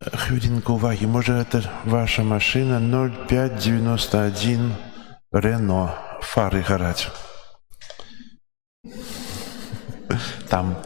Хвилинку уваги, може это ваша машина 0591 Рено, фари горять. Там.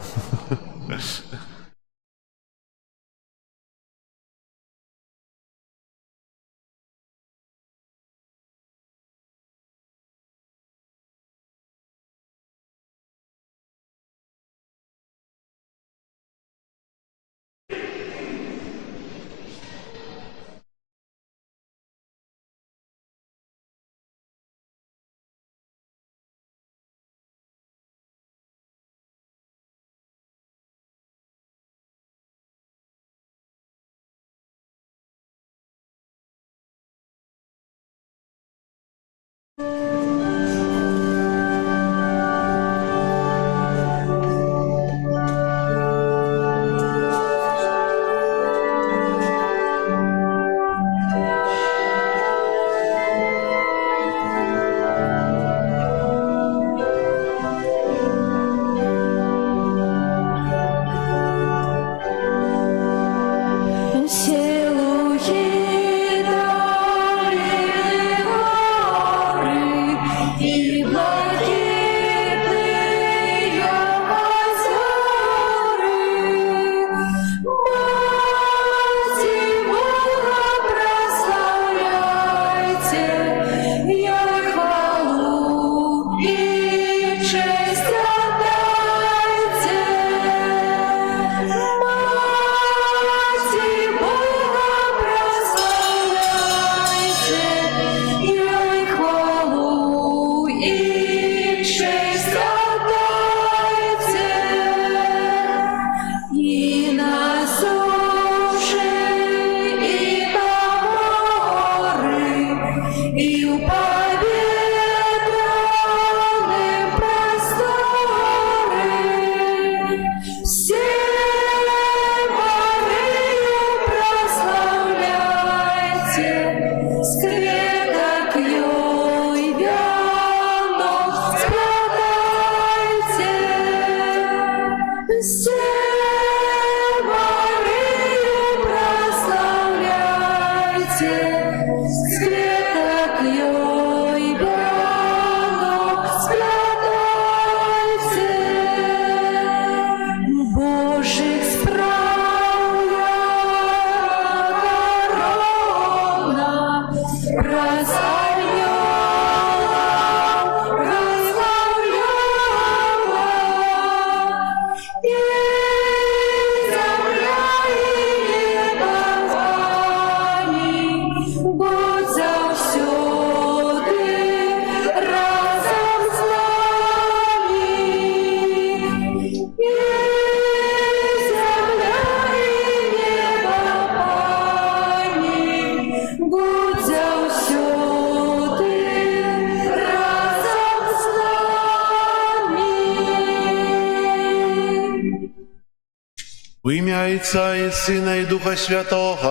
В ім'я Отця і Сина і Духа Святого.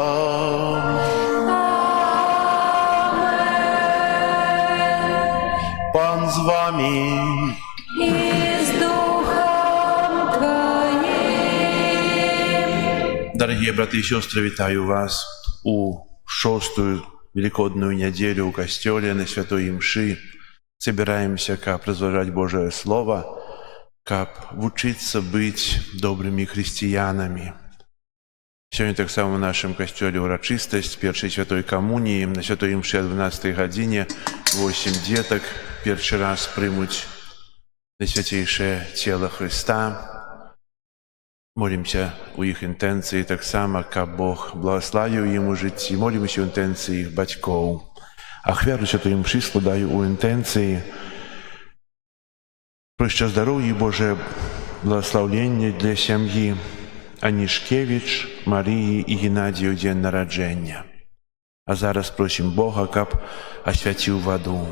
Пан з вами. І з Духом Твоїм. Дорогі брати і сестри, вітаю вас у шостую великодную неделю у костеле на Святой Мши. Собираемся, как разважать Божие Слово, как учиться быть добрыми христианами. Сегодня так само в нашем костеле урочистость Першей Святой Коммунии. На Святой Мши о 12 године 8 деток первый раз примут на святейшее тело Христа. Молимся у их интенции так само, как Бог благословил им у житті. Молимся у интенции их батьков. Ахвяру Святой Мши складаю у интенции про здоров'я Боже, благословення для сім'ї Анішкевич, Марії і Геннадію день народження. А зараз просим Бога, каб освятив воду.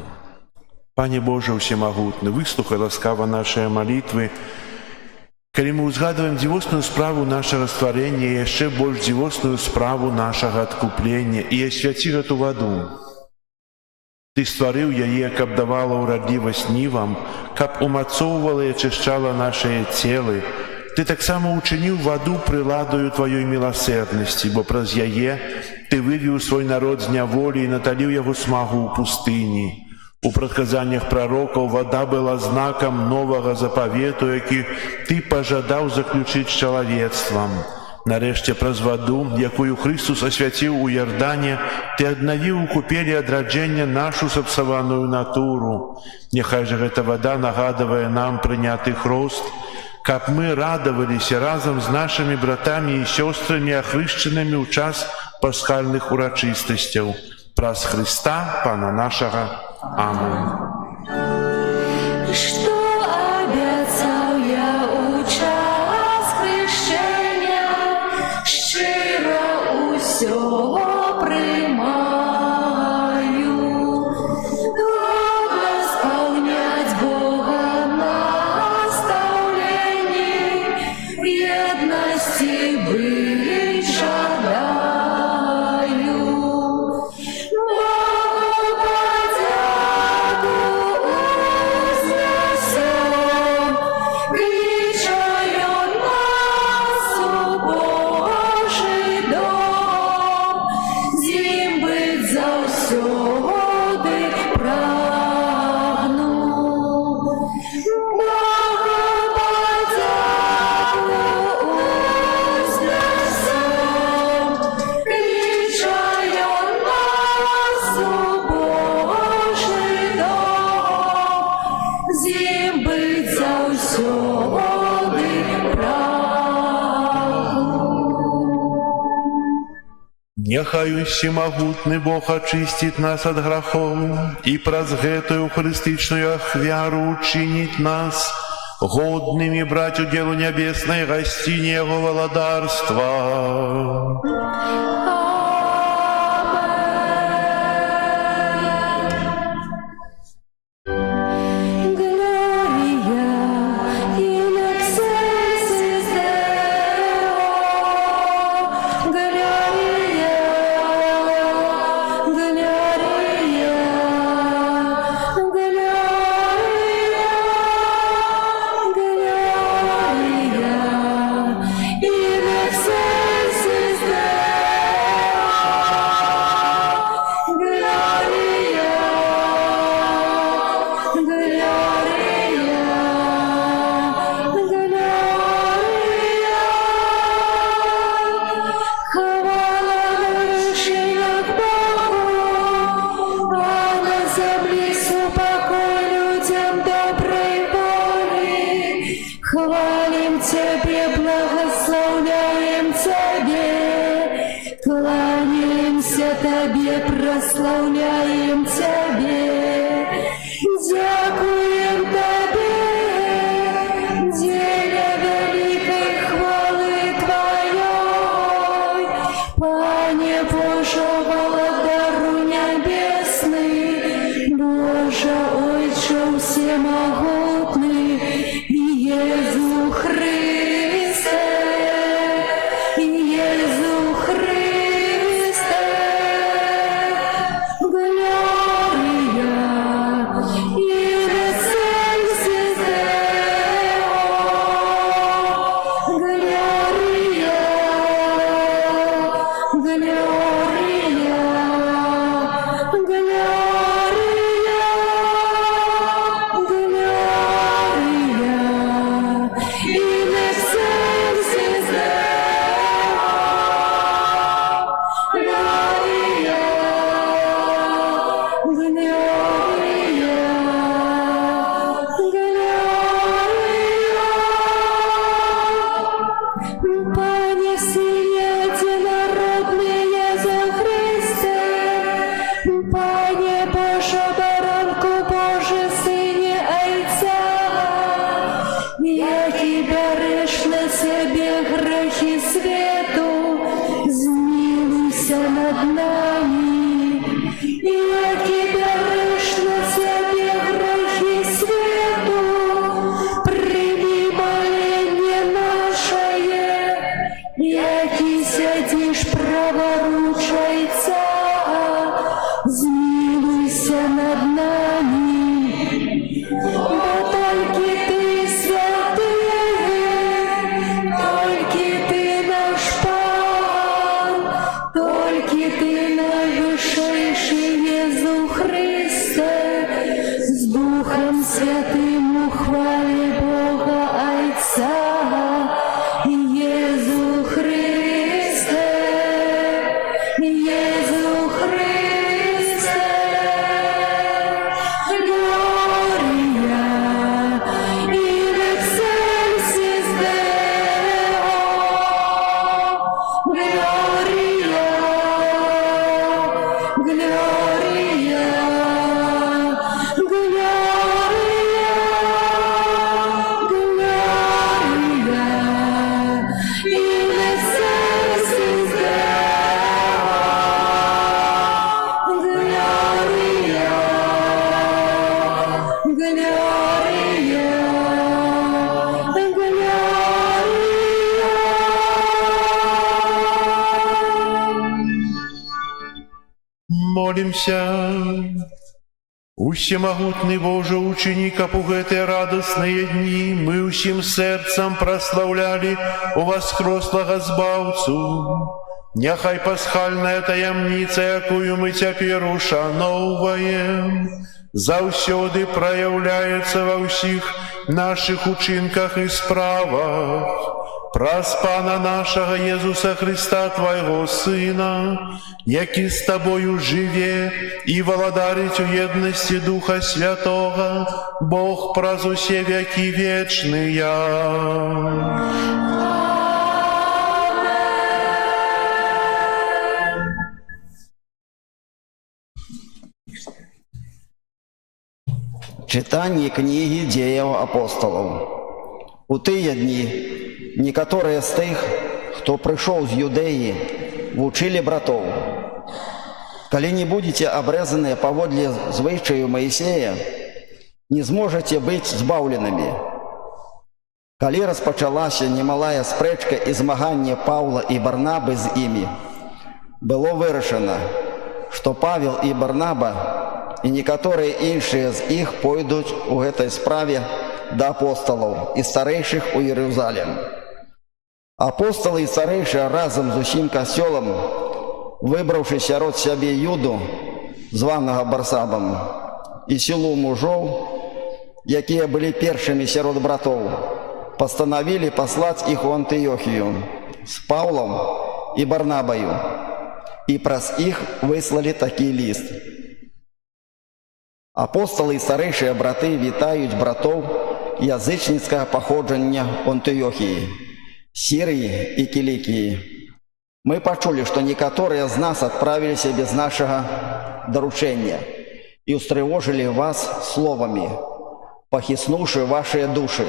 Пане Боже всемогутный, выслухай ласкаво наши молитвы, коли мы узгадываем дивосную справу нашего створения, и еще больше дивосную справу нашего откупления, и освяти эту воду. Ты створил яе, каб давала уродливость нивам, каб умацовывала и очищала наши телы, Ты таксама учыніў ваду прыладаю Тваёй міласэрнасці, бо праз яе Ты вывеў свой народ з няволі і наталіў яго смагу ў пустыні. У прадказаннях прарокаў вада была знакам новага запавету, які Ты пажадаў заключыць з чалавецтвам. Нарэшце, праз ваду, якую Христус асвяціў у Ярдане, Ты аднавіў у купелі адраджэння нашу сапсаваную натуру. Няхай жа гэта вада нагадвае нам прыняты хрост, каб мы радаваліся разам з нашымі братамі і сёстрамі, ахрышчанымі ў час пасхальных урачыстасцяў. Праз Христа, Пана нашага. Амин. Что обяцал я у час хрещення, щиро усього приймаю, годно сповнять Бога наставлені, в єдності быть жадаю. Няхай усемагутны Бог ачысціць нас ад грахоў і праз гэтую хрыстычную ахвяру учыніць нас годнымі браць удзел у нябеснай гасціне яго валадарства. Хвалим Тебе, благословляем Тебе, кланяемся Тебе, прославляем Тебе, дякуем Тебе, деля великой хвалы Твоей, Пане Боже, владару небесный, Боже, Отче всемогутный, Jezu Chryste, Jezu Chryste, Gloria in excelsis Deo, Gloria, Gloria, Gloria. Пане Сыне единородный Иисус Христе, Пане Боже, Баранку Божий, Сыне Отца, які береш на себе грехи свету, змилуйся над нами, які береш на себе грехи свету, прими моление наше, які сядеш праворучайца, змилуйся над нами, бо тільки Ти святий, Святый Найвышейший Иисус Христе, с Духом Святым ухвали Бога Отца, Иисус Христе, Иисус Христе, Gloria in excelsis Deo, Gloria, Gloria, Gloria, Gloria in excelsis Deo, Gloria, Молимся. Усемогутный Боже, ученика эти радостные дни, мы усім сердцем прославляли у воскреслого Збавцу. Няхай пасхальная таямница, якую мы цяпер ушановваем, заўсёды проявляется во всіх наших учинках и справах. Праз Пана нашего Иисуса Христа, Твоего Сына, які с Тобою живе и владарить у едности Духа Святого, Бог праз усе веки вечные. Читание книги Деяў апостолаў. У тыя дні некаторыя з тых, хто прыйшоў з Юдэі, вучылі братоў: калі не будзеце абрэзаныя паводле звычаю Маісея, не зможаце быць збаўленымі. Калі распачалася немалая спрэчка і змаганне Паўла і Барнабы з імі, было вырашана, што Павел і Барнаба і некаторыя іншыя з іх пойдуць у гэтай справе да апосталаў і старэйшых у Іерусалім. Апосталы і старэйшыя разам з усім касцёлам, выбраўшы сярод сябе Юду, званага Барсабам, і сілу мужоў, якія былі першымі сярод братоў, пастанавілі паслаць іх у Антыёхію з Паўлам і Барнабаю, і праз іх выслалі такі ліст. Апосталы і старэйшыя браты вітаюць братоў язычніцкага паходжання Антыёхіі, Сірыі і Кілікіі. Мы пачулі, што некаторыя з нас адправіліся без нашага даручэння і ўстрывожылі вас словамі, пахіснуўшы вашыя душы.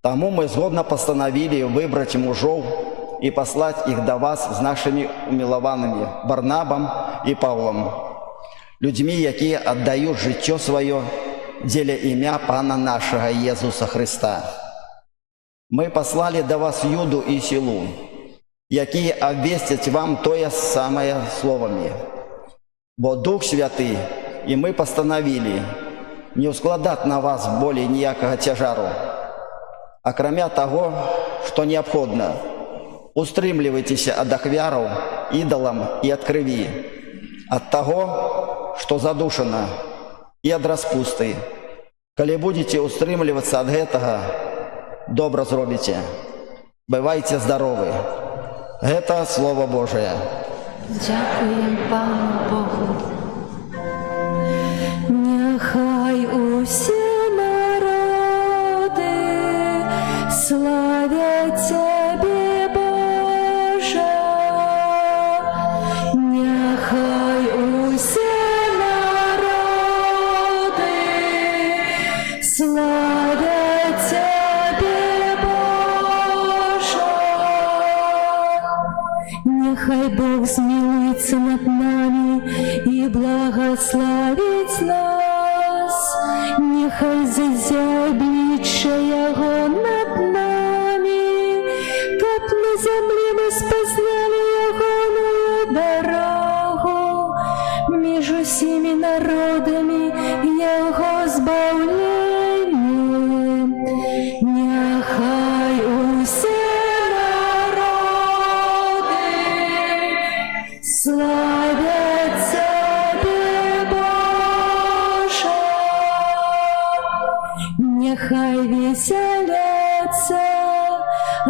Таму мы згодна пастанавілі выбраць мужоў і паслаць іх да вас з нашымі умілаванымі Барнабам і Паўлам, людзьмі, якія аддаюць жыццё сваё дзеля імя Пана нашага Иисуса Христа. Мы паслалі да вас Юду і Сілу, якія абвесцяць вам тое самае словамі. Бо Дух Святы і мы пастанавілі не ўскладаць на вас болей ніякага цяжару, акрамя таго, што неабходна, устрымлівайцеся ад ахвяраў, ідалам і ад крыві, ад таго, што задушана, і ад распусты. Калі будзеце устрымлівацца ад гэтага, добра зробіце. Бывайце здаровы. Гэта Слово Божие. Дякуем Пану Богу. Няхай усе народы славять Тебе, Боже. Няхай усе народы славять Тебе, Боже. Нехай Бог змилуется над нами и благословит нас. Нехай зазябліча Яго над нами, каб на землі ми спознали Ягоную дорогу, між усіми народами Яго збавлення. Нехай усе народи славять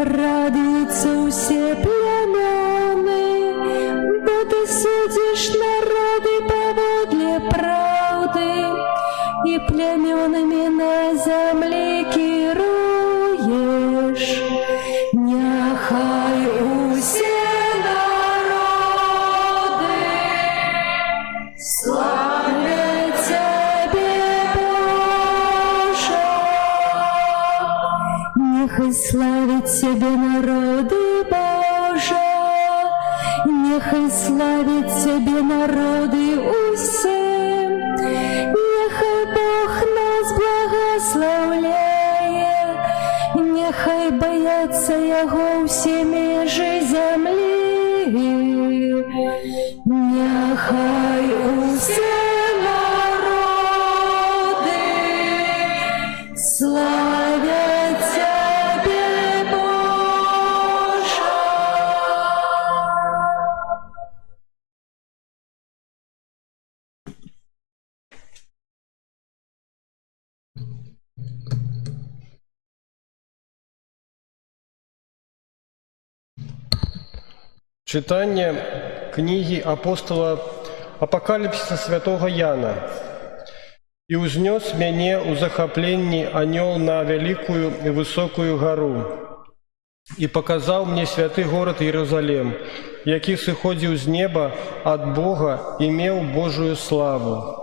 радуются все племена, бо ты судишь народы поводле правды, и племенами на земле керуешь. Нехай усе народы славят Тебе, Боже. Нехай славят Тебе народы, Боже. Нехай славят Тебе народы усе. Нехай Бог нас благословляє, нехай бояться Його всі межі землі. Нехай усе народи славять Тебе, Боже. Читання книги апостола Апокаліпсиса святого Яна. «И узнес мяне у захопленні анёл на великую и высокую гору, и показал мне святый город Иерусалим, який сыходзіў з неба ад Бога і меў Божую славу.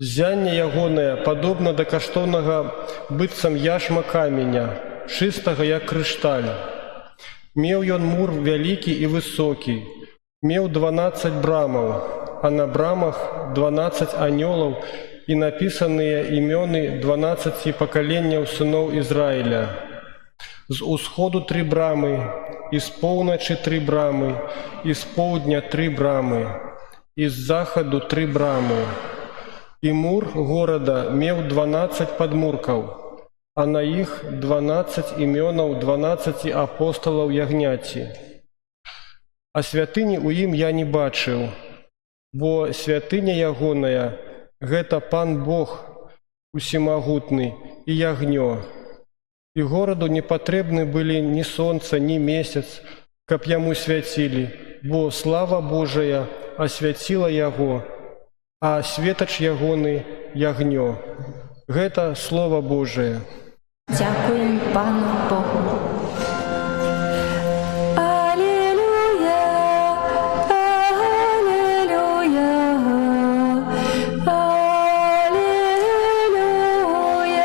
Ззянне ягонае падобна да каштоўнага быццам яшма каменя, чыстага як крышталь. Меў ён мур вялікі і высокі, меў 12 брамаў, а на брамах 12 анёлаў і напісаныя імёны 12 пакаленняў сыноў Ізраіля. З усходу 3 брамы, і з поўначы 3 брамы, і з поўдня 3 брамы, і з захаду 3 брамы. І мур горада меў 12 падмуркаў, а на іх 12 імёнаў 12 апосталаў ягняці. А святыні ў ім я не бачыў, бо святыня ягоная – гэта Пан Бог усімагутны і ягнё. І гораду не патрэбны былі ні сонца, ні месяц, каб яму свяцілі, бо слава Божая асвяціла яго, а светач ягоны – ягнё». Гэта Слово Божие. Дякуємо Пану Богу. Алілуя, алілуя, алілуя,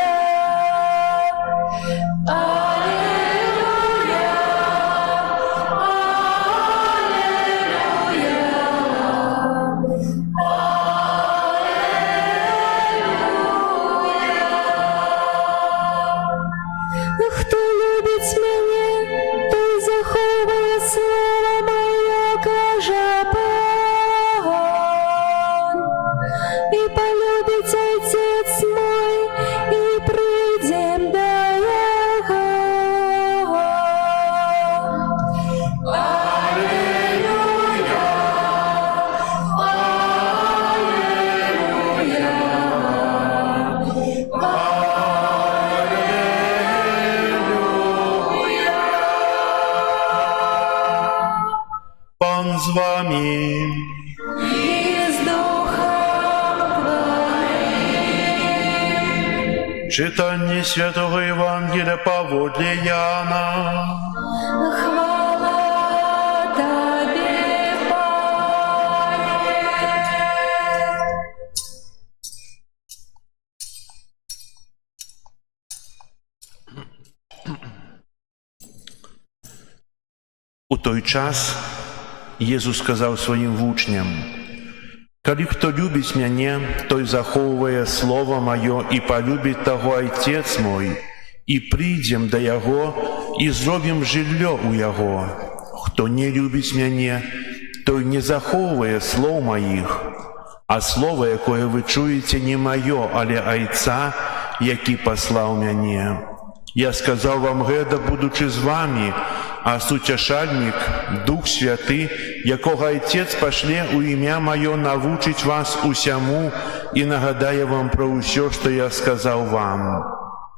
Хто любить мене, той заховує слово моє, каже Пан. І полюбить Отець мой, і прийдем до Його. Алілуя, Пан з вами. і з Духом Твоїм. Читання Святого Євангелія поводле Яна. Хвала Тобі, Пане. У той час Єзус сказав своїм вучням: «Коли хто любить мяне, той заховує слово моє, і полюбить того Отець мой, і прийдем до Його, і зробим жилье у Його. Хто не любить мяне, той не заховує слов моїх, а слово, якое ви чуєте, не моє, але Отця, який послав мяне. Я сказав вам гэта, будучи з вами, а сутяшальник, Дух Святый, якого Отец пошле у ім'я Моє навучить вас усяму і нагадає вам про усе, що я сказав вам.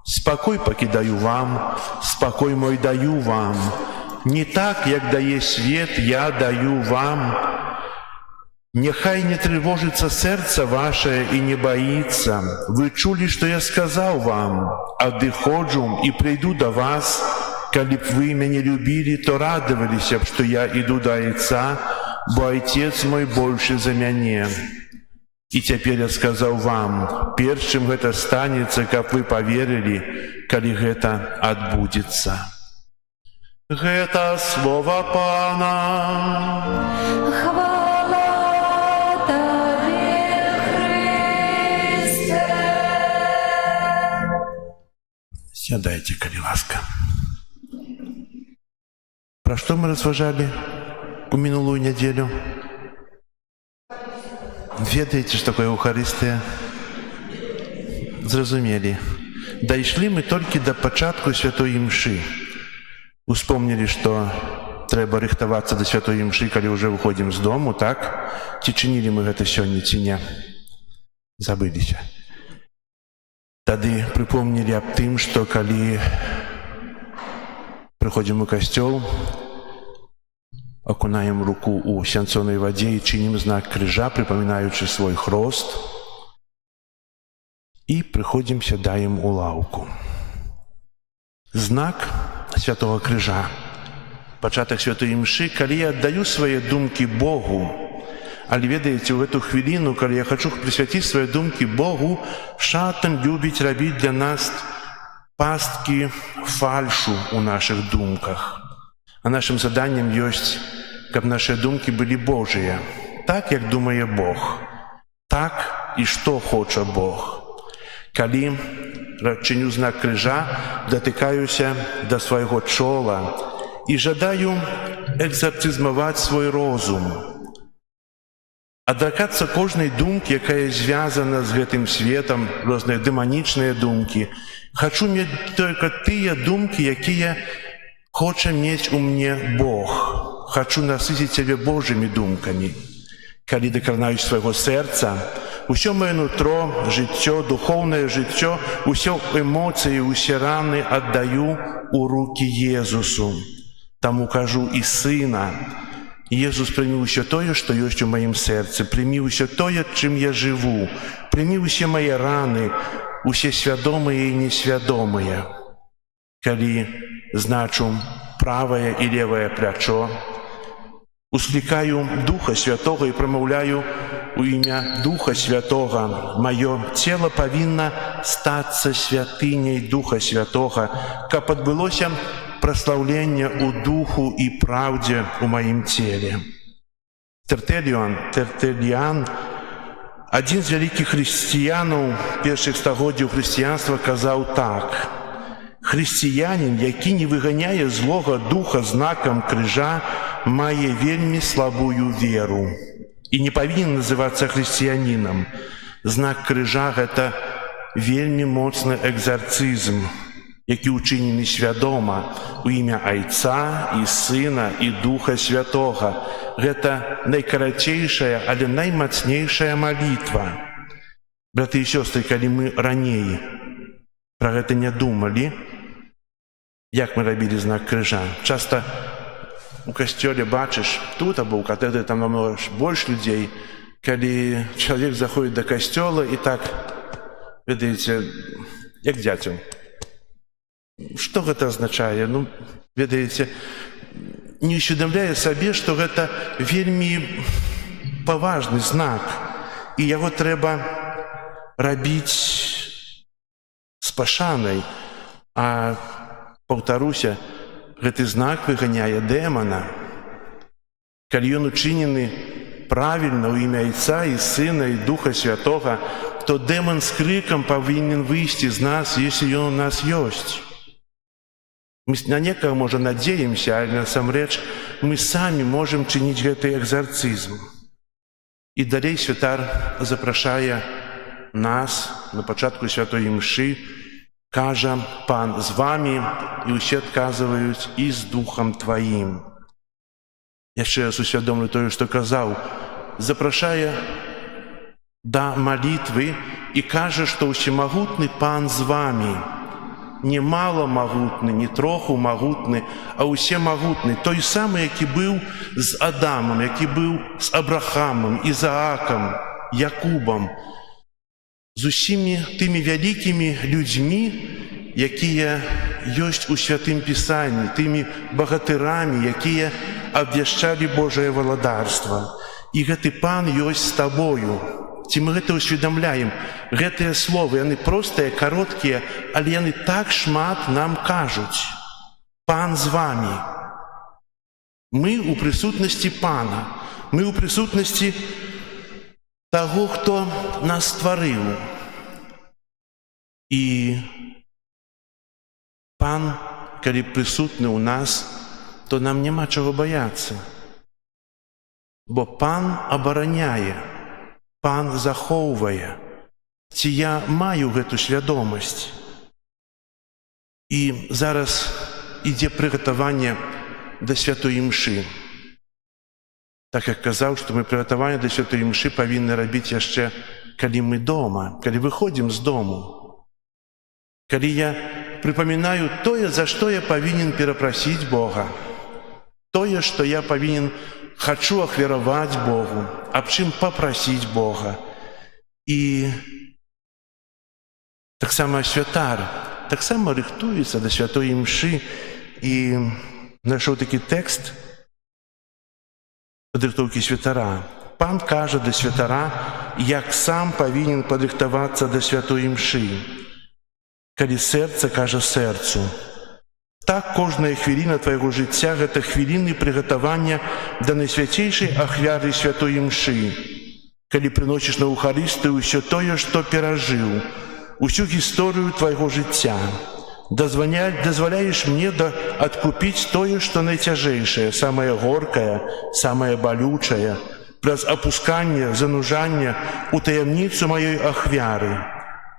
Спокой покидаю вам, спокой мой даю вам. Не так, як дае свет, я даю вам. Нехай не тревожится сердце ваше и не боится. Вы чули, что я сказал вам, отдыходжу и приду до вас. Коли б вы меня любили, то радовались б, что я иду до Отца, бо Отец мой больше за мяне. И теперь я сказал вам, першым гэта станется, как вы поверили, коли гэта отбудется. Гэта слово Пана. Хвала Тебе, Христе. Сядайте, коли ласка. Про что мы разважали у минулую неделю? Ведаете, что такое Евхаристия? Зразумели. Дайшлі мы толькі до пачатку святой імшы. Успомнили, что трэба рыхтавацца до святой імшы, калі уже выходим з дому, так? Ці чынілі мы гэта сёння, ці не? Забыліся. Тады прыпомнілі аб тым, што калі прыходзім у касцёл, окунаем руку у сянцоной воде и чиним знак крыжа, припоминаючи свой хрост, и приходим, сядаем у лавку. Знак святого крыжа, початок святой імшы, калі я отдаю свои думки Богу, але ведаете, в эту хвилину, калі я хочу присвятить свои думки Богу, шатан любить робить для нас пастки фальшу у наших думках. А нашим заданием есть, каб наши думки были Божие, так, як думае Бог, так и что хоча Бог. Калі чиню знак крыжа, датыкаюся до своего чола и жадаю экзорцизмовать свой розум, адракацца кожнай думки, якая звязана з гэтым светом, розныя дэманічныя думки. Хочу мець только тыя думки, якія хоча мець у мне Бог. Хочу насытить себе Божьими думками. Калі дакранаюсь свайго сэрца, усё маё нутро, жыццё, духовное жыццё, усё эмоцыі, усе раны аддаю у руки Езусу. Таму кажу і Сына. Езус, прымі ўсё тое, што ёсць у маім сэрцы, прымі ўсё тое, чым я жыву, прымі ўсе мае раны, усе свядомыя і несвядомыя. Калі значу правае і левае плячо, усклікаю Духа Святого і прамаўляю у імя Духа Святого. Маё цело павінна стацца святыняй Духа Святого, каб адбылося праслаўленне ў духу і праўдзе у маім целе. Тертэліан, адзін з вялікіх хрысціянаў першых стагоддзяў хрысціянства, казаў так: хрысціянін, які не выганяе злога духа знакам крыжа, мае вельмі слабую веру і не павінен называцца хрысціянінам. Знак крыжа – гэта вельмі моцны экзарцызм, які ўчынены свядома у імя Айца і Сына і Духа Святога. Гэта найкарацейшая, але наймацнейшая малітва. Браты і сёстры, калі мы раней пра гэта не думалі, як мы рабілі знак крыжа, часта у касцёле бачыш, тут або ў катэдры там намного больш людзей, калі чалавек заходзіць да касцёла і так, ведаеце, як дзяцел. Што гэта азначае? Ну, ведаеце, не усведамляе сабе, што гэта вельмі паважны знак, і яго трэба рабіць з пашанай. А, паўтаруся, гэты знак выганяе дэмана. Калі ён учынены правільна ў імя Айца і Сына і Духа Святога, то дэман з крыкам павінен выйсці з нас, если ён у нас ёсць. Мы на некага, можа, надзеемся, але насамрэч мы самі можам чыніць гэты экзарцызм. І далей святар запрашае нас на пачатку святой імшы, кажа: «Пан з вамі», і ўсе адказваюць: «І з Духам Тваім». Яшчэ раз усвядомлю тое, што казаў. Запрашае да малітвы і кажа, што ўсемагутны Пан з вамі. не маломагутны, не троху магутны, а ўсемагутны, той самы, які быў з Адамам, які быў з Абрахамам, Ізаакам, Якубам, з усімі тымі вялікімі людзьмі, якія ёсць у Святым Пісанні, тымі багатырамі, якія абвяшчалі Божае валадарства. І гэты Пан ёсць з табою. Ці мы гэта ўсведамляем? Гэтыя словы, яны простыя, кароткія, але яны так шмат нам кажуць. Пан з вамі. Мы ў прысутнасці Пана. Мы ў прысутнасці таго, хто нас стварыў. І Пан, калі прысутны ў нас, то нам няма чаго баяцца. Бо Пан абараняе, Пан захоўвае. Ці я маю гэту свядомасць? І зараз ідзе прыгатаванне да святой імшы. Так як казаў, што мы прыгатаванне да святой імшы павінны рабіць яшчэ, калі мы дома, калі выходзім з дому. Калі я прыпамінаю тое, за што я павінен перапрасіць Бога. Тое, што я павінен хачу ахвяраваць Богу, аб чым папрасіць Бога. І таксама святар, таксама рыхтуецца да святой імшы і знайшоў такі тэкст падрыхтоўкі святара. Пан кажа да святара, як сам павінен падрыхтавацца да святой імшы. Калі сэрца кажа сэрцу. Так кожная хвіліна твайго жыцця – гэта хвіліны прыгатавання да найсвяцейшай ахвяры святой імшы. Калі прыносіш на Эўхарыстыю ўсё тое, што перажыў, усю гісторыю твайго жыцця, дазваляеш мне адкупіць тое, што найцяжэйшае, самае горкае, самае балючае, праз апусканне, занужанне у таямніцу маёй ахвяры.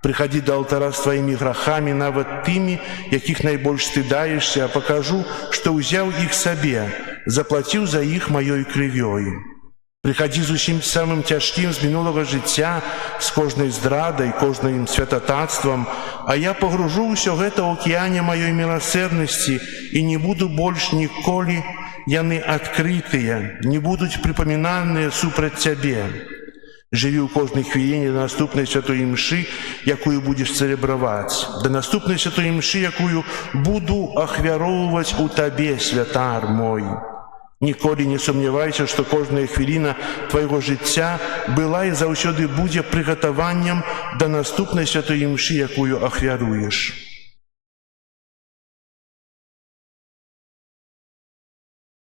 Прыхадзі да алтара з тваімі грахамі, нават тымі, якіх найбольш стыдаешся, а пакажу, што ўзяў іх сабе, заплаціў за іх маёй крывёй. Прыхадзі з усім самым цяжкім з мінулага жыцця, з кожнай здрадай, кожным святататствам, а я пагружу ўсё гэта ў акіяне маёй міласэрнасці і не буду больш ніколі яны адкрытыя, не будуць прыпамінаныя супраць цябе. Жыві ў кожнай хвіліне да наступнай святой імшы, якую будзеш цэлебраваць, да наступнай святой імшы, якую буду ахвяроўваць у табе, святар мой. Ніколі не сумнявайся, што кожная хвіліна твайго жыцця была і заўсёды будзе прыгатаваннем да наступнай святой імшы, якую ахвяруеш.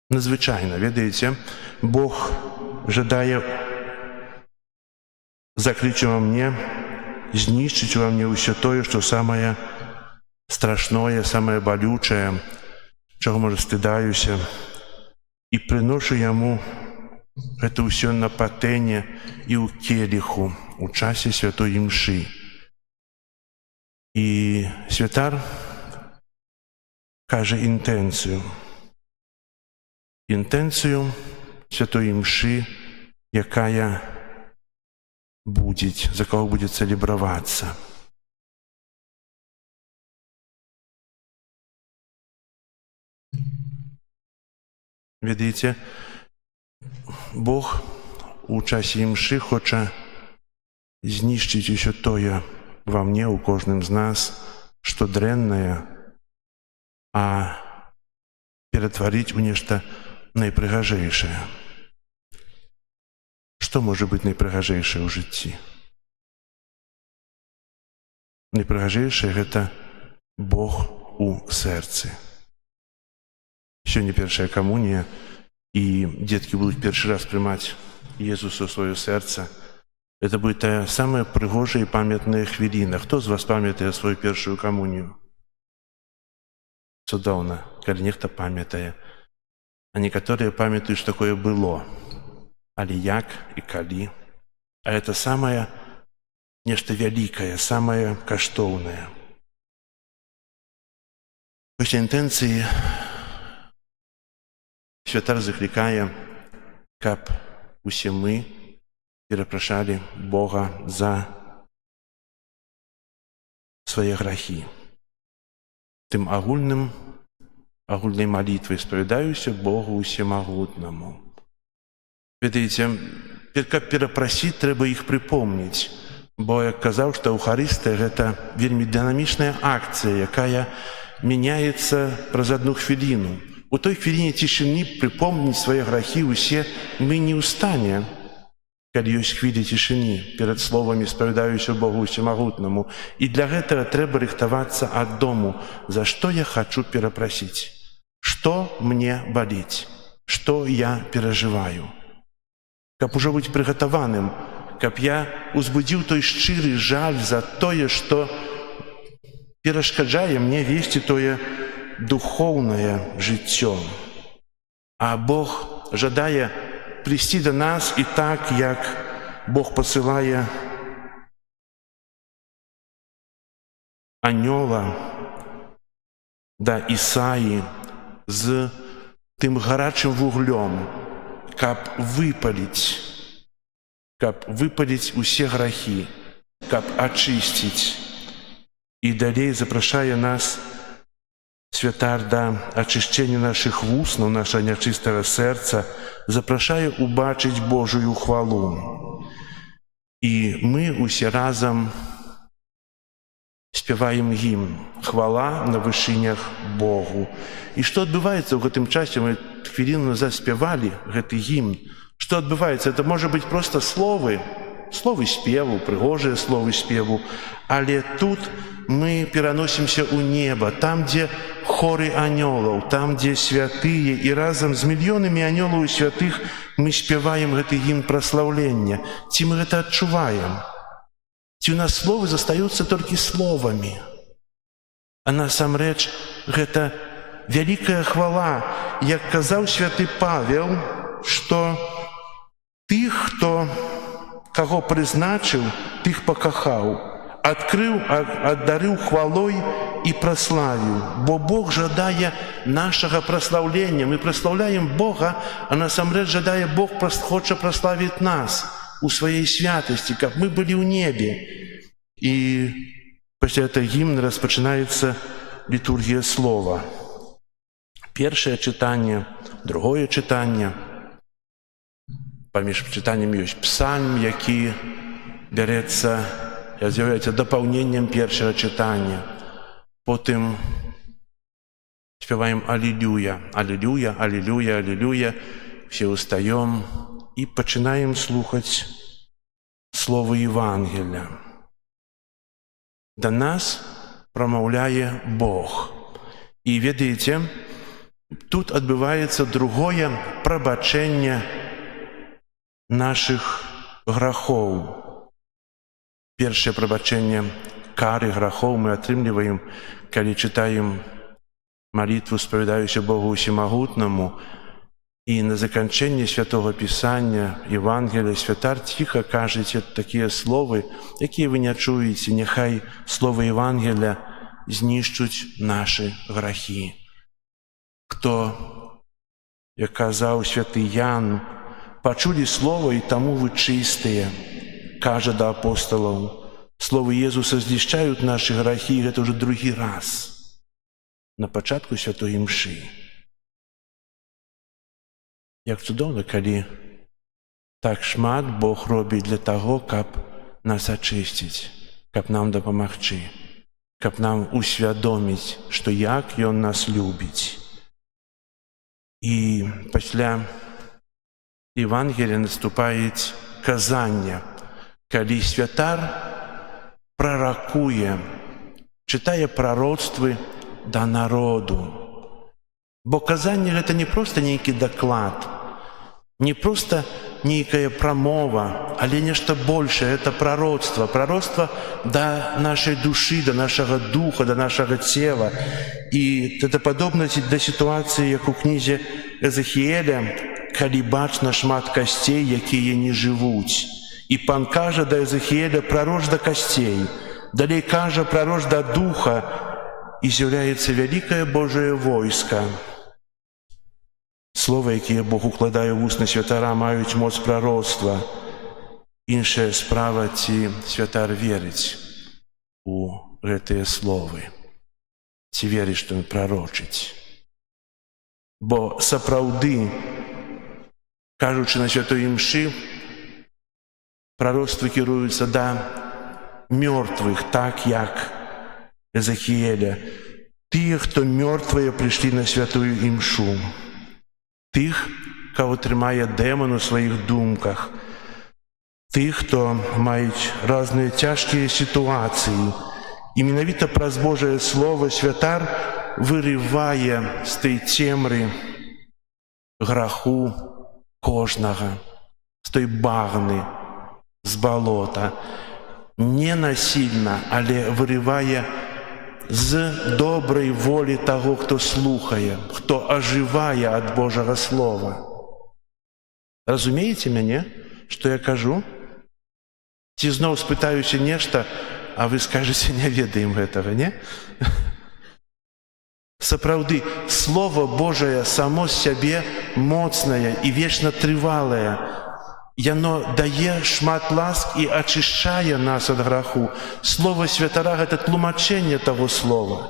Надзвычайна, ведаеце, Бог жадае закрыць ува мне, знішчыць ува мне ўсё тое, што самае страшное, самае балючае, чаго, можа, стыдаюся, і прыношу яму гэта ўсё на патэне і ў келіху у часе святой імшы. І святар кажа інтэнцыю. Інтэнцыю святой імшы, якая будзе, за кого будзе цэлебравацца. Ведаеце, Бог у часе імшы хоча знішчыць усё тое ва мне, у кожным з нас, што дрэннае, а ператварыць у нешта найпрыгажэйшае. Што можа быць найпрыгажэйшае ў жыцці? Найпрыгажэйшае – гэта Бог у сэрцы. Сёння першая камунія, і дзеткі будуць першы раз прымаць Езуса ў сваё сэрца. Гэта будзе тая самая прыгожая і памятная хвіліна. Хто з вас памятае сваю першую камунію? Цудоўна, калі нехта памятае. А некаторыя памятаюць, што такое было. Але як і калі. А гэта самае нешта вялікае, самае каштоўнае. Вось інтэнцыі святар заклікае, каб усе мы перапрашалі Бога за свае грахі. тым агульнай малітвай спавядаюся Богу усемагутнаму. Ведаеце, каб перапрасіць, трэба іх прыпомніць, бо, як казаў, што Эўхарыстыя – гэта вельмі дынамічная акцыя, якая мяняецца праз адну хвіліну. У той хвіліне цішыні прыпомніць свае грахі усе мы не ў стане, калі ёсць хвілі цішыні перад словамі «спавядаюся Богу усемагутнаму». І для гэтага трэба рыхтавацца ад дому. За што я хачу перапрасіць? Што мне баліць? Што я перажываю? Каб ужо быць прыгатаваным, каб я узбудзіў той шчыры жаль за тое, што перашкаджае мне весці тое духоўнае жыццё. А Бог жадае прийсці до нас і так, як Бог посилає анёла да Ісаї з тим гарячим вуглем, каб выпаліць усе грахі, каб ачысціць. І далей запрашае нас святар да ачышчэння нашых вуснаў, нашага нячыстага сэрца, запрашае убачыць Божую хвалу. І мы усе разам спяваем гімн «Хвала на вышынях Богу». І што адбываецца ў гэтым часе? Мы хвіліну назад спявалі гэты гімн. Што адбываецца? Это можа быць проста словы спеву, прыгожыя словы спеву, але тут мы пераносімся ў неба, там, дзе хоры анёлаў, там, дзе святыя, і разам з мільёнамі анёлаў і святых мы спяваем гэты гімн праслаўлення. Ці мы гэта адчуваем? Ці ў нас словы застаюцца толькі словамі? А насамрэч гэта вялікая хвала. Як казаў святы Павел, што тых, каго прызначыў, тых пакахаў, аддарыў хвалой і праславіў. Бо Бог жадае нашага праслаўлення. Мы праслаўляем Бога, а насамрэч жадае Бог хоча праславіць нас у сваёй святасці, каб мы былі ў небе. І пасля гэтага гімна распачынаецца літургія слова. Першае чытанне, другое чытанне. Паміж чытаннем ёсць псальм, які бярэцца, з'яўляецца дапаўненнем першага чытання. Потым спяваем «Алілюя, алілюя, алілюя, алілюя». Все устаем і пачынаем слухаць словы Евангелия. Да нас прамаўляе Бог. І ведаеце, тут адбываецца другое прабачэнне нашых грахоў. Першае прабачэнне кары грахоў мы атрымліваем, калі чытаем малітву «Спавядаюся Богу усемагутнаму», і на заканчэнне святого Пісання, Евангелия, святар ціха кажаце такія словы, якія вы не чуеце. Няхай словы Евангелия знішчуць нашы грахі. Хто, як казаў святы Ян, пачулі слова, і таму вы чыстыя, кажа да апосталаў. Словы Езуса знішчаюць нашы грахі, і гэта ўжо другі раз на пачатку святой імшы. Як цудоўна, калі так шмат Бог робіць для таго, каб нас ачысціць, каб нам дапамагчы, каб нам усвядоміць, што як Ён нас любіць. І пасля Евангелія наступае казанне, калі святар праракуе, чытае прароцтвы да народу. Бо казанне гэта не проста нейкі даклад, не проста нейкая прамова, але нешта большае, гэта прароцтва. Прароцтва да нашай душы, да нашага духа, да нашага цела. І гэта падобна да сітуацыі, як у кнізе Эзахіэля, калі бачна шмат касцей, якія не жывуць. І пан кажа да Эзахіэля: прароч да касцей. Далей кажа: прароч да духа. І з'яўляецца вялікае Божае войска. Слова, якія Бог укладае ў вусны святара, маюць моц прароцтва. Іншая справа, ці святар верыць у гэтыя словы. ці верыш, што ён прарочыць. Бо сапраўды, кажучы на святой імшы, прароцтвы кіруюцца да мёртвых, так як Езахіэля, тыя, хто мёртвыя прыйшлі на святую імшу, тых, каго трымае дэман у сваіх думках, тых, хто маюць розныя цяжкія сітуацыі. І менавіта праз Божае Слово святар вырывае з той цемры граху кожнага, з той багны, з балота. Не насильна, але вырывае з добрай волі таго, хто слухае, хто ажывае ад Божага Слова. Разумееце мяне, што я кажу? Ці зноў спытаюся нешта, а вы скажаце, не ведаем гэтага, не? Сапраўды, Слово Божае само з сябе моцнае і вечна трывалае. Яно дае шмат ласк і ачышчае нас ад граху. Слово святара – гэта тлумачэнне таго слова.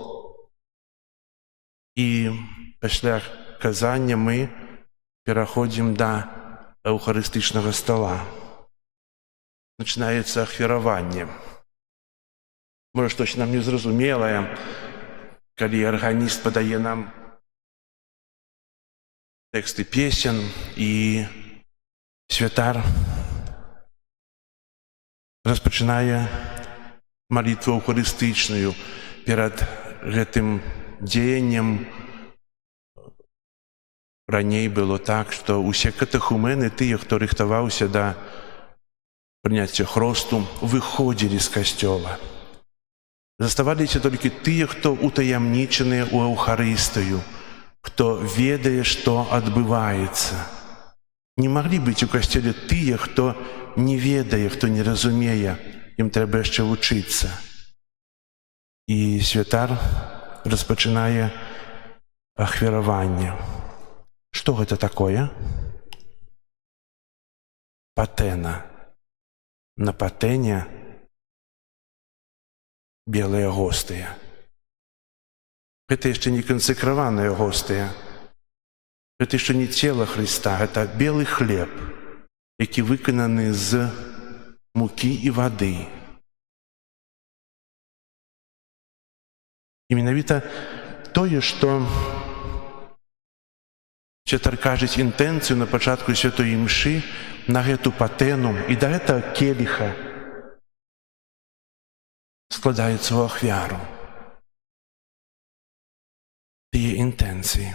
І пасля казання мы пераходзім да эўхарыстычнага стола. Пачынаецца ахвяраванне. Можа, штось нам незразумелае, калі арганіст падае нам тэксты песен, і святар распачынае малітву эўхарыстычную. Перад гэтым дзеяннем раней было так, што ўсе катэхумены, тыя, хто рыхтаваўся да прыняцця хросту, выходзілі з касцёла. Заставаліся толькі тыя, хто утаямнічаныя ў эўхарыстыю, хто ведае, што адбываецца. Не маглі быць у касцёле тыя, хто не ведае, хто не разумее, ім трэба яшчэ вучыцца. І святар распачынае ахвяраванне. Што гэта такое? Патэна. На патэне белыя гостыя. Гэта яшчэ не кансекраваныя гостыя. Гэта яшчэ не цела Хрыста, гэта белы хлеб, які выкананы з мукі і вады. І менавіта тое, што святар кажуць інтэнцыю на пачатку святой імшы на гэту патэну і да гэтага келіха складаецца ў ахвяру. Тыя інтэнцыі.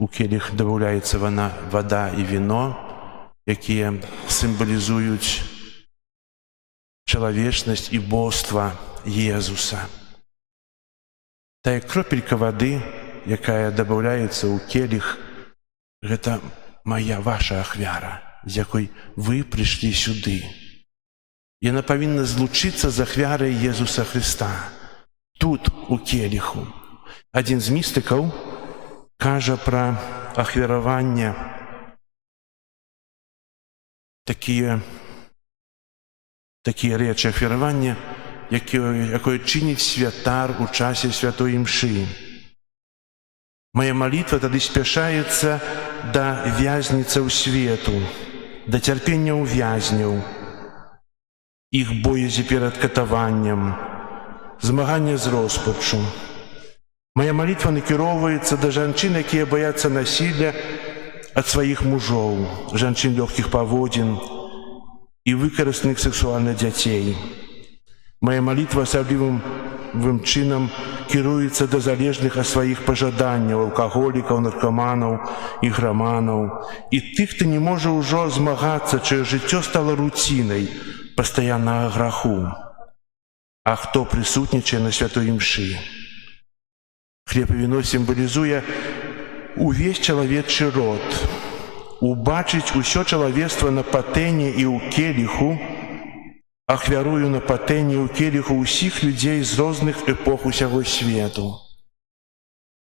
У келіх дабаўляецца вада і віно, якія сімвалізуюць чалавечнасць і боства Езуса. Тая кропелька вады, якая дабаўляецца ў келіх, гэта моя, ваша ахвяра, з якой вы прыйшлі сюды. Яна павінна злучыцца з ахвярай Езуса Хрыста, тут, у келіху. Адзін з містыкаў кажа пра ахвяраванне такія рэчы ахвяравання, якое чыніць святар у часе святой імшы. Моя малітва тады спяшаецца да вязніцаў свету, да цярпення ўвязняў, іх боязі перад катаваннем, змагання з роспачу. Моя малітва накіроўваецца да жанчын, якія баяцца насілля ад сваіх мужоў, жанчын лёгкіх паводзін і выкарыстаных сексуальна дзяцей. Моя малітва асаблівым чынам кіруецца да залежных ад сваіх пажаданняў, алкаголікаў, наркаманаў, іграманаў і тых, хто не можа ўжо змагацца, чыё жыццё стала руцінай пастаяннага граху, а хто прысутнічае на святой імшы. Хлеб і віно сімвалізуе увесь чалавечы род. Убачыць усё чалавецтва на патэне і ў келіху, ахвярую на патэне ў келіху ўсіх людзей з розных эпох усяго свету.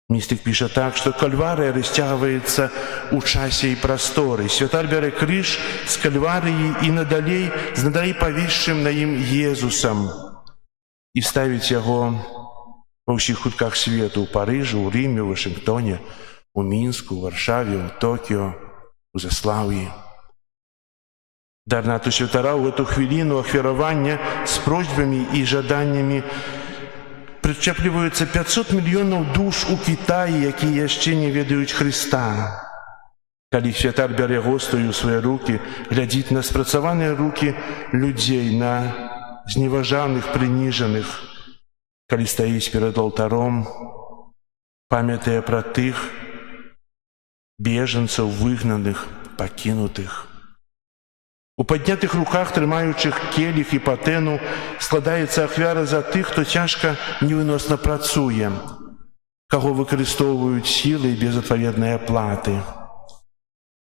Містик піша так, што кальварыя расцягваецца ў часе і прасторы. Святар бярэ крыж з кальварыі і надалей з надалей павісшым на ім Езусам і ставіць яго ва ўсіх кутках свету, ў Парыжы, ў Рыме, ў Вашынгтоне, у Мінску, у Варшаве, у Токіо, у Заслаўі. Да арнату святара ў эту хвіліну ахвяравання з просьбамі і жаданнямі прычэпліваюцца 500 мільёнаў душ у Кітаі, якія яшчэ не ведаюць Хрыста. Калі святар бярэ гостаю ў свае рукі, глядзіць на спрацаваныя рукі людзей, на зневажаных, прыніжаных, калі стаіць перад алтаром, памятае пра тых бежанцаў, выгнаных, пакінутых. У паднятых руках, трымаючых келіх і патэну, складаецца ахвяра за тых, хто цяжка невыносна працуе, каго выкарыстоўваюць сілы без адпаведнай аплаты.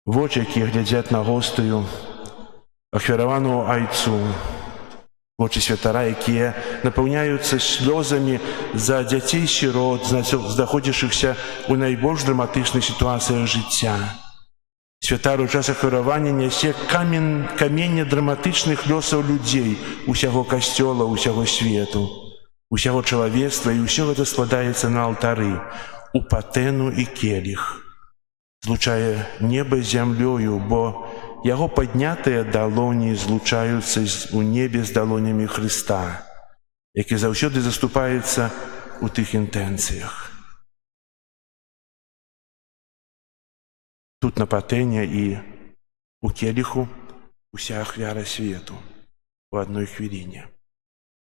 Вочы, якія глядзяць на гостаю, ахвяраваную айцу, вочы святара, якія напаўняюцца слёзамі за дзяцей-сірот, знаходзячыхся ў найбольш драматычных сітуацыях жыцця. Святар у час ахвяравання нясе каменне драматычных лёсаў людзей, усяго касцёла, усяго свету, усяго чалавецтва, і ўсё гэта складаецца на алтары, у патэну і келіх. Злучае неба з зямлёю, бо яго паднятыя далоні злучаюцца ў небе з далонямі Хрыста, які заўсёды заступаецца ў тых інтэнцыях. Тут на патэне і у келіху уся ахвяра свету у адной хвіліне.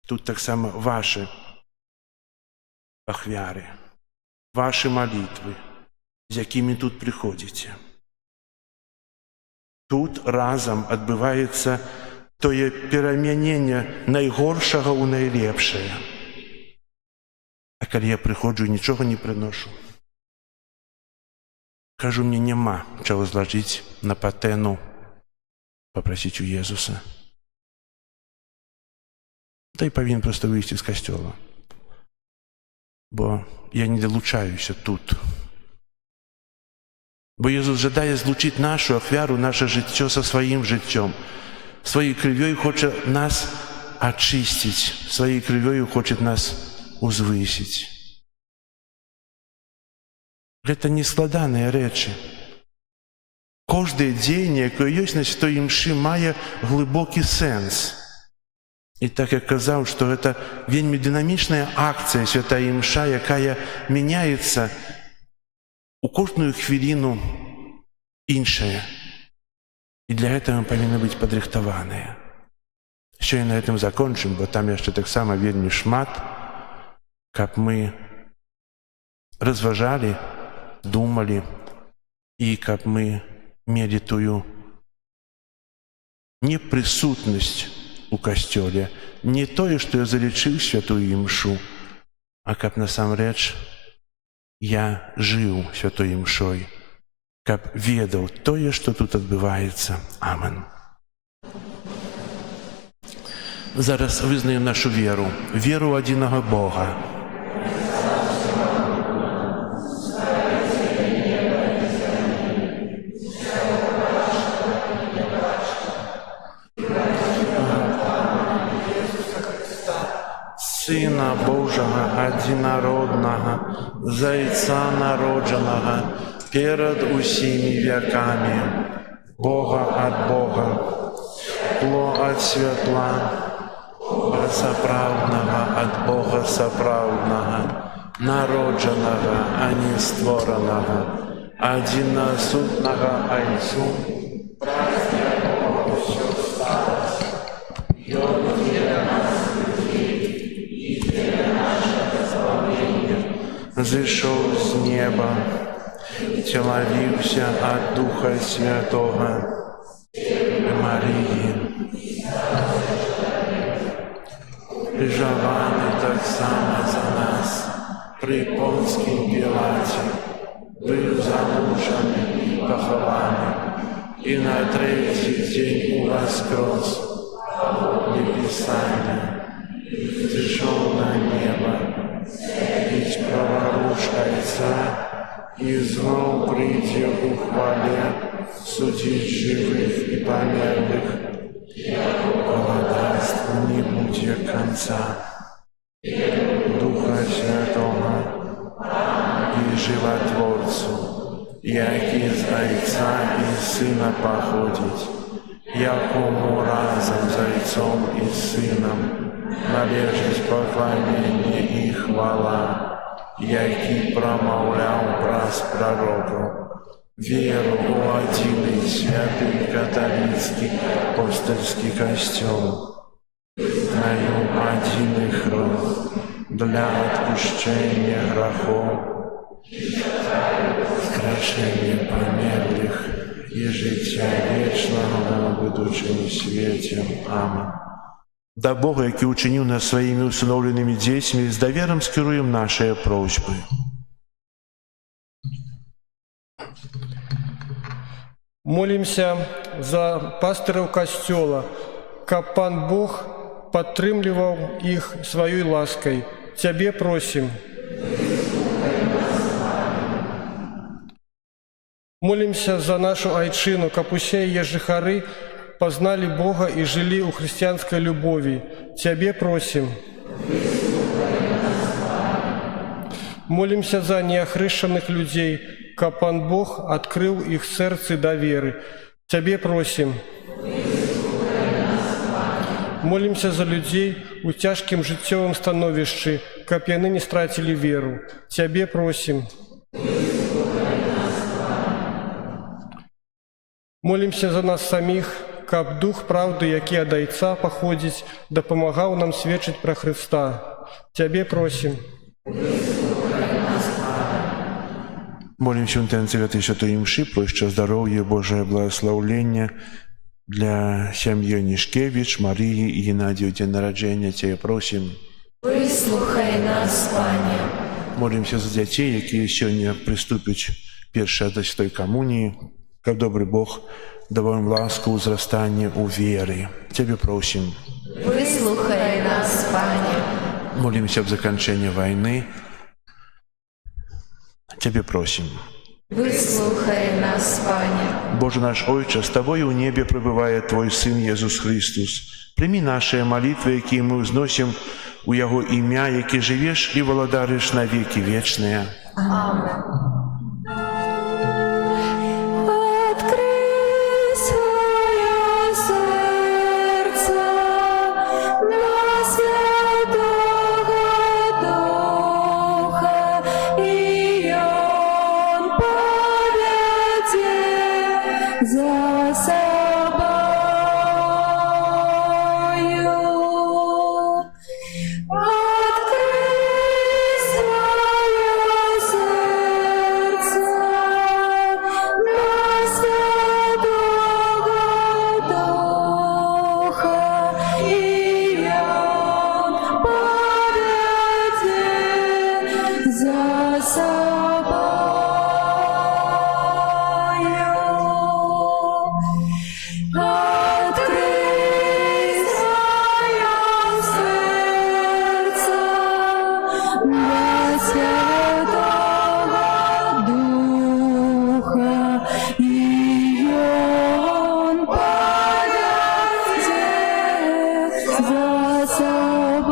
Тут таксама вашы ахвяры, вашы малітвы, з якімі тут прыходзіце. Тут разам адбываецца тое перамяненне найгоршага ў найлепшае. А калі я прыходжу і нічога не прыношу, кажу, мне няма чаго злажыць на патэну, папрасіць у Езуса. Да і павінен проста выйсці з касцёла, бо я не далучаюся тут. Бо Езус жадае злучыць нашу ахвяру, наше жыццё са сваім жыццём. Сваёй крывёй хоча нас ачысціць, сваёй крывёю хоча нас узвысіць. Гэта не складаныя рэчы. Кожнае дзеянне, якое ёсць на святой імшы, мае глыбокі сэнс. І так як казаў, што гэта вельмі дынамічная акцыя святая імша, якая мяняецца у кожную хвіліну іншая. І для гэтага павінны быць падрыхтаваныя. Сёння на гэтым закончым, бо там яшчэ таксама вельмі шмат, каб мы разважалі, думалі, і каб мы мелі тую непрысутнасць у касцёле, не тое, што я залічыў святую імшу, а каб насамрэч я жыў святой імшой, каб ведаў тое, што тут адбываецца. Амен. Зараз вызнаем нашу веру, веру ў адзінага Бога. Сына Божага адзінароднага, Зайца народжанага, перад усімі вякамі, Бога ад Бога, тло ад святла, сапраўднага ад Бога сапраўднага, народжанага, а не створанага, адзінасутнага Айцу, зышоў з неба, целавіўся ад Духа Святога, Марыі, крыжаваны таксама за нас пры Понскім Пілаце, быў замучаны і пахаваны, і на трэці дзень уваскрос, паводле Пісання, зышоў на неба, Ведь праворуч Отца и зло придя у хвале, судить живых и померлых, голодайству не будет конца. Духа Святого и Животворцу, як из Отца и Сына походить, якому разом Зайцом и Сыном належить поклонение и хвала, який промовляв праз пророков, веру у один святый католицкий апостольский костел, даю один и храм для отпущения грехов, скрошения померлых и життя вечного в будущем свете. Аминь. Да Бога, який учинив нас своими усыновленными детьми, с довером скируем наши просьбы. Молимся за пастыраў касцёла, каб Пан Бог падтрымліваў іх сваёй ласкай. Цябе просім. Молимся за нашу айчыну, каб усе яе жыхары пазналі Бога і жылі ў хрысціянскай любові. Цябе просім. Молимся за неахрышчаных людзей, каб Пан Бог адкрыў іх сэрцы да веры. Цябе просім. Молимся за людзей у цяжкім жыццёвым становішчы, каб яны не страцілі веру. Цябе просім. Молимся за нас саміх, каб дух праўды, які ад Айца паходзіць, дапамагаў нам сведчыць пра Хрыста. Цябе просім. Молимся в интенции этой святой мши, просьба здоровья, Божие благословление для семьи Нишкевич, Марии и Геннадию день народжения. Тебе просим. Выслухай нас, Пане. Молимся за детей, які сьогодні приступять перше до Святої Комунії. Как добрый Бог давай им ласку узрастания у веры. Тебе просим. Выслухай нас, Пане. Молимся об закончении войны. Тебе просим. Выслухай нас, Пане. Боже наш Отче, с Тобою у небе пребывает Твой Сын Иисус Христос. Прими наши молитвы, які мы узносим у Его имя, які живешь и владаришь на веки вечные. Амен. Открой своє серце для Святого Духа, і Он поведе за собою. Открой своє серце для Святого Духа, і Он поведе за собою. Открий своє серце для Святого Духа, і Он поведе за собою.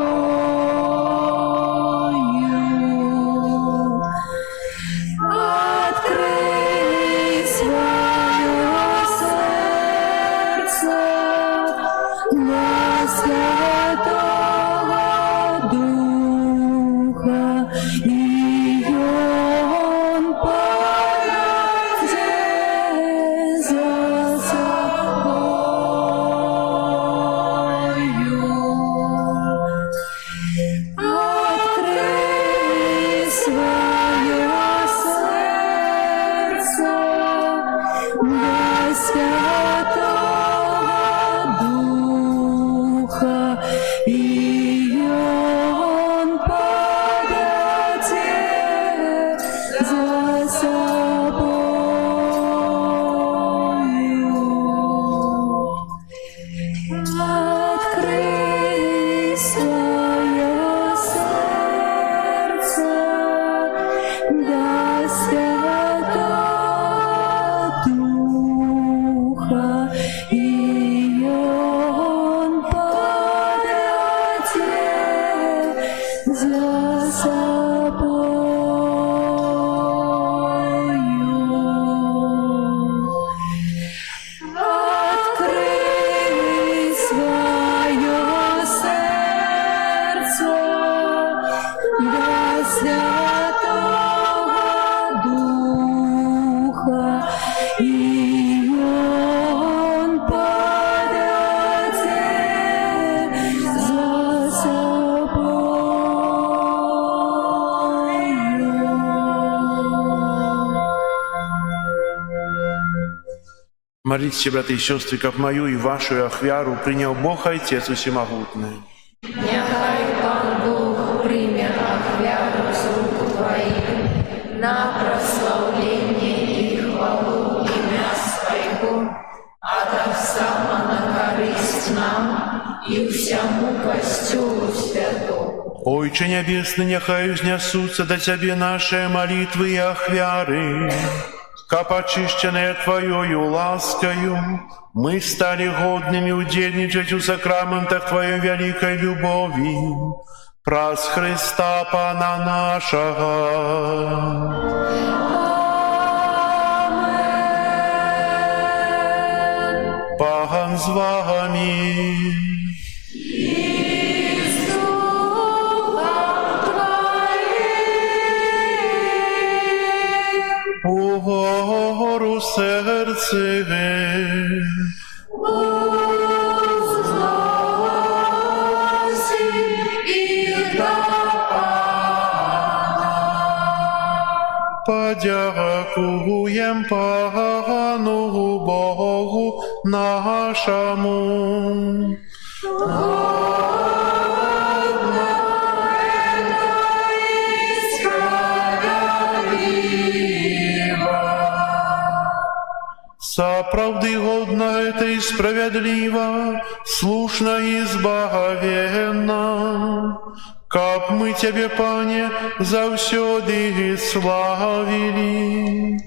Открий своє серце для Святого Духа, і Он поведе за собою. Открий своє серце для Святого Духа, і Он поведе за собою. Открий своє серце для Святого Молитесь, братья и сестры, как мою и вашу ахвяру принял Бог Отец Всемогутный. Нехай Пан Бог прийме ахвяру з рук Твоих на прославление и хвалу имя Своего, а так само на користь нам и всему костюлу святому. Ойче Небесный, нехай узнесутся до Тебе наши молитвы и ахвяры, как очищенные Твоею ласкою, мы стали годными удельничать у сакраментах Твоей великой любови, праз Христа Пана нашего. Пан з вами. Угору серце. Подякуєм Пану Богу нашому. Соправды годна это и справедлива, слушна и избавенна, как мы Тебе, Пане, завсёды славили,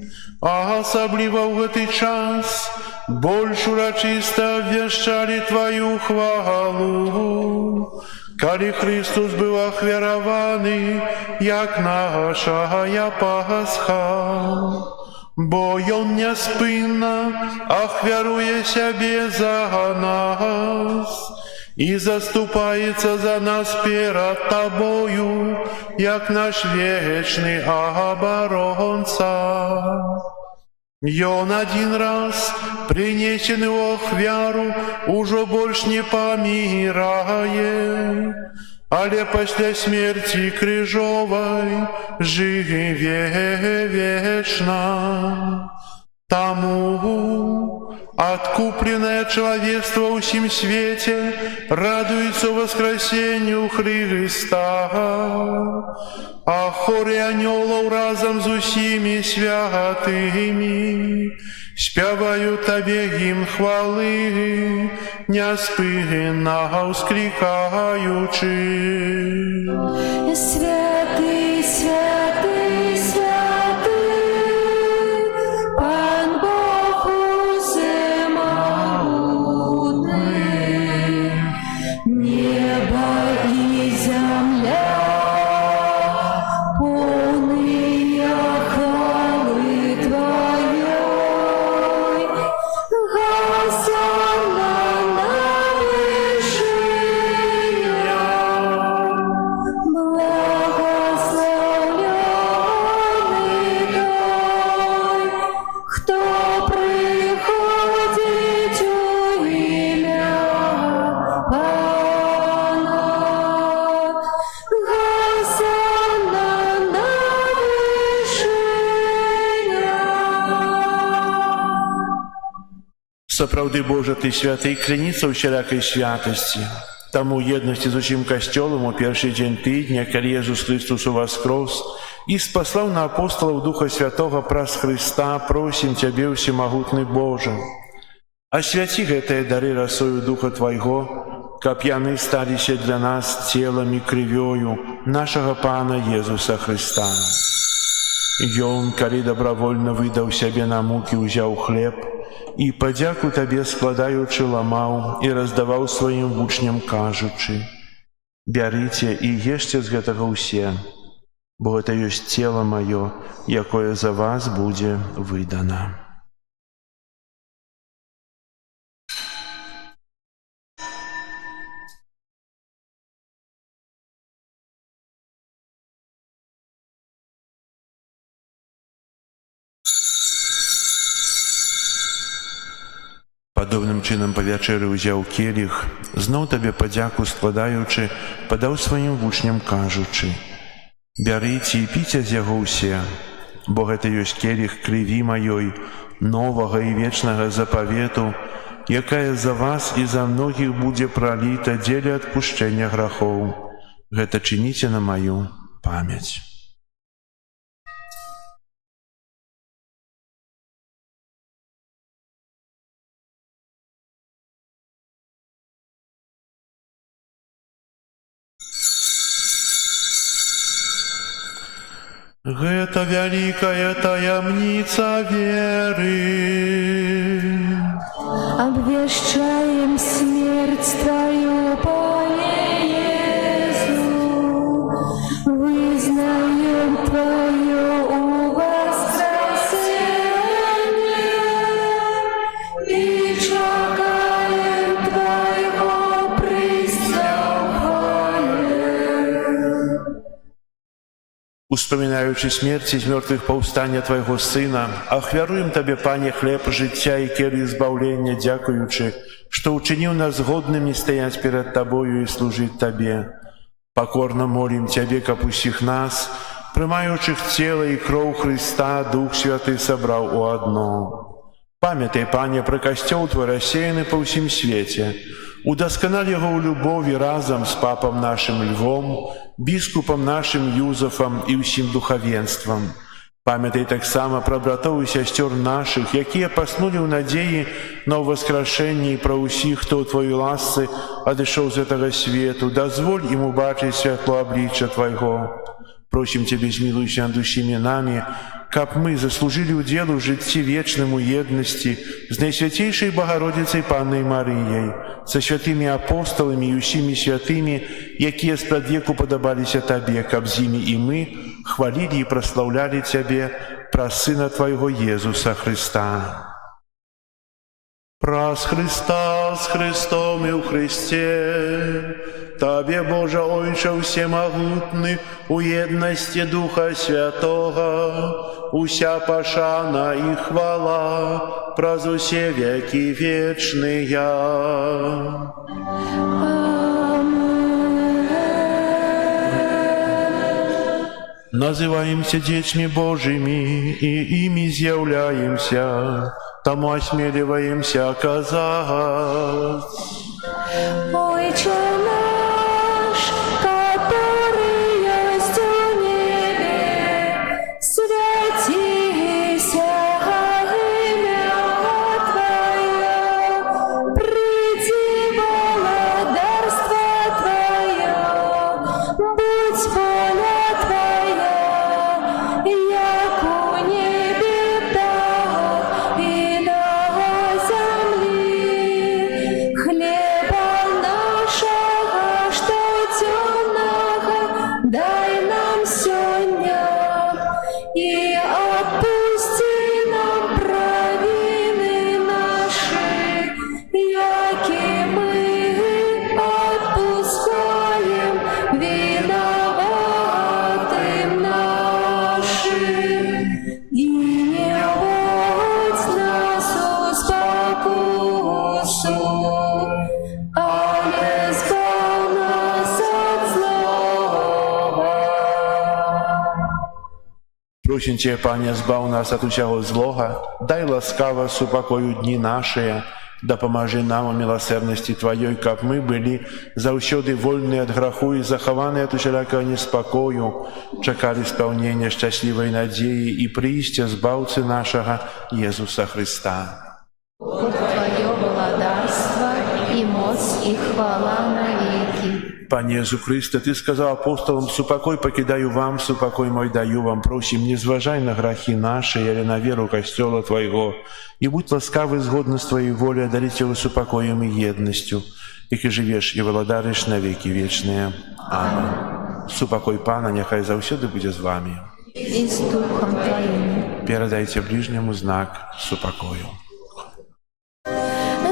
а особливо в этот час больше урочисто обвещали Твою хвалу, коли Христос был охверованный, як нашая Пасха. Бо Он неспинно охвярує себе за нас и заступается за нас перед Тобою, як наш вечный оборонца. И Он один раз, принесенный в охвяру, уже больше не помирает, але после смерти крижовой живе вечно. Тому откупленное человечество в всем свете радуется воскресению Христа, а хоры анёлов разом с усими святыми спевают Тебе гимн хвалы, неспинно ускликаючи. Святый, святый, святый, Пан Бог всемогутный, небо и земля, полные хвалы Твоей. Госанна на вершинах, благословенный той, кто приходит у имя Пана. Госанна на вершинах. Соправды Боже, Ты святый, клянется у всякой святости. Тому в едности с усім Костелом у перший день тыдня, коли Иисус Христос воскрес, и спаслал на апостолов Духа Святого праз Христа, просим Тебе, всемогутный Боже, освяти гэтые дары росою Духа Твоего, каб яны сталіся для нас телом и кровью нашего Пана Иисуса Христа. И Он, коли добровольно выдал себе на муки, взял хлеб, и подяку Тебе складаючи ламаў и раздавал своим вучням, кажучи: «Бярыце и ешьте з гэтага ўсе, бо это есть тело мое, якое за вас будет выдано». Падобным чынам па вячэры ўзяў келіх, зноў Табе падзяку складаючы, падаў сваім вучням, кажучы: «Бярыце і піце з яго ўсе, бо гэта ёсць келіх крыві маёй, новага і вечнага запавету, якая за вас і за многіх будзе праліта дзеля адпушчэння грахоў. Гэта чыніце на маю памяць. Гэта вялікая таямніца веры. Обвещаем смерть Твою, Пане Иисус, вызнаем Твое воскресение и чекаем Твоего престоления. Успоминаючи смерти из мертвых повстання Твоего Сына, ахвяруем Тебе, Пане, хлеб життя и келих збавлення, дякуючи, что учинил нас годными стоять перед Тобою и служить Тебе. Покорно молим Тебе, как усіх нас, приймаючих тело и кров Христа, Дух Святый собрал у одно. Памятай, Пане, про костел Твой рассеянный по всем свете. Удоскональ его у любови разом с папом нашим Львом, біскупом нашим Юзефом і усім духовенством. Памятай так само про братов і сестер наших, якія паснули ў надеї на воскрешенні, і про усіх, хто у Твоей ласцы одышоў з этого свету. Дозволь им убачить святло обличия Твоего. Просим Тебе, змилуйся над усіми нами, каб мы заслужили уделу в житті вечному єдності з Найсвятейшей Богородицей Панной Марією, со святыми апостолами и усіми святыми, якія спрадвеку подобалися Тебе, каб з ими и мы хвалили и прославляли Тебе, праз Сына Твоего Иисуса Христа. Праз Христа, с Христом и у Христе, Тебе, Боже Ойче всемогутный, у єдності Духа Святого, уся пошана и хвала, праз усе веки вечные. Называемся детьми Божьими, и ими з'являемся, тому осмеливаемся оказать. Отче наш, который есть в небе, святися имя Твое, приди благодарство Твое, будь воля Твоя, як у небе, так и на земле. Хлеба нашего штоденного дай нам сегодня, и отпусти нам провины наши, яки мы отпускаем виноватым нашим. И не вводь нас в спокусу, але избавь нас от злого. Просим Тебя, Пане, збав нас от усяго злога, дай ласкаво супокою дни наши, да поможи нам у милосердности Твоей, как мы были заусёды вольны от граху и захованы от усялякого неспокою, чекали исполнения счастливой надеи и приистя збавцы нашего Иисуса Христа. Твое владарство и моц и хвала навеки. Пане Иисус Христе, Ты сказал апостолам: «Супокой покидаю вам, супокой мой даю вам». Просим, не зважай на грехи наши или на веру костела Твоего, и будь ласкавый згодно с Твоей волей одарить его супокоем и едностью, и живешь и владаришь на веки вечные. Аминь. Супокой Пана, нехай завсёды буде з вами. И с Духом Твоим. Передайте ближнему знак супокою.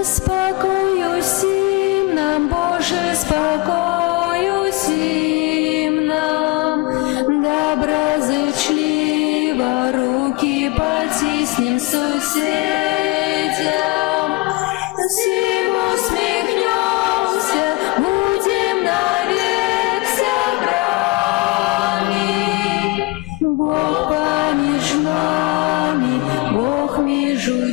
Спокою сим нам, Боже, спокою сим нам, доброзычливо руки потиснем соседям, всем усмехнемся, будем навек собраны. Бог помеж нами, Бог между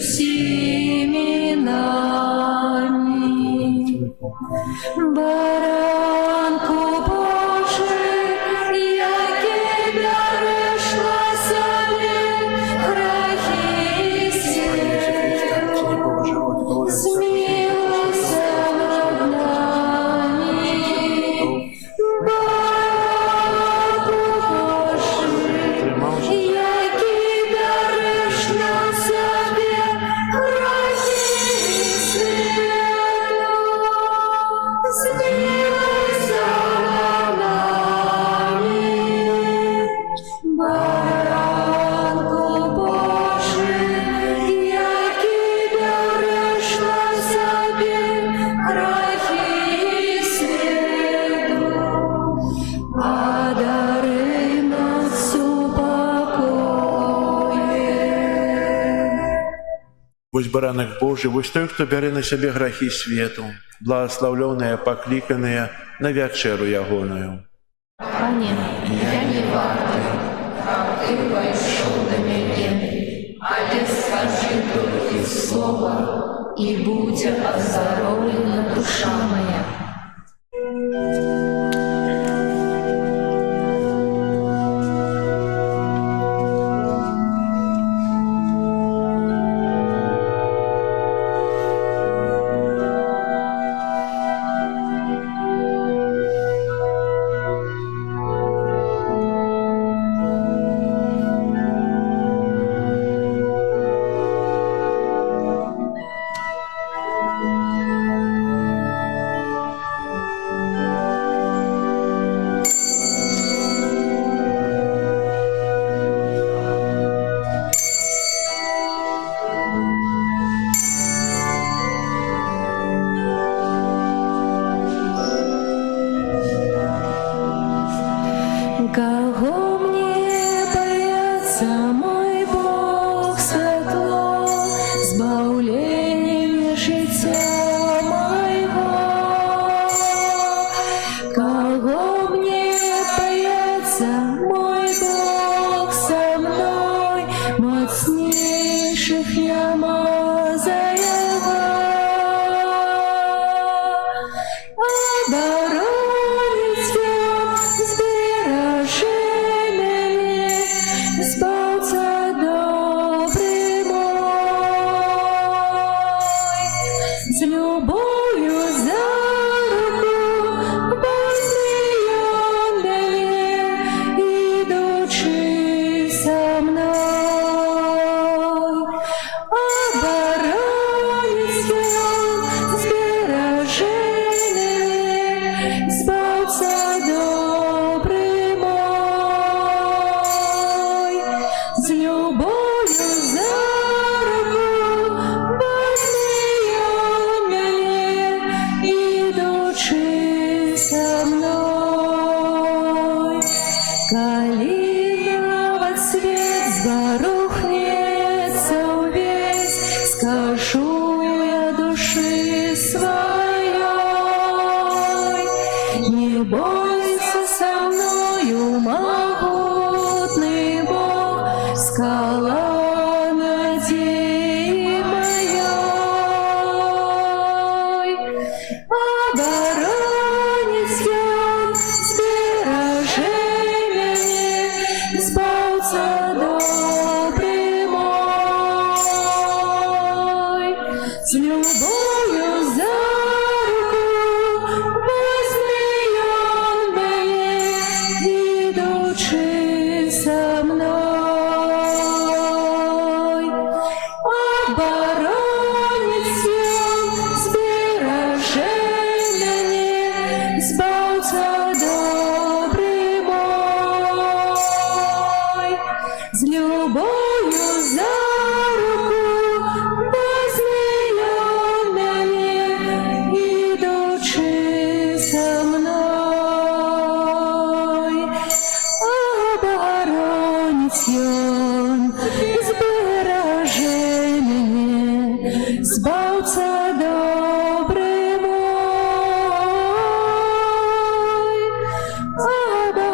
Баранку Божий, який береш на себе грехи світу, змилуйся над нами. Баранку Божий, який береш на себе грехи світу, змилуйся над нами. Баранку Божий, який береш на себе грехи світу, подаруй нас упокоєм. Вось баранак Божий, вось той, хто бярэ на сябе грахі свету, благословленыя, пакліканыя на вячэру ягоную. Пане, я не варта, каб ты пайшоў да мяне, але скажы толькі слова, і будзе аздароўлена душа моя. Кого мне бояться, мой Бог светло, збавление життя моего? Кого мне бояться, мой Бог со мной, мощнейших нема за его? Оборонить его, збережи мене, збавця добрий мой. З любов'ю за руку возьми мене, ідучи со мною. Оборонить его, збережи мене, збавця добрий мой. З любов'ю за руку возьми мене, ідучи со мною. Калиновый цвет сворухнется увесь, скажу я души своей. Не бойся со мною, могутный Бог, скала надежды моей. Оборонить он, збережи мене, збавця добрий мой. З любов'ю за руку возьми мене, ідучи со мною. Оборонить он, збережи мене, збавця добрий мой. З любов'ю за руку возьми мене, ідучи со мною. Оборонить он, збережи мене, збавця добрий мой.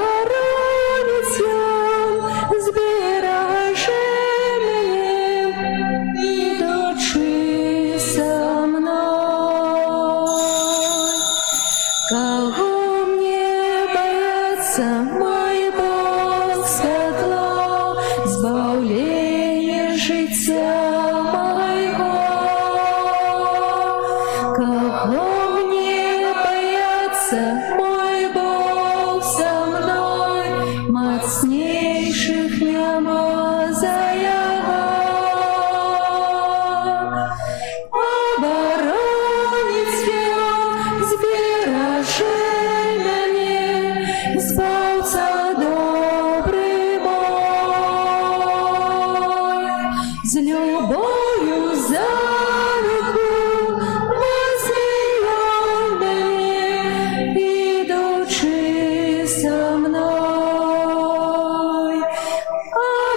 Оборонить он, збережи мене, ідучи со мною. моего. Кого мне бояться, мой Бог со мной, мощнейших нема за Его. Оборонит Он, збережи меня, Збавца добрый мой, с любовью за руку возьми Он меня, идучи со мной.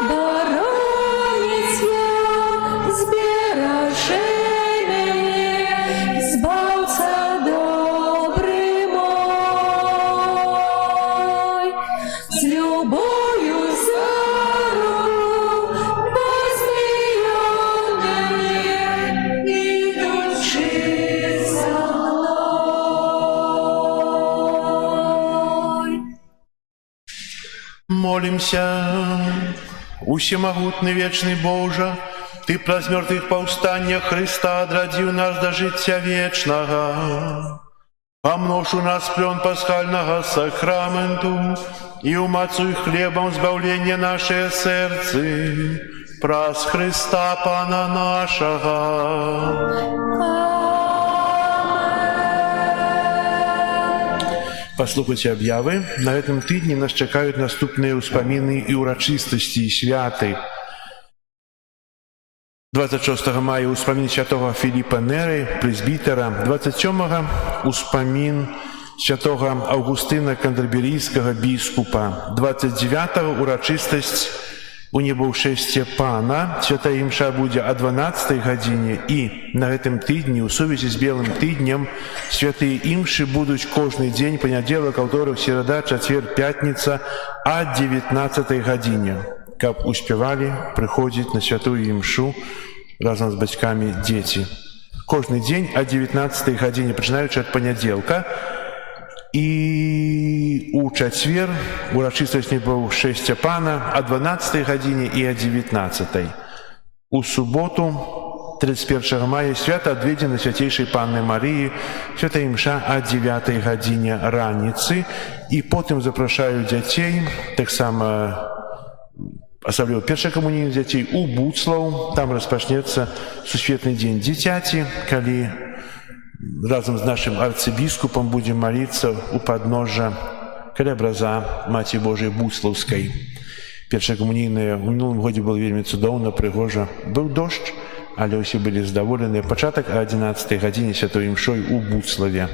Оборонит Он, збережи меня, Збавца добрый мой, с любовью за руку возьми Он меня, идучи со мной. Молимся. Усемогутный вечный Боже, Ты праз мертвых повстання Христа одрадзіў нас до жыцця вечнага. Помножь у нас плен пасхального сакраменту и умацуй хлебом збавлення наше сердце, праз Христа Пана нашего. Послухайте объявы. На этом тыдні нас чекают наступные успомины и урочистости и святы. 26 мая успомін святого Філіпа Нери, пресбітера. 27 успомін святого Августина Кантерберійського біскупа. 29 урочистость у небаўшэсце Пана. Святая імша будзе о 12 гадзіне. І на гэтым тыдні, у сувязі з Белым тыднем, святыя імшы будуць кожны дзень, панядзелак, аўторак, серада, чацвер, пятніца о 19 гадзіне. Каб успявалі прыходзіць на святую імшу разам з бацькамі дзеці. Кожны дзень о 19 гадзіне, пачынаючы ад панядзелка. І у чацвер урачыстасць небаўшэсця Пана о 12 гадзіне і о 19. У суботу, 31 мая, свята адведзена Свяцейшай Панны Марыі, святая імша о 9 гадзіне раніцы. І потым запрашаю дзяцей, таксама асабліва першакамунійных дзяцей, у Буцлаў. Там распачнецца сусветны дзень дзіцяці, калі разом з нашим арцыбіскупам будем молиться у подножжа каля абраза Маці Божай Буцлаўскай. Першакамунійная у мінулым годзе было вельмі цудоўна, прыгожа. Быў дождж, але ўсе былі задаволеныя. Пачатак о 11 гадзіне святой імшой у Буцлаве.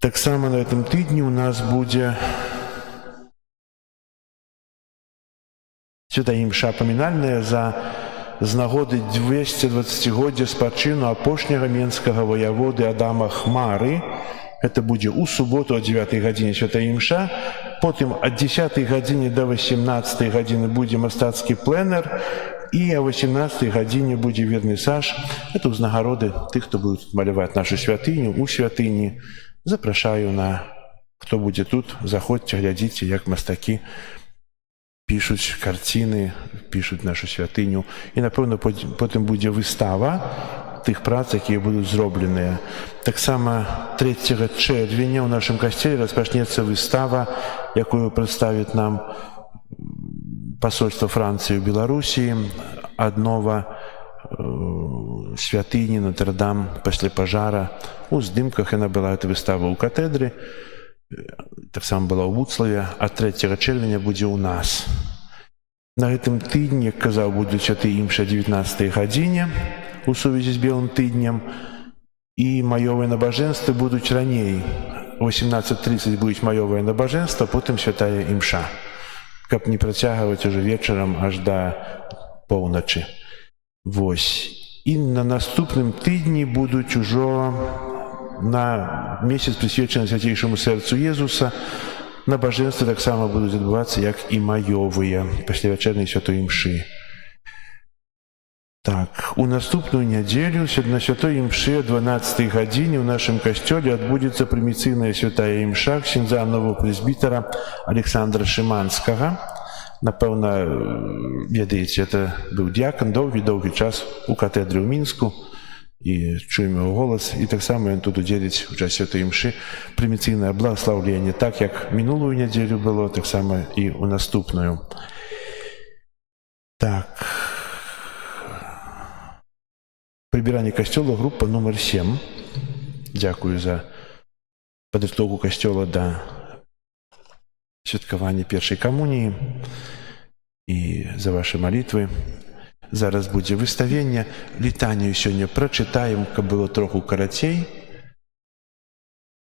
Таксама на этом тыдні у нас будзе святая імша памінальная з нагоды 220-годдзя спачыну апошняга менскага ваяводы Адама Хмары. Это будзе у суботу о 9 гадзіне святая імша. Потым от 10 гадзіне до 18 гадзіны будзе мастацкі пленэр. І о 18 гадзіне будзе вернісаж. Это ўзнагароды тых, хто будзе маляваць нашу святыню у святыні. Запрашаю на хто будзе тут. Заходзьце, глядзіце, як мастакі пишуть карціны, пишуть нашу святыню. І, напэўна, потым будзе выстава тых прац, якія будуць зробленыя. Таксама 3 чэрвеня ў нашым касцеле распачнецца выстава, якую прадставіць нам посольство Францыі ў Беларусі, аднова святыні Нотр-Дам пасля пажара. У здымках яна была, эта выстава ў катэдры, таксама была ў Буцлаве, а 3 чэрвеня будзе ў нас. На гэтым тыдні, як казаў, будуць святыя імшы о 19 гадзіне у сувязі з Белым тыднем, і маёвыя набажэнствы будуць раней. О 18:30 будуць маёвыя набажэнства, потым святая імша, каб не працягваць уже вечарам аж да поўначы. Вось. І на наступным тыдні будуць ужо на месяц прысвечаны свяцейшаму сэрцу Езуса. Набажэнствы таксама будуць адбывацца, як і маёвыя, пасля вячэрняй святой імшы. Так, у наступную нядзелю на святой імшы о 12 гадзіне ў нашым касцёле адбудзецца прыміцыйная святая імша ксяндза нового прэзбітара Александра Шыманскага. Напэўна, ведаеце, это быў д'якан доўгі час у катэдры ў Мінску, і чуем яго голас, і таксама ён тут удзеліць у час святой імшы прыміцыйнае благаслаўленне, так як мінулую нядзелю было, таксама і ў наступную. Так. Прыбіранне касцёла, група нумар 7. Дзякую за падрыхтоўку касцёла да святкавання першай камуніі і за вашы малітвы. Зараз будзе выставенне. Літанію сёння прачытаем, каб было троху карацей.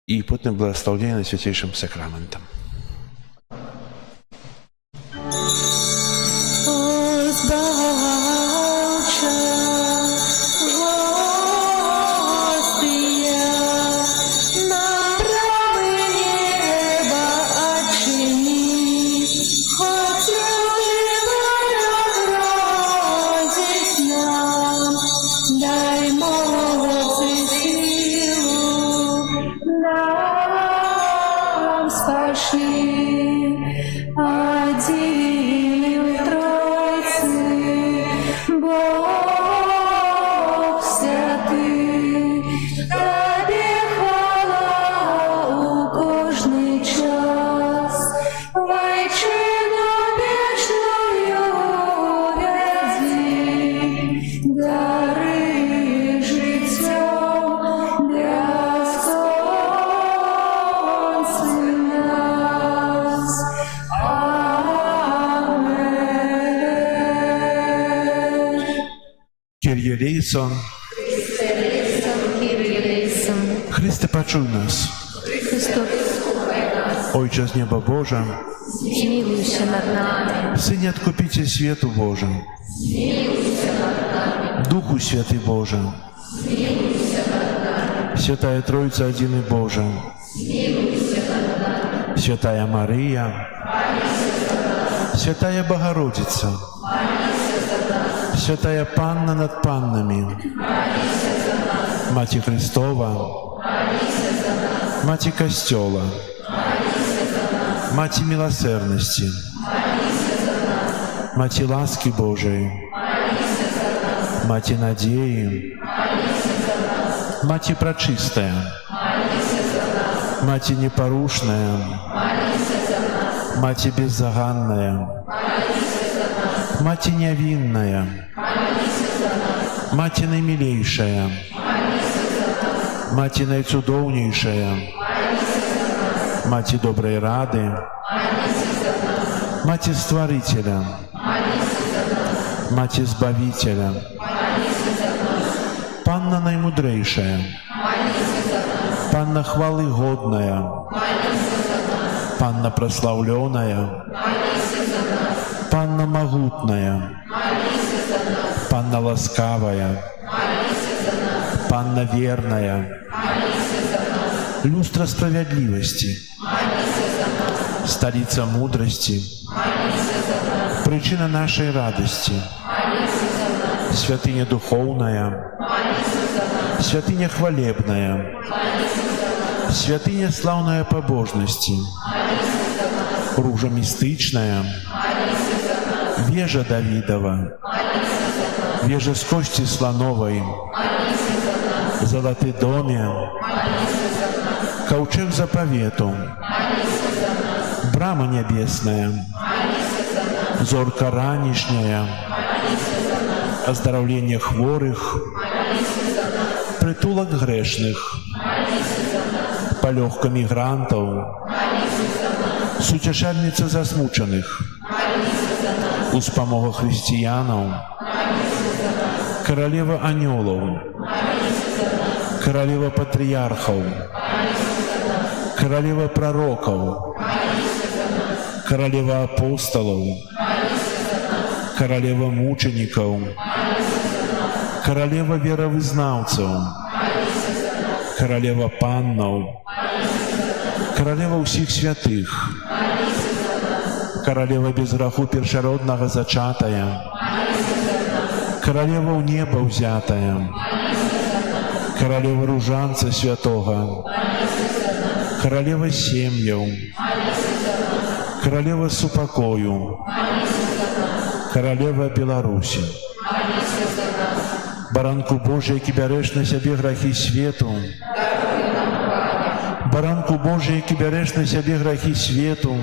І потым благаслаўленне свяцейшым сакраментам. Kyrie eleison. Chryste, poczuj nas. Ojcze z nieba Boże, Zmiłuj się nad nami. Synie Odkupiciel światu Boże, Duchu Święty Boże, Święta Trójca Jedyny Boże, Święta Maryja, Święta Bogorodica, Święta Panna nad Pannami, Macie Chrystowa, Macie Kościoła, Macie miłosierności, Macie łaski Bożej, Macie nadziei, Macie пречистая, Macie непорушная, Macie беззаганная, Macie невинная, Macie najmilejsza, Macie najcudowniejsza, Macie dobrej rady, Macie Stworителя, Macie Zbawiciela, Panna najmądrzejsza, Panna chwały godna, Panna прославленная, Panna могутная, Panna ласкавая, Panna верная, люстра справедливости, столица мудрости, причина нашей радости, святыня духовная, святыня хвалебная, святыня славная побожности, ружа мистичная, вежа Давидова, вежа с кости слоновой, золотый доме, ковчег заповету, брама небесная, зорка ранішняя, оздоровление хворых, притулок грешных, полегка мигрантов, сутешальница засмученных, успомога християнов, королева анgelов, королева патриархов, королева пророков, королева апостолов, королева мучеников, королева веровызнавцев, королева паннов, королева всех святых, королева без граху першородного зачатая, королева в небо взятая, королева ружанца святого, королева семьев, Королева супокою, Королева Беларусі, Баранку Божий, які бяреш на сябе грахі свету, Баранку Божий, які бяреш на сябе грахі свету,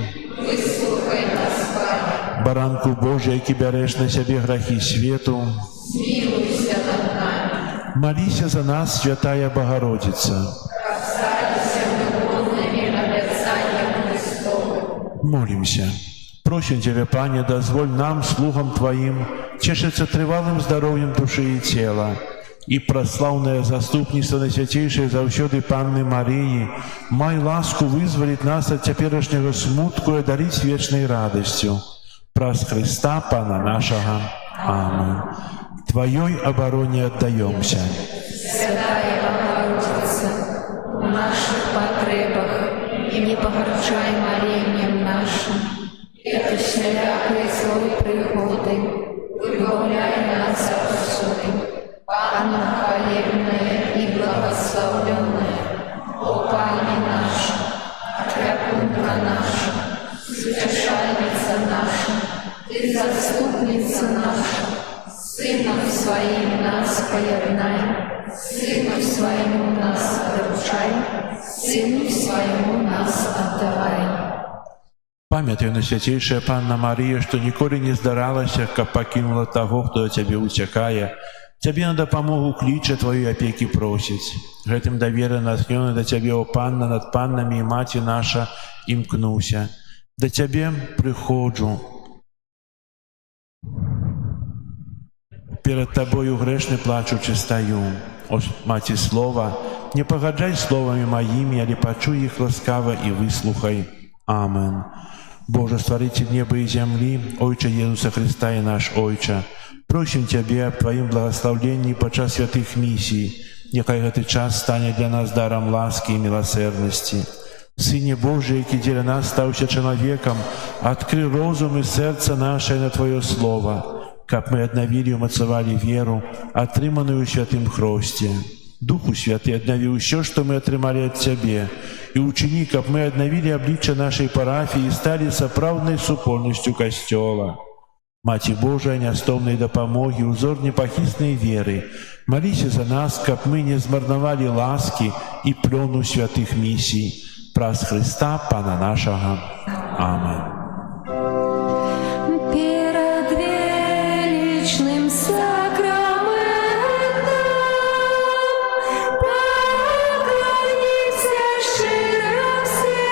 Баранку Божий, які бяреш на сябе грахі свету, молися за нас, святая Богородица. Молимся. Просим Тебя, Пане, дозволь нам, слугам Твоим, чешиться трывалым здоровьем души и тела, и прославное заступництво Найсвятейшей заўсёды Панны Марии, май ласку вызволить нас от теперешнего смутку и дарить вечной радостью. Праз Христа, Пана нашего. Аминь. Твоей обороне отдаемся. Святая Богородица, в наших потребах не погорчай молением нашим, это всякой злой приходы, выбавляй нас от суды. Панна хвалебная и благословленная, о Пане наша, опекунка наша, утешальница наша, Ты заступница наша, Сыном Своим нас поеднай, Сыну Своему нас поручай, Сыну Своему нас отдавай. Памятай, Найсвятейшая Панна Мария, что николи не здаралася, как покинула того, кто от Тебе утекая. Тебе на допомогу клича Твоей опеки просить. Гэтым доверия натхнёны до Тебе, о Панна, над паннами и Мати наша, имкнуся. До Тебе приходжу. Перед Тобою грешный плачучи стою. О, Мати Слова, не погаджай словами моими, али почуй их ласкаво и выслухай. Амен. Боже, Створитель неба и земли, Ойче Иисуса Христа и наш Ойче, просим Тебе об Твоим благословении подчас святых миссий, нехай этот час станет для нас даром ласки и милосердности. Сыне Божий, які для нас стаўся человеком, открый розум и сердце наше на Твое Слово, как мы обновили и умацовали веру, отрыманную в святым хросте. Духу Святый, обнови все, что мы отрымали от Тебе, и учини, как мы обновили обличие нашей парафии и стали соправдной супольностью Костела. Мати Божия, неостомной допомоги, узор непохисной веры, молись за нас, как мы не змарновали ласки и плену святых миссий. Праз Христа, Пана нашего. Аминь. Перед величным сакраментом поклонимся щиро все,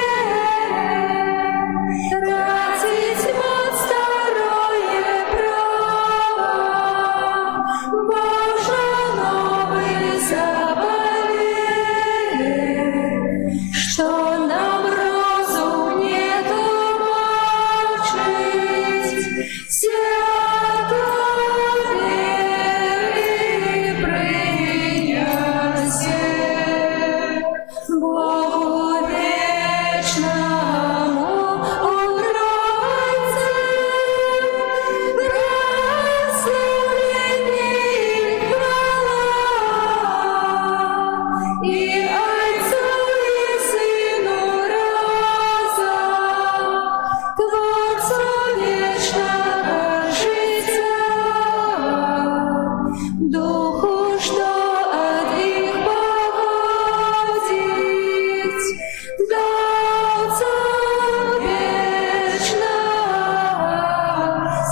тратить мод старое право, Боже новый заповедь, что нам розум не тумачить, свято веры приняся, Богу вечному уройце, прославление и хвала, и Отцу и Сыну разом, Творцу вечного життя, Духу, что от их походить, до Отца вечного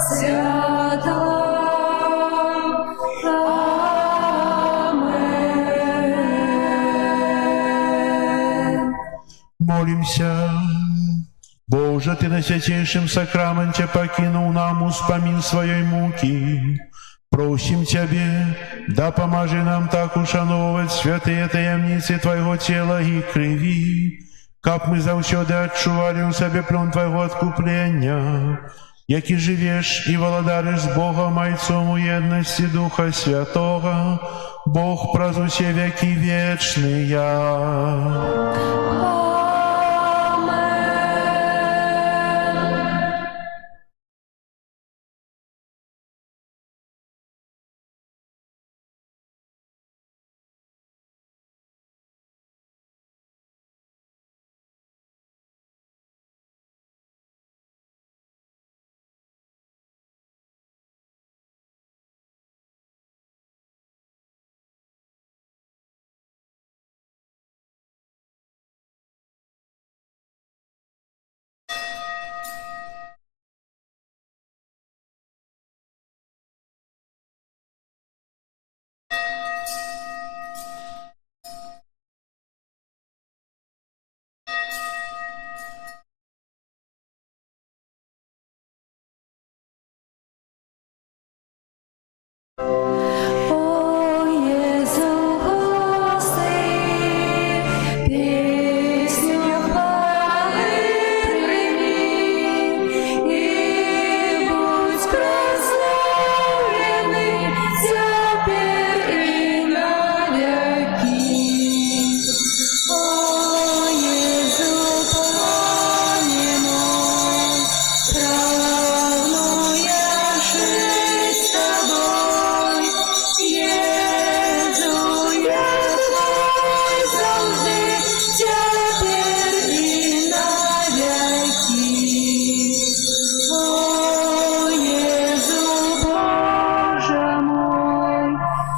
святого. Амен. Молимся. Боже, Ты на святейшем сакраменте покинул нам успомин своей муки. Просим Тебе, да поможи нам так ушановывать святые таємниці Твоего тела и крови, как мы завсёды отчували у себе плен Твоего откупления, які живешь и володаришь с Богом Отцом у едности Духа Святого, Бог праз усе веки вечные.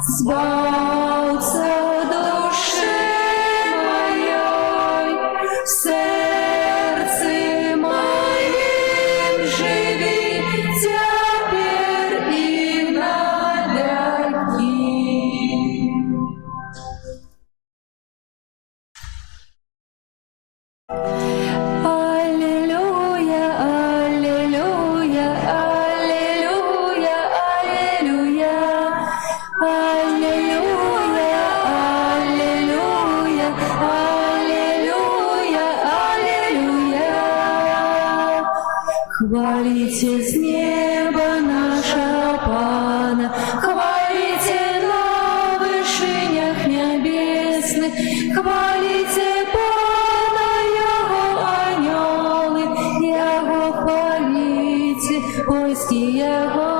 Звался душе моей, в сердце моем живи теперь и навеки. Аллилуйя, аллилуйя, аллилуйя, аллилуйя. Аллилуйя, аллилуйя, аллилуйя, аллилуйя. Хвалите с неба наша Пана, хвалите на вышинях небесных, хвалите Пана, Его анёлы, Его хвалите, войски Егоные.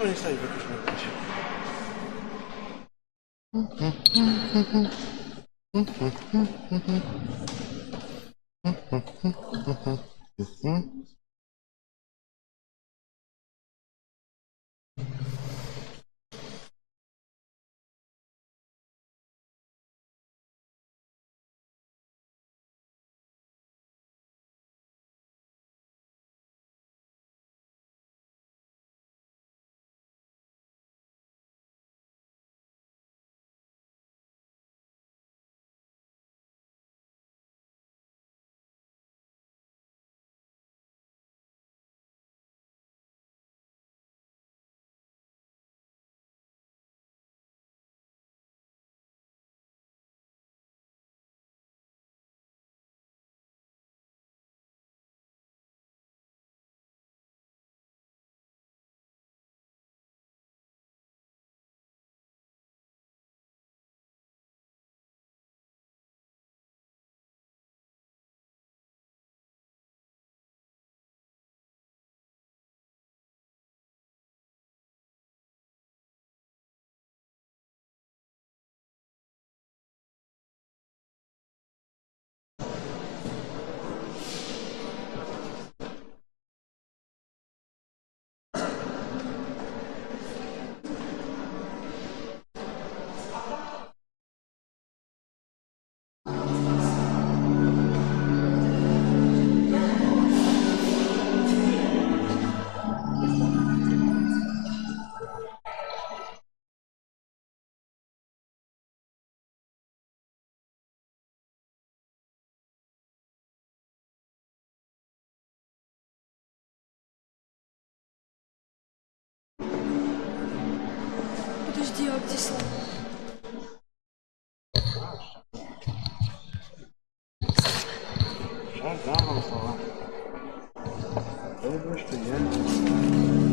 Ну, не ставь, выключи. Подожди, а где Слава? Сейчас дам вам слова. Думаю, что я...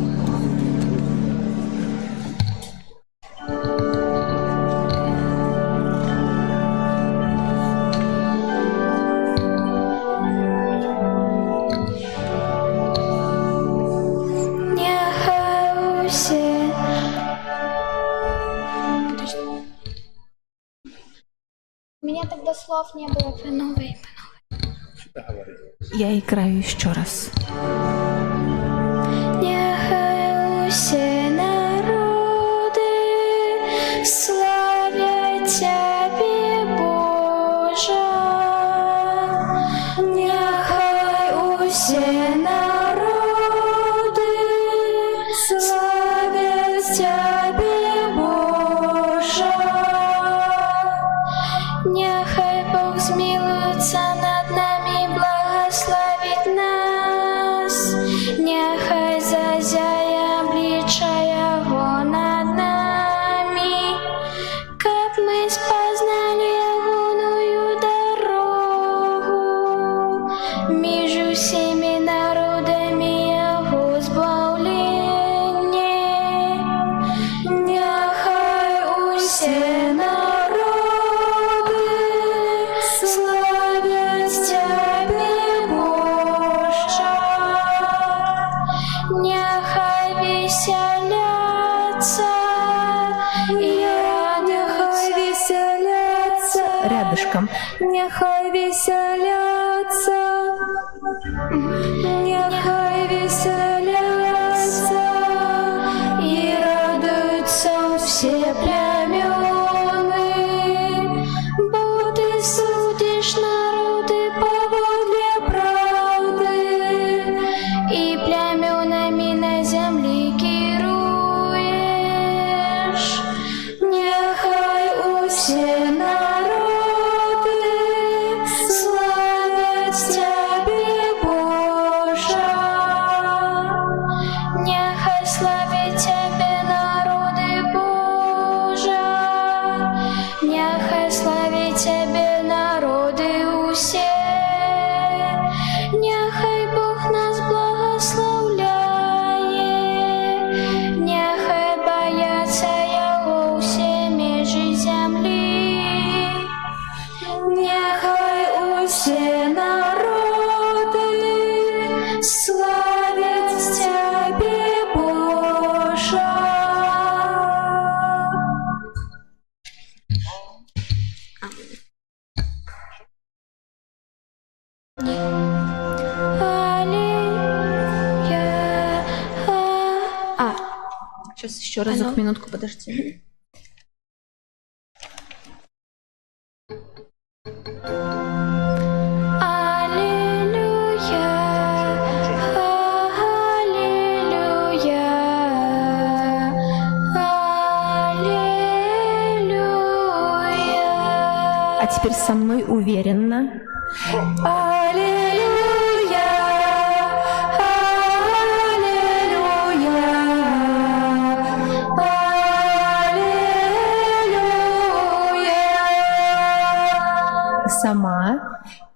Нехай усі. У меня тогда слов не было по новой. Я играю еще раз. Нехай усі народи славять Тебе, Боже. Нехай усі народи славять Тебе, Боже. Нехай Бог змилуется над нами, благословит нас. Нехай зазяє обличчя Його над нами, каб ми спознали Ягоную дорогу. Між усіми народами Його збавлення. Нехай усі народи славять Тебе, Боже. Нехай веселятся, нехай веселятся, Рядышком. нехай веселятся, нехай веселятся и радуются все племены. Бо Ты судишь народы поводле правды, и племенами на земле керуешь. Нехай усі народи славять Тебе, Боже. Сейчас еще разок, Алло. минутку, подожди. Аллилуйя, аллилуйя, аллилуйя. А теперь со мной уверенно. Аллилуйя, аллилуйя, Сама.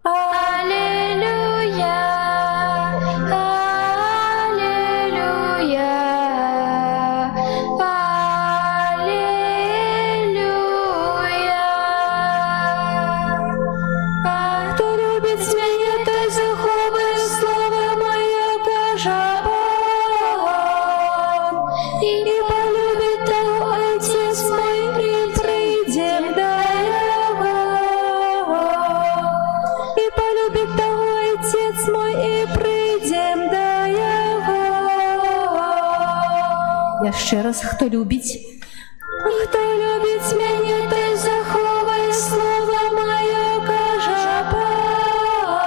аллилуйя, аллилуйя. Хто любить мене, той заховує слово моє, каже Бог. І полюбить того Отець мой, і прийдем до Його. І полюбить того Отець мой, і прийдем до Його. Я ще раз, хто любить. Хто любить мене, той заховує слово моє, каже Бог.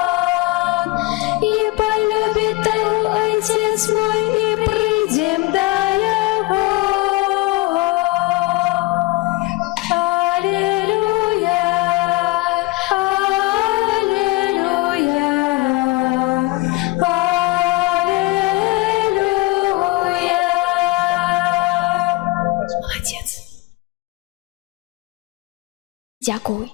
І полюбить того Отець мой, і прийдем до Його. Аллилуйя, аллилуйя, аллилуйя. Молодець. Дякую.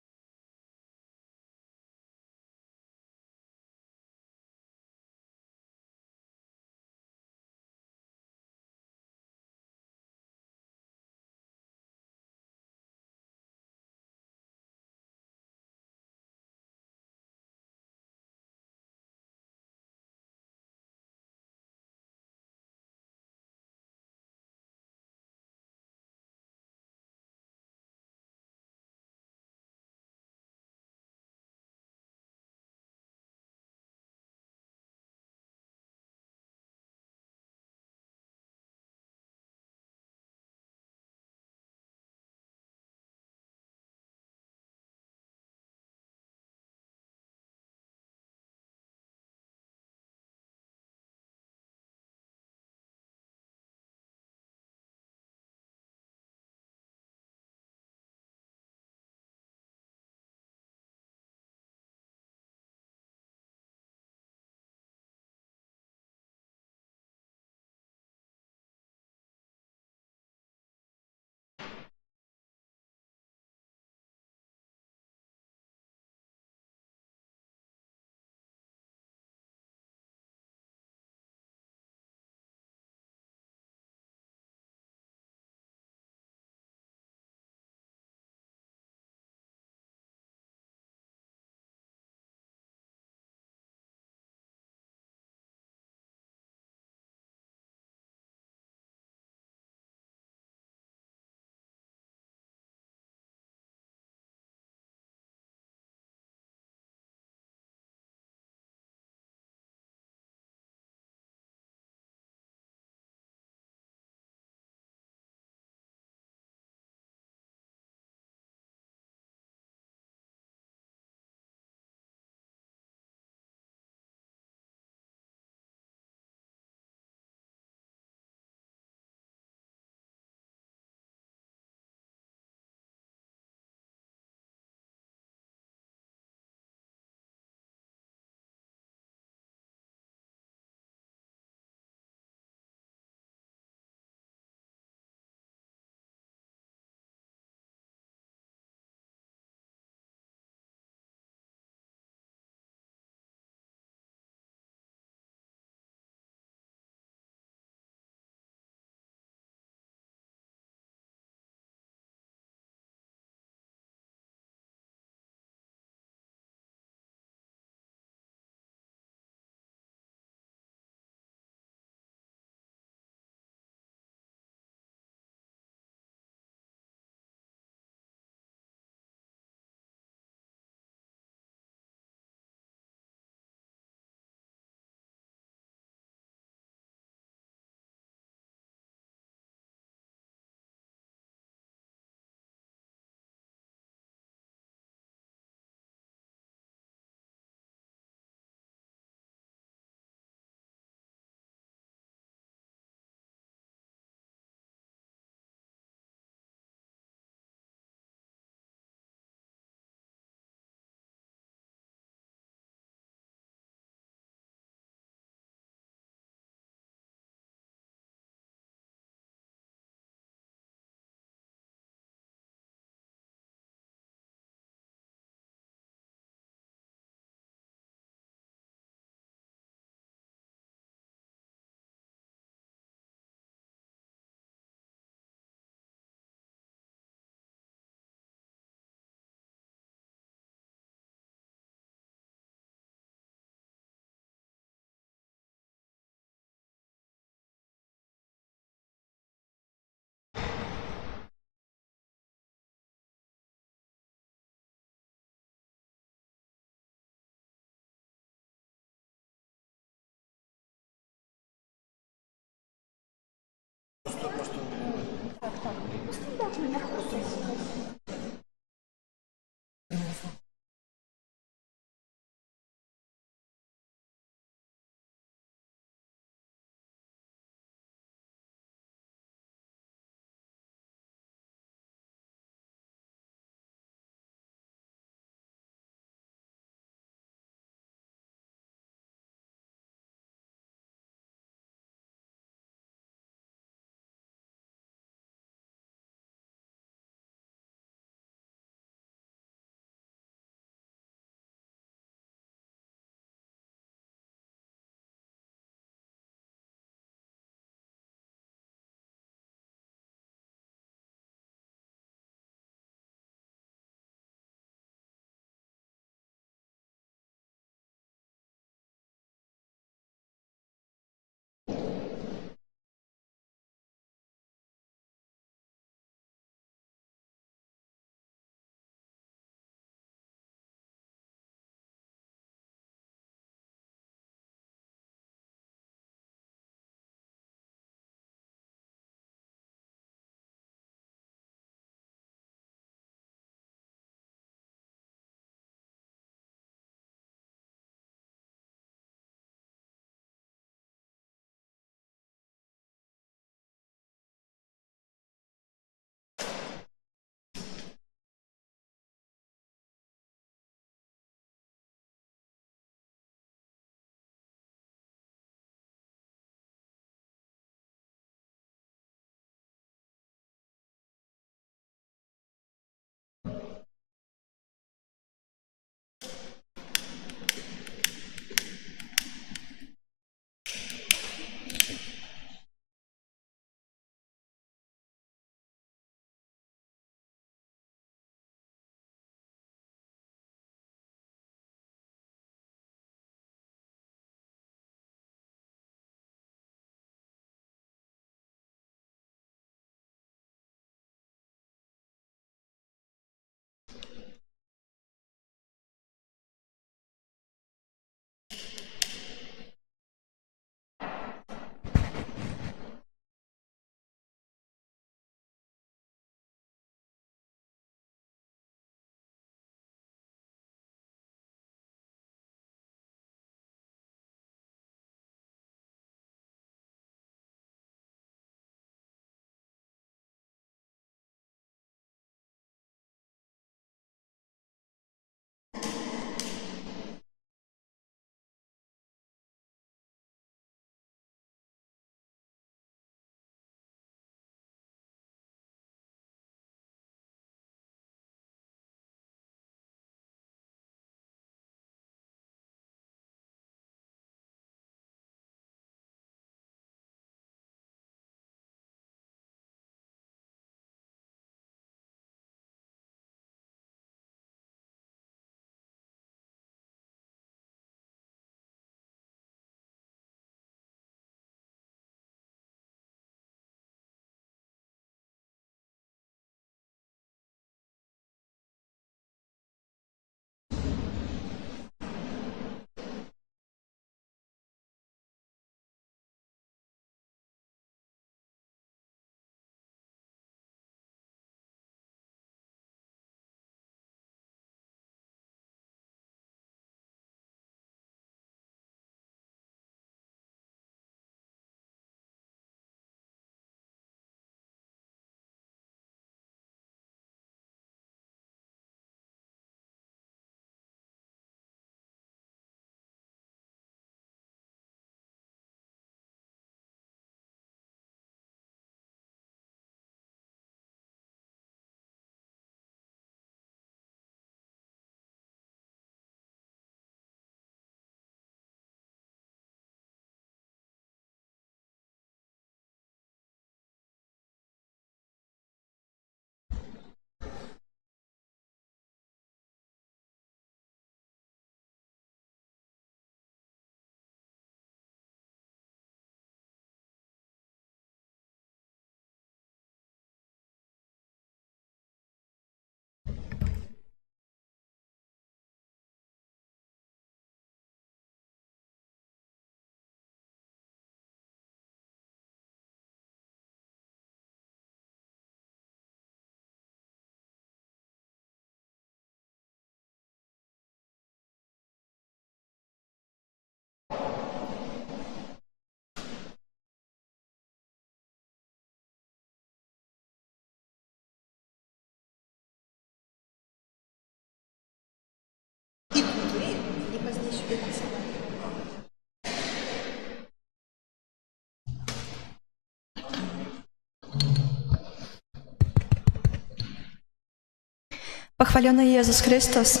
Пахвалёны Езус Христос.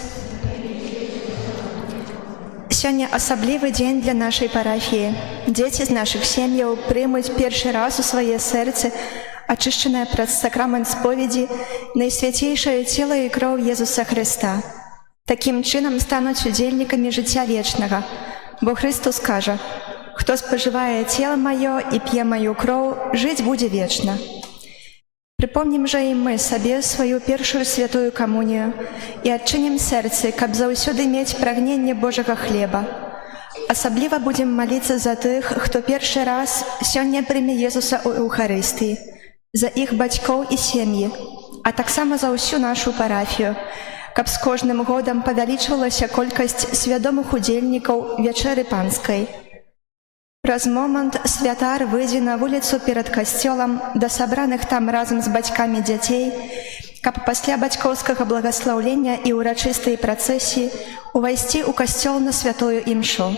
Сёння асаблівы дзень для нашай парафіі. Дзеці з нашых сем'яў прымуць першы раз у свае сэрцы, ачышчанае праз сакрамент споведзі, найсвяцейшае цела і кроў Езуса Хрыста. Такім чынам стануць удзельнікамі жыцця вечнага, бо Христос кажа: «Хто спажывае цела маё і п'е маю кроў, жыць будзе вечна». Прыпомнім жа і мы сабе сваю першую святую камунію і адчынім сэрцы, каб заўсёды мець прагненне Божага хлеба. Асабліва будзем маліцца за тых, хто першы раз сёння прыме Езуса ў Эўхарыстыі, за іх бацькоў і сем'і, а таксама за ўсю нашу парафію, каб з кожным годам павялічвалася колькасць свядомых удзельнікаў вячэры панскай. Праз момант святар выйдзе на вуліцу перад касцёлам да сабраных там разам з бацькамі дзяцей, каб пасля бацькоўскага благаслаўлення і ўрачыстай працэсіі увайсці ў касцёл на святую імшу.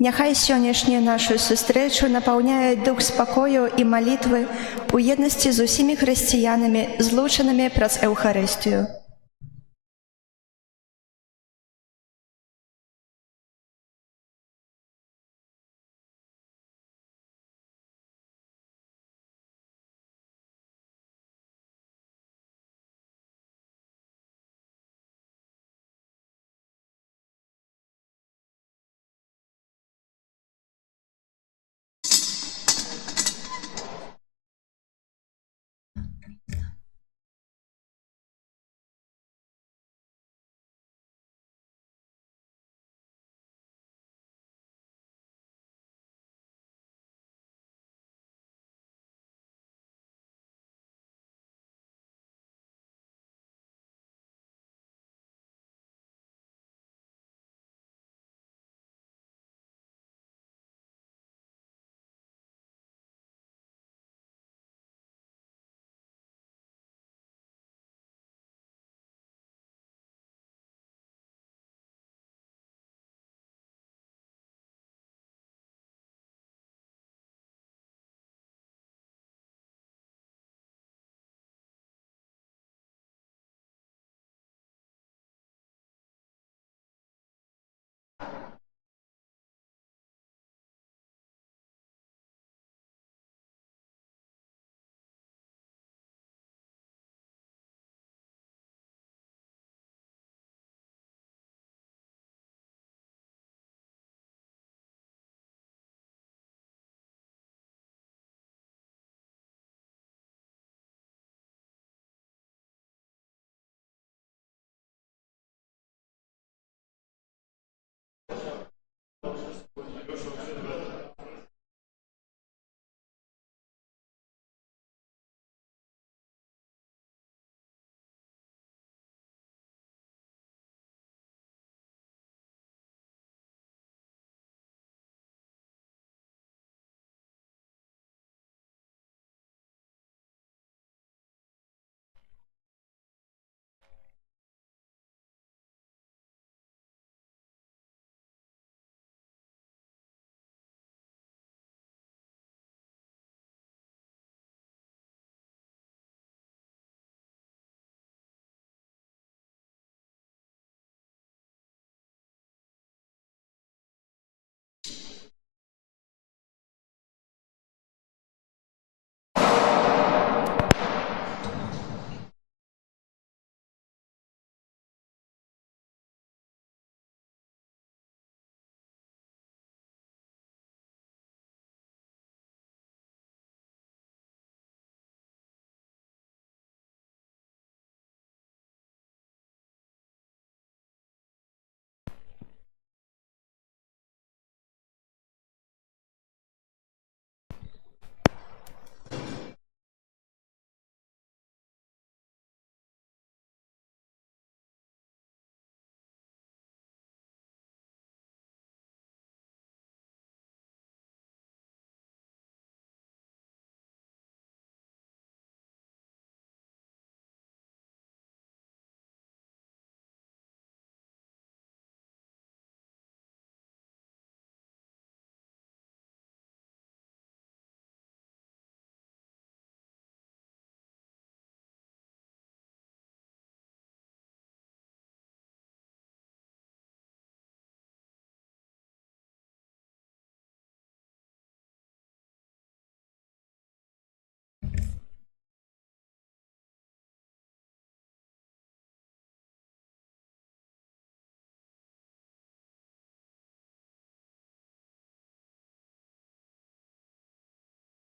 Няхай сённяшнюю нашу сустрэчу напаўняе дух спакою і малітвы ў еднасці з усімі хрысціянамі, злучанымі праз Эўхарыстыю.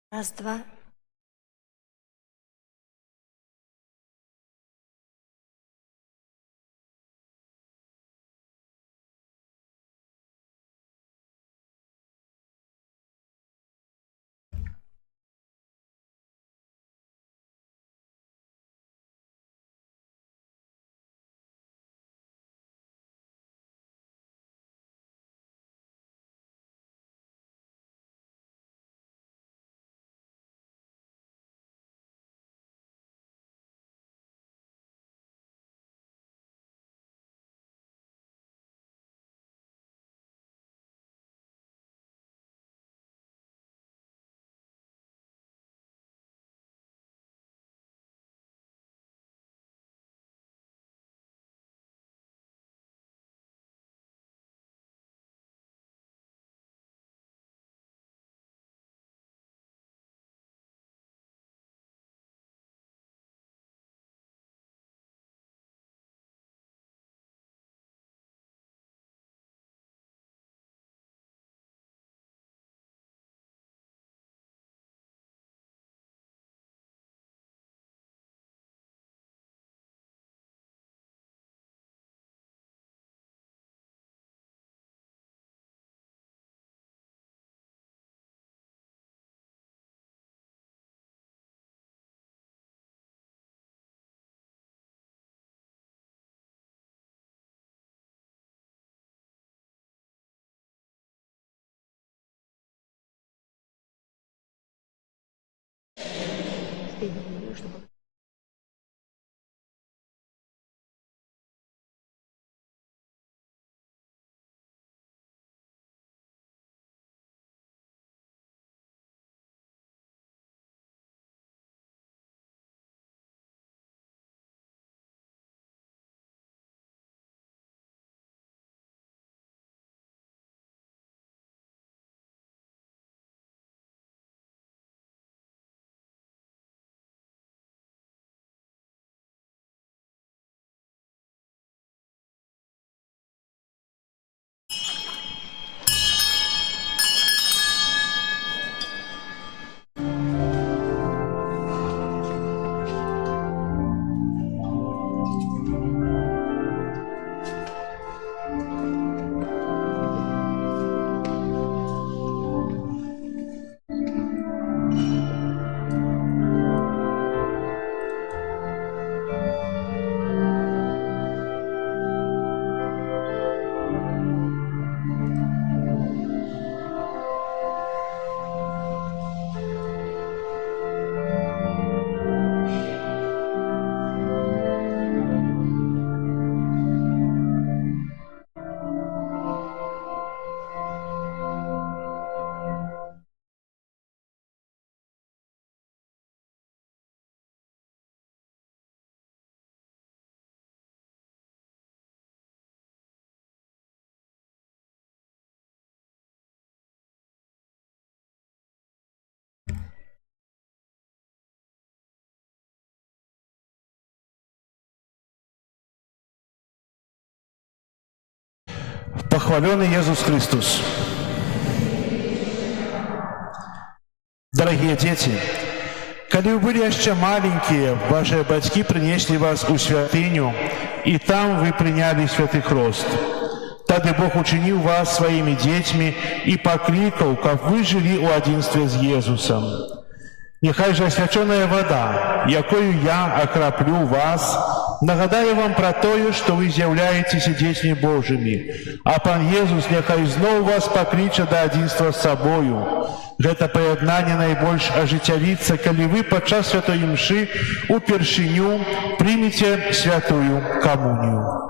Раз, два. Похваленный Иисус Христос. Дорогие дети, когда вы были еще маленькие, ваши батьки принесли вас у святыню, и там вы приняли святый хрост. Тогда Бог учинил вас своими детьми и покликал, как вы жили у одинства с Иисусом. Нехай же освяченная вода, якою я окроплю вас, нагадаю вам про то, что вы являетесь детьми Божьими, а Пан Иисус нехай знову вас покличе до одинства с собою. Это поєднання найбільш ожитявиться, коли ви під час святої мши у першиню приймете святую комунію.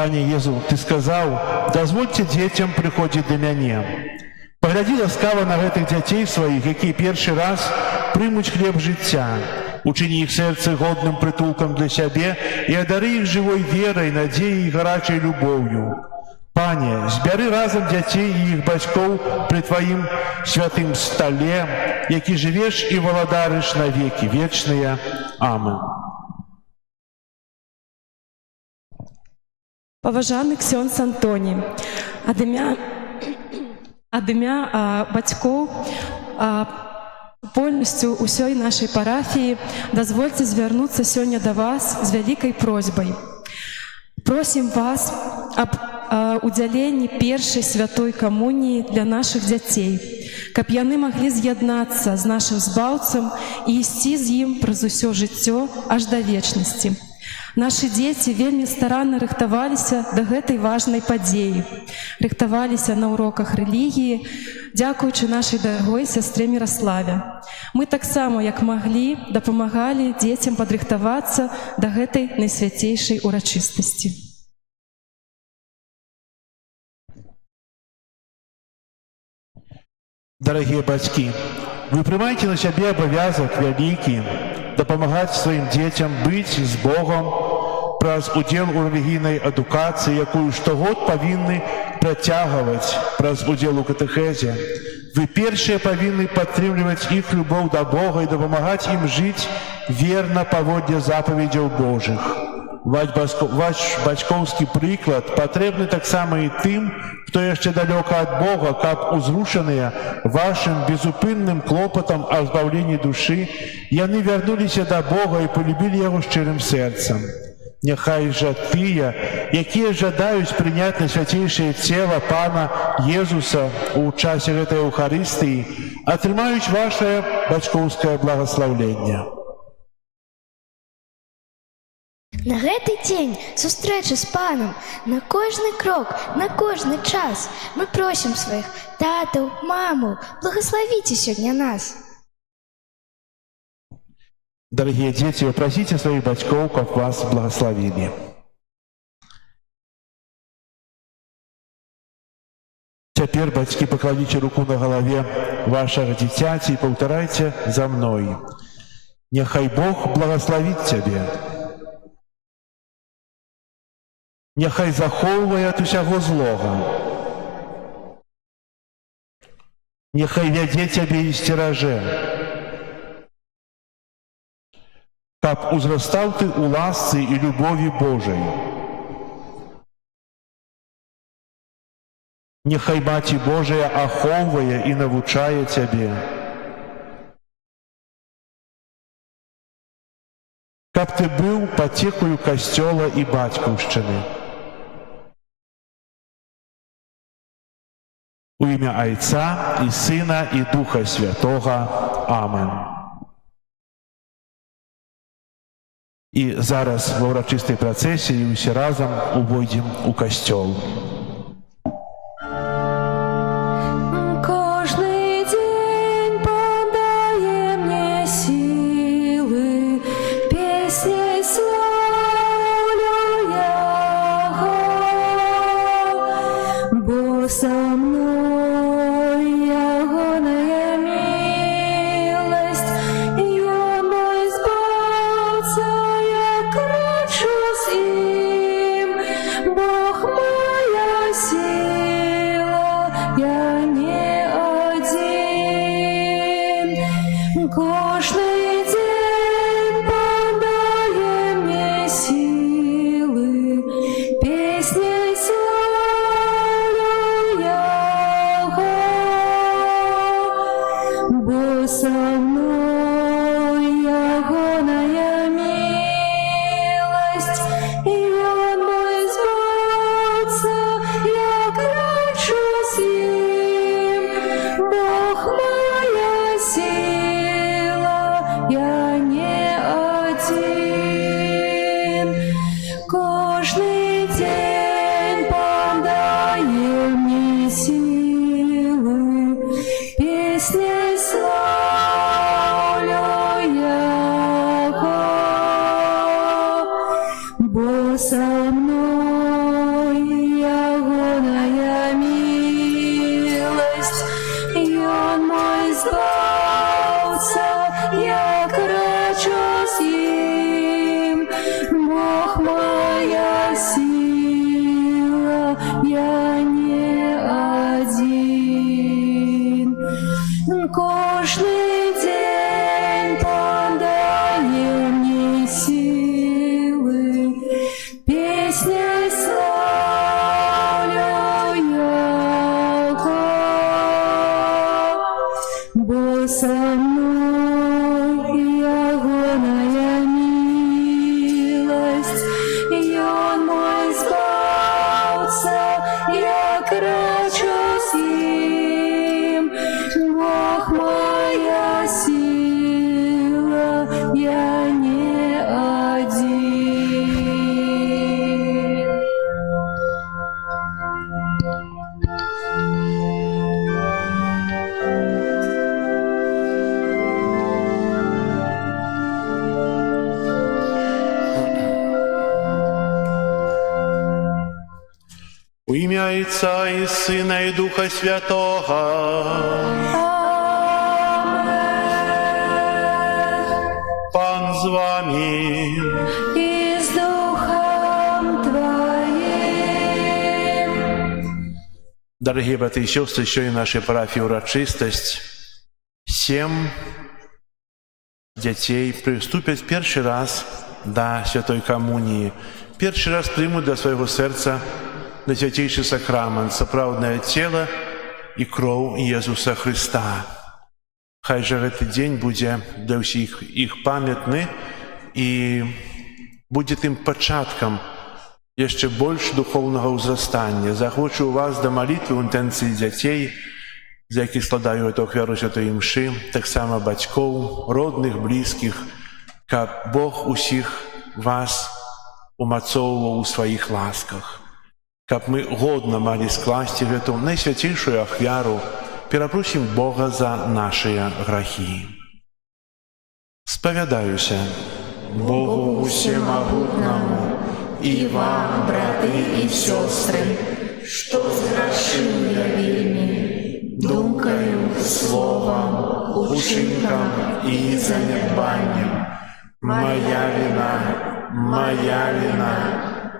Пане Єзу, Ти сказав, дозвольте дітям приходити до мене. Погляді ласкаво на гэтых дзяцей сваіх, які першы раз прымуць хлеб жыцця, Учини их сердце годным притулком для себе и одари их живой верой, надеей и горячей любовью. Пане, збяры разом дзяцей і іх бацькоў пры Тваім святым стале, які жывеш і валадарыш на векі вечныя. Амен. Паважаны ксёндз Антоній, ад імя бацькоў полностью ўсёй нашай парафіі дазвольце звярнуцца сёння да вас з вялікай просьбай. Просім вас аб удзяленні першай святой камуніі для нашых дзяцей, каб яны маглі з'яднацца з нашым збаўцам і ісці з ім праз усё жыццё аж да вечнасці. Нашы дзеці вельмі старанна рыхтаваліся да гэтай важнай падзеі, рыхтаваліся на уроках рэлігіі, дзякуючы нашай дарагой сястре Міраславе. Мы таксама, як маглі, дапамагалі дзецям падрыхтавацца да гэтай найсвяцейшай урачыстасці. Дорогие батьки, вы прымаеце на сябе абавязак вялікі дапамагаць сваім дзецям быць з Богом праз удзел у рэлігійнай адукацыі, якую штогод павінны працягваць праз удзел у катэхезе. Вы першыя павінны падтрымліваць іх любоў да Бога і дапамагаць ім жыць верна паводле запаведзяў Божых. Ваш бацькоўскі прыклад патрэбны таксама і тым, хто яшчэ далёка ад Бога, каб узрушаныя вашым безупынным клопатам о збаўленні душы, яны вярнуліся да Бога і полюбілі яго шчырым сэрцам. Няхай жа тыя, якія жадаюць прыняць найсвяцейшае цела Пана Езуса ў часе гэтай Еўхарыстыі, атрымаюць вашае бацькоўскае благаслаўленне. На гэты дзень сустрэчы з Панам, на кожны крок, на кожны час мы просім сваіх татаў, маму, благаславіце сёння нас. Дорогие дети, вы просите своих батьков, как вас благословили. Теперь, батьки, покладите руку на голове вашего дитяти и повторяйте за мной. Нехай Бог благословит тебе. Нехай захоўвае ад усяго злога. Нехай вядзе цябе і сцеражэ. Каб узрастаў ты у ласцы і любові Божай. Нехай Маці Божая ахоўвае і навучае цябе. Каб ты быў пацекаю касцёла і бацькаўшчыны. У імя Айца і Сына і Духа Святога. Амен. І зараз ва ўрачыстай працэсіі ўсе разам увойдзем у касцёл. Кожный день подай мне силы, песней славлю Его, бо со мной ягоная милость, и Он мой Збавца, я крачу с им, Бог моя сила, я не один. Кожный день подай мне силы, песней славлю Его. кожный день подай мне силы, песней славлю Яко, бо со мной ягоная милость, и он мой збавца, я крачу с ним, Бог моя сила, я не один. У ім'я Отця і Сина і Духа Святого. Пан з вами. И с Духом Твоим. Дорогі брати і сестри, сьогодні в нашій парафії урочистость. 7 дітей приступять перший раз до Святої Комунії. Перший раз приймуть до свого серця найсвятейший сакрамент, соправдное тело и кровь Иисуса Христа. Хай же этот день будет для всех их памятный и будет им початком еще больше духовного возрастания. Захочу у вас до молитвы в интенции детей, за яких складаю эту хвяру святої мши, так само батьков, родных, близких, как Бог усіх вас умацовував у своих ласках. Как мы годно могли скласти в эту наисвятейшую ахвяру, перепросим Бога за наши грехи. Споведаюся Богу всемогутному и вам, браты и сестры, что зграшил я вельми, думкою, словом, учинком и занедбанием. Моя вина,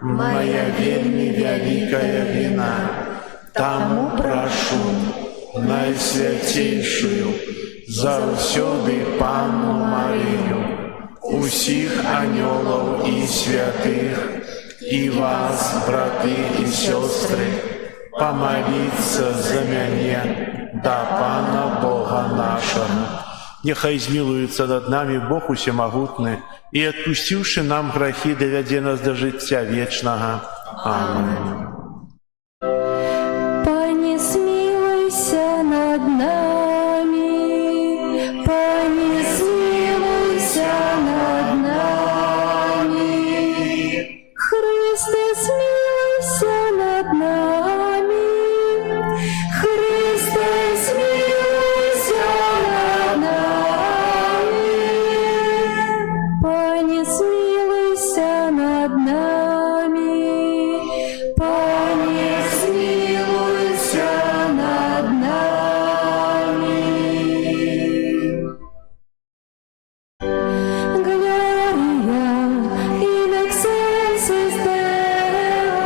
моя вельми великая вина. Тому прошу найсвятейшую, завсёды Панну Марию, усіх анёлов и святых, и вас, браты и сестры, помолиться за меня до Пана Бога нашего. Нехай змилуется над нами Бог усемогутный, и, отпустивши нам грехи, доведе нас до життя вечного. Аминь. Пане, смилуйся над нами, Пане, смилуйся над нами, Христе, смилуйся над нами, Христе, смилуйся над нами, Пане, смилуйся над нами, Пане, смилуйся над нами. Gloria in excelsis Deo,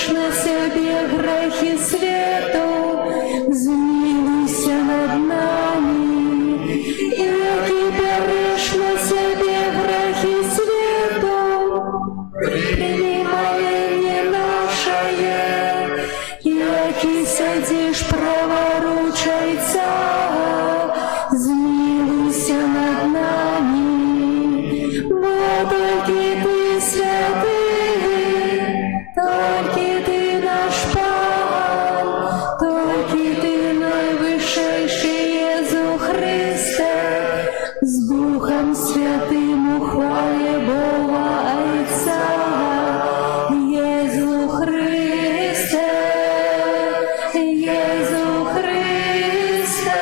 береш на себе грехи свету, змилуйся над нами. Яки береш на себе грехи свету, прими моление наше. Яки сидишь праворучайца, змилуйся над нами. Бо только ты святый, только ты наш Пан, только ты наивысший Иисус Христе, с Духом Святым ухвале Бога Отца, Иисус Христе, Иисус Христе.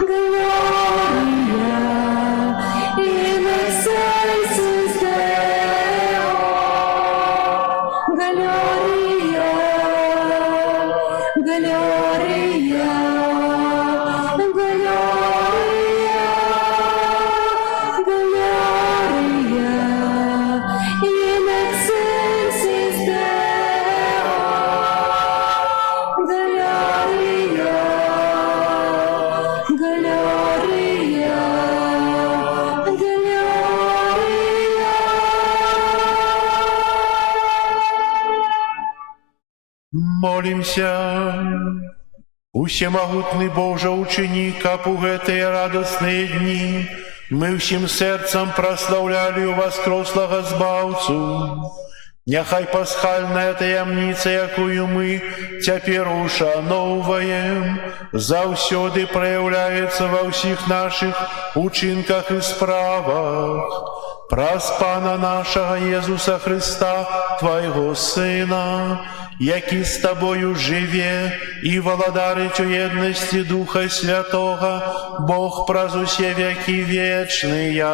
Gloria in excelsis Deo, Gloria, Gloria, Gloria, Gloria in excelsis Deo, Gloria, Gloria, Молимся. Усемогутный Боже, учини, как у гэтые радостные дни мы всем сердцем прославляли у воскреслого Збавцу. Няхай пасхальная таямница, якую мы цяпер ушановваем, заўсёды праяўляецца ва ўсіх наших учынках і справах. Праз Пана нашага Езуса Христа, Твайго Сына, які з Тобою жыве і валадарыць у еднасці Духа Святога, Бог праз усе векі вечныя.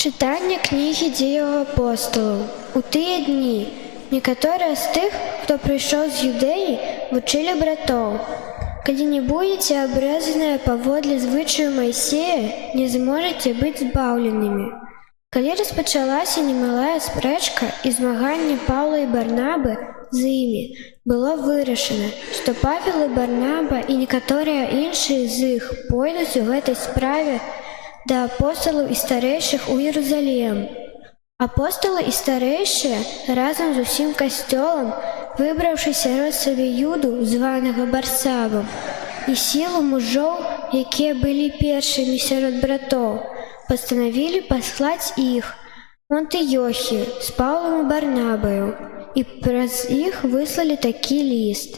Читання книги Дієў апостолаў. У тыя дні некаторыя з тых, хто прыйшоў з Юдэі, вучылі братоў: калі не будзеце абрэзаныя паводле звычаю Майсея, не зможаце быць збаўленымі. Калі распачалася немалая спрэчка і змаганне Паўла і Барнабы з імі, было вырашана, што Павел і Барнаба і некаторыя іншыя з іх пойдуць у гэтай справе да апосталаў і старэйшых у Єрусалім. Апосталы і старэйшыя разам з усім касцёлам, выбраўшы сярод сабе Юду, званага Барсабам, і сілу мужоў, якія былі першымі сярод братоў, пастанавілі паслаць іх у Антыёхію з Паўлам і Барнабаю, і праз іх выслалі такі ліст.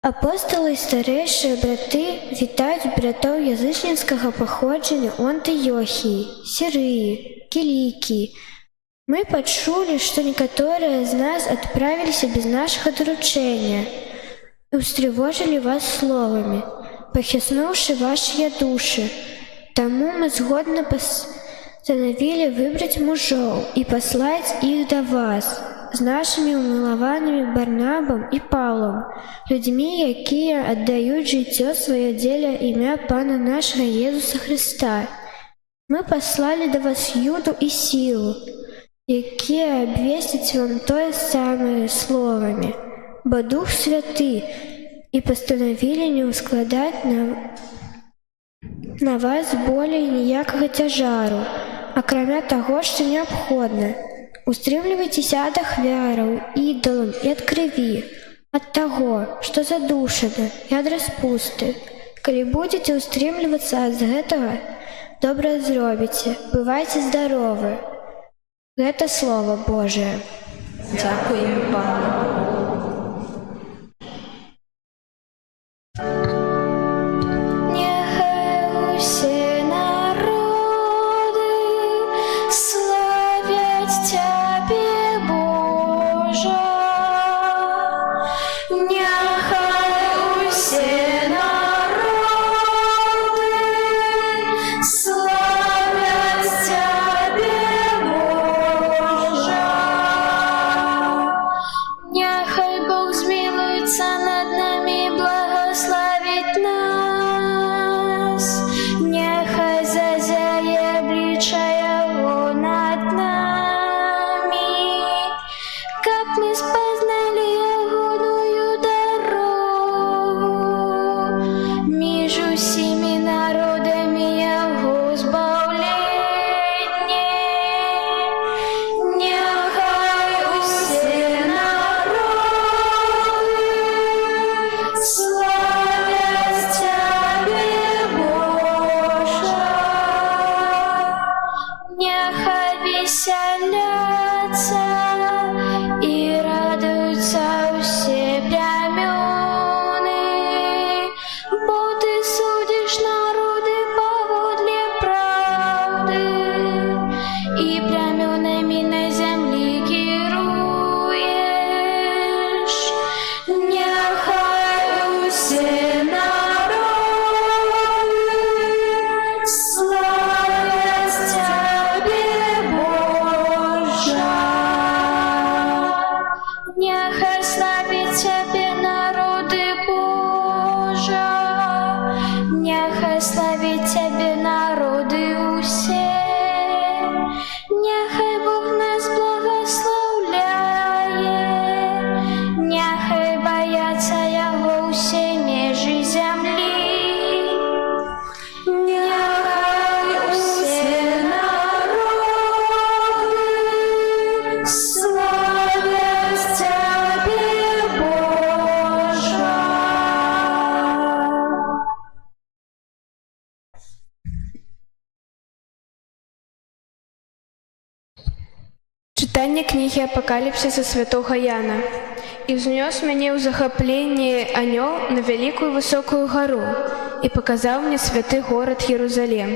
Апосталы і старэйшыя браты вітаюць братоў язычніцкага паходжання ў Антыёхіі, Сірыі, Кілікіі. Мы пачулі, што некаторыя з нас адправіліся без нашага даручэння і ўстрывожылі вас словамі, пахіснуўшы вашыя душы. Таму мы згодна пастанавілі выбраць мужоў і паслаць іх да вас з нашымі умілаванымі Барнабам і Паўлам, людзьмі, якія аддаюць жыццё сваё дзеля імя Пана нашага Езуса Христа. Мы паслалі да вас Юду і Сілу, якія абвесцяць вам тое самае словамі, бо Дух Святы, і пастанавілі не ўскладаць на вас болей ніякага цяжару, акрамя таго, што неабходна. Устрымлівайцеся ад ахвяраў, ідалам і ад крыві, ад таго, што задушана, і ад распусты. Калі будзеце устрымлівацца ад гэтага, добра зробіце, бывайце здаровы. Гэта Слова Божае. Дякуємо, Пане. Славят Цябе народы усе. Няхай Бог нас благословляе, няхай баяцца Яго ўсе межы зямлі. Няхай усе народы славяць Цябе, Божа. Чытанне кнігі Апакаліпсіса святога Яна. «І ўзнёс мяне ў захапленні анёл на вялікую высокую гару, і паказаў мне святы горад Єрусалем,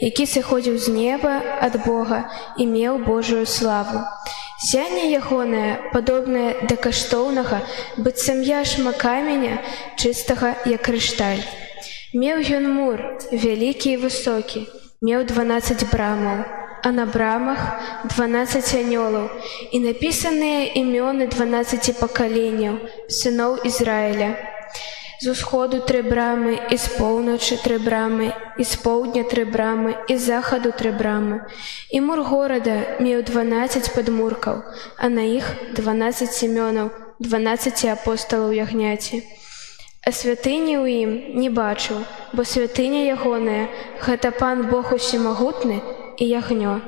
які сыходзіў з неба ад Бога і меў Божую славу. Сянне ягонае, падобнае да каштоўнага, быццам яшма каменя, чыстага, як крышталь. Меў ён мур, вялікі і высокі, меў 12 брамаў, а на брамах 12 анёлаў, і напісаныя імёны 12 пакаленняў, сыноў Ізраіля. З усходу 3 брамы, і з поўначы 3 брамы, і з поўдня 3 брамы, і з захаду 3 брамы. І мур горада меў 12 падмуркаў, а на іх 12 імёнаў, 12 апосталаў ягняці. А святыні ў ім не бачыў, бо святыня ягоная — гэта Пан Бог усемагутны і ягнё.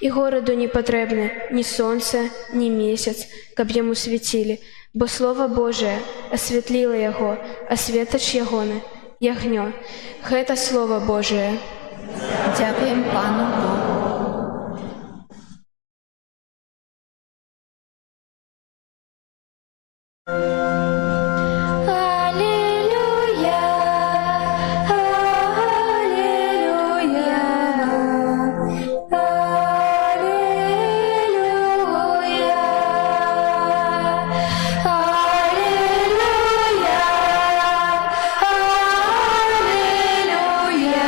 І гораду не патрэбны ні сонца, ні месяц, каб яму свяцілі, бо Слова Божае асвятліла яго, а светач ягоны — ягнё. Гэта Слова Божае». Дякуємо Пану Богу. Аллилуйя, аллилуйя, аллилуйя, аллилуйя,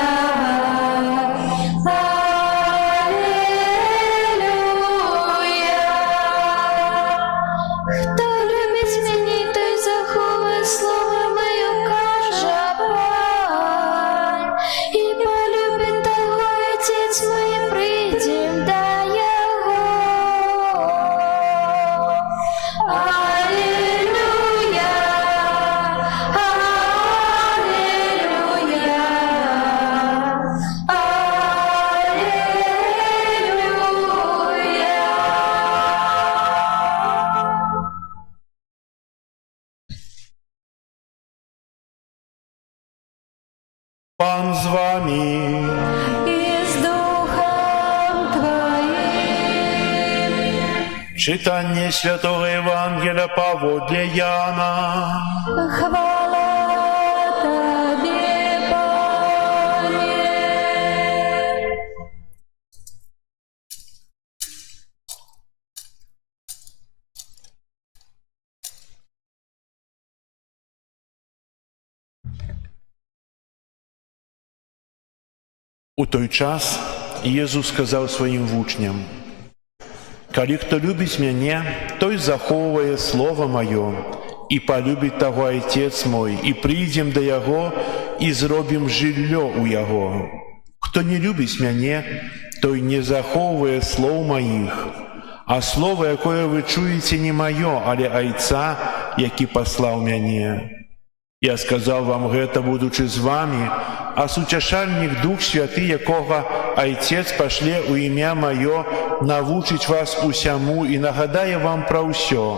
аллилуйя. Хто любить мені, той заховує слово моє, каже Пан. І полюбить того Отець мій, прийдем до Його. Аллилуйя, аллилуйя, аллилуйя. Пан з вами. И с Духом Твоим. Читание Святого Евангелия поводле Яна. Хвала Тебе, Боже. У той час Езус сказаў сваім вучням: «Калі хто любіць мяне, той захоўвае Слова маё, і палюбіць таго Айцец мой, і прыйдзем да яго, і зробім жыллё ў яго. Хто не любіць мяне, той не захоўвае слоў маіх. А слово, якое вы чуеце, не маё, але Айца, які паслаў мяне. Я сказаў вам гэта, будучы з вамі, а суцяшальнік Дух Святы, якога Айцец пашле ў імя маё, навучыць вас усяму і нагадае вам пра ўсё,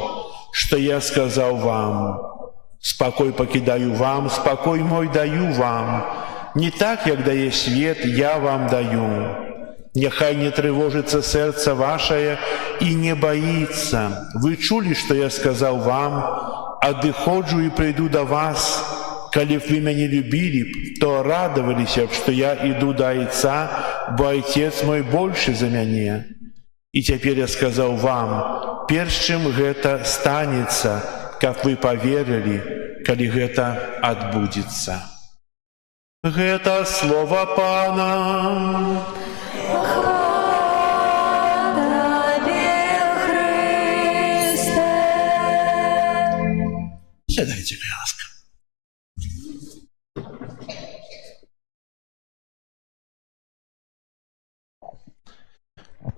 што я сказаў вам. Спакой пакідаю вам, спакой мой даю вам. Не так, як дае свет, я вам даю. Няхай не трывожыцца сэрца вашае і не баіцца. Вы чулі, што я сказаў вам? Адыходжу і прыйду да вас. Калі б вы мяне любілі б, то радаваліся б, што я іду да Айца, бо Айцец мой большы за мяне. І цяпер я сказаў вам, перш чым гэта станецца, каб вы паверылі, калі гэта адбудзецца». Гэта слова Пана. Сядайте, ласка.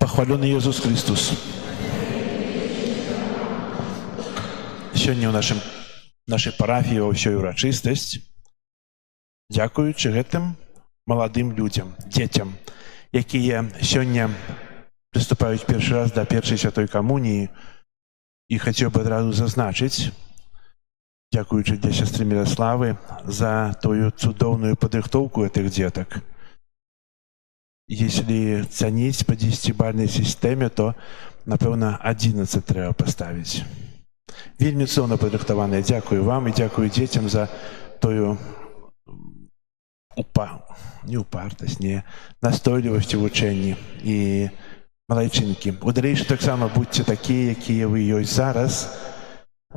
Похваленный Иисус Христос. Сёння ў нашай парафіі ўсё урачыстасць, дзякуючы гэтым маладым людзям, дзецям, якія сёння прыступаюць першы раз да першай святой камуніі, і хацеў бы адразу зазначыць, дзякуючы для сястры Міраславы за тую цудоўную падрыхтоўку гэтых дзетак. Если цаніць по 10-бальнай сістэме, то, напэўна, 11 трэба паставіць. Вельмі цудоўна падрыхтаваныя. Дзякую вам і дзякую дзецям за тую настойлівасць у вучэнні. І малайчынкі, у далейшым таксама будьце такія, якія вы ёсць зараз,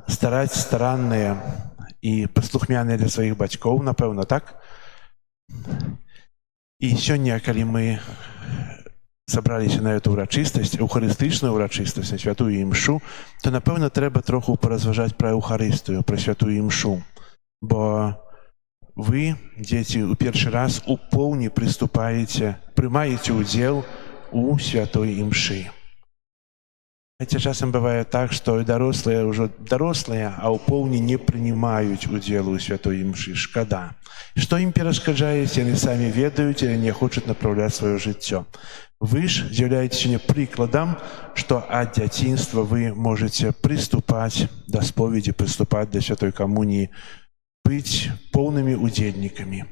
старанныя і паслухмяныя для сваіх бацькоў, напэўна, так? І сёння, калі мы сабраліся на эту урачыстасць, эўхарыстычную урачыстасць, на святую імшу, то, напэўна, трэба троху паразважаць пра эўхарыстыю, пра святую імшу. Бо вы, дзеці, у першы раз у поўні прымаеце ўдзел у святой імшы. Хаця часам бывае так, што і дарослыя ўжо дарослыя, а ў поўні не прымаюць удзелу ў святой імшы. Шкада. Што ім перашкаджае, яны самі ведаюць, але не хочуць напраўляць сваё жыццё. Вы ж з'яўляецеся сёння прыкладам, што ад дзяцінства вы можаце прыступаць да споведзі, прыступаць да святой камуніі, быць поўнымі удзельнікамі.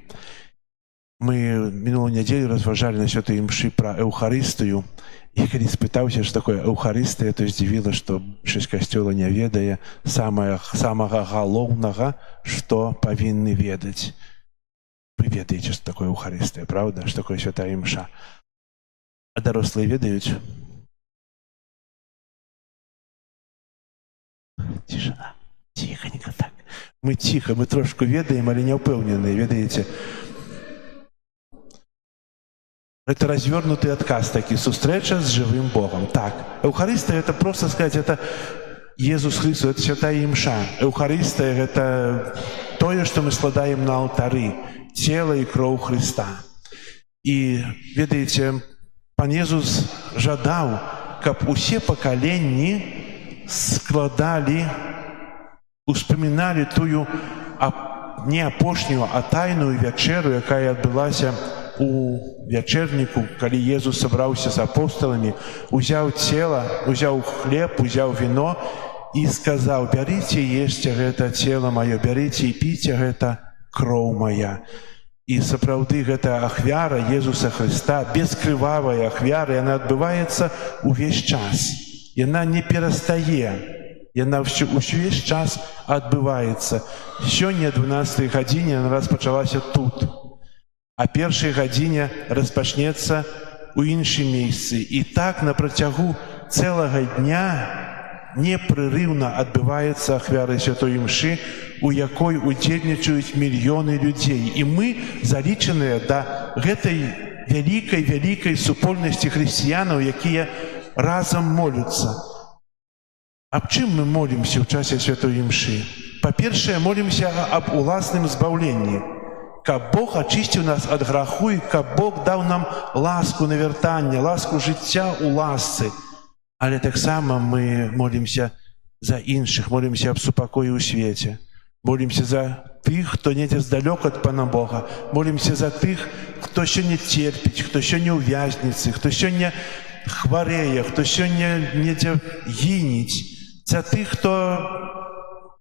Мы мінулую нядзелю разважалі на святой імшы пра эўхарыстыю, і калі спытаўся, што такое эўхарыстыя, то здзівіла, што большасць касцёла не ведае самага галоўнага, што павінны ведаць. Вы ведаеце, што такое эўхарыстыя, правда? Што такое святая імша? А дарослыя ведаюць? Цішина. Ціханька так. Мы ціха, мы трошку ведаем, але не ўпэўненыя, ведаеце? Это развернутый отказ такі, сустрэча з жывым Богом. Так, эўхарыстыя, это просто сказать, это Иисус Христос, это святая імша. Эўхарыстыя, это тое, што мы складаем на алтары, цела і кроў Христа. І, ведаеце, Пан Езус жадаў, каб усе пакаленні складалі, успаміналі тую не апошнюю, а тайную вячэру, якая адбылася у вячэрніку, калі Езус сабраўся з апосталамі, узяў цела, узяў хлеб, узяў віно і сказаў: бярыце, ешце гэта цела маё, бярыце і піце гэта кроў мая. І сапраўды гэта ахвяра Езуса Христа, бескрывавая ахвяра, яна адбываецца увесь час. Яна не перастае, яна ўвесь час адбываецца. Сёння, 12-й гадзіне, яна распачалася тут. А першай гадзіне распачнецца ў іншым месцы. І так на працягу цэлага дня непрерыўна адбываецца ахвяра святой імшы, у якой удзельнічаюць мільёны людзей. І мы залічаныя да гэтай вялікай супольнасці хрысціянаў, якія разам молюцца. Аб чым мы молімся ў часе святой імшы? Па-першае, молімся аб уласным збаўленні. Каб Бог ачысціў нас ад граху і каб Бог даў нам ласку навяртання, ласку жыцця ў ласцы. Але таксама мы молімся за іншых, молімся аб супакоі ў свеце. Молімся за тых, хто недзе здалёк ад Пана Бога. Молімся за тых, хто сёння церпіць, хто сёння ў вязніцы, хто сёння хварэе, хто сёння недзе гініць. За тых, хто...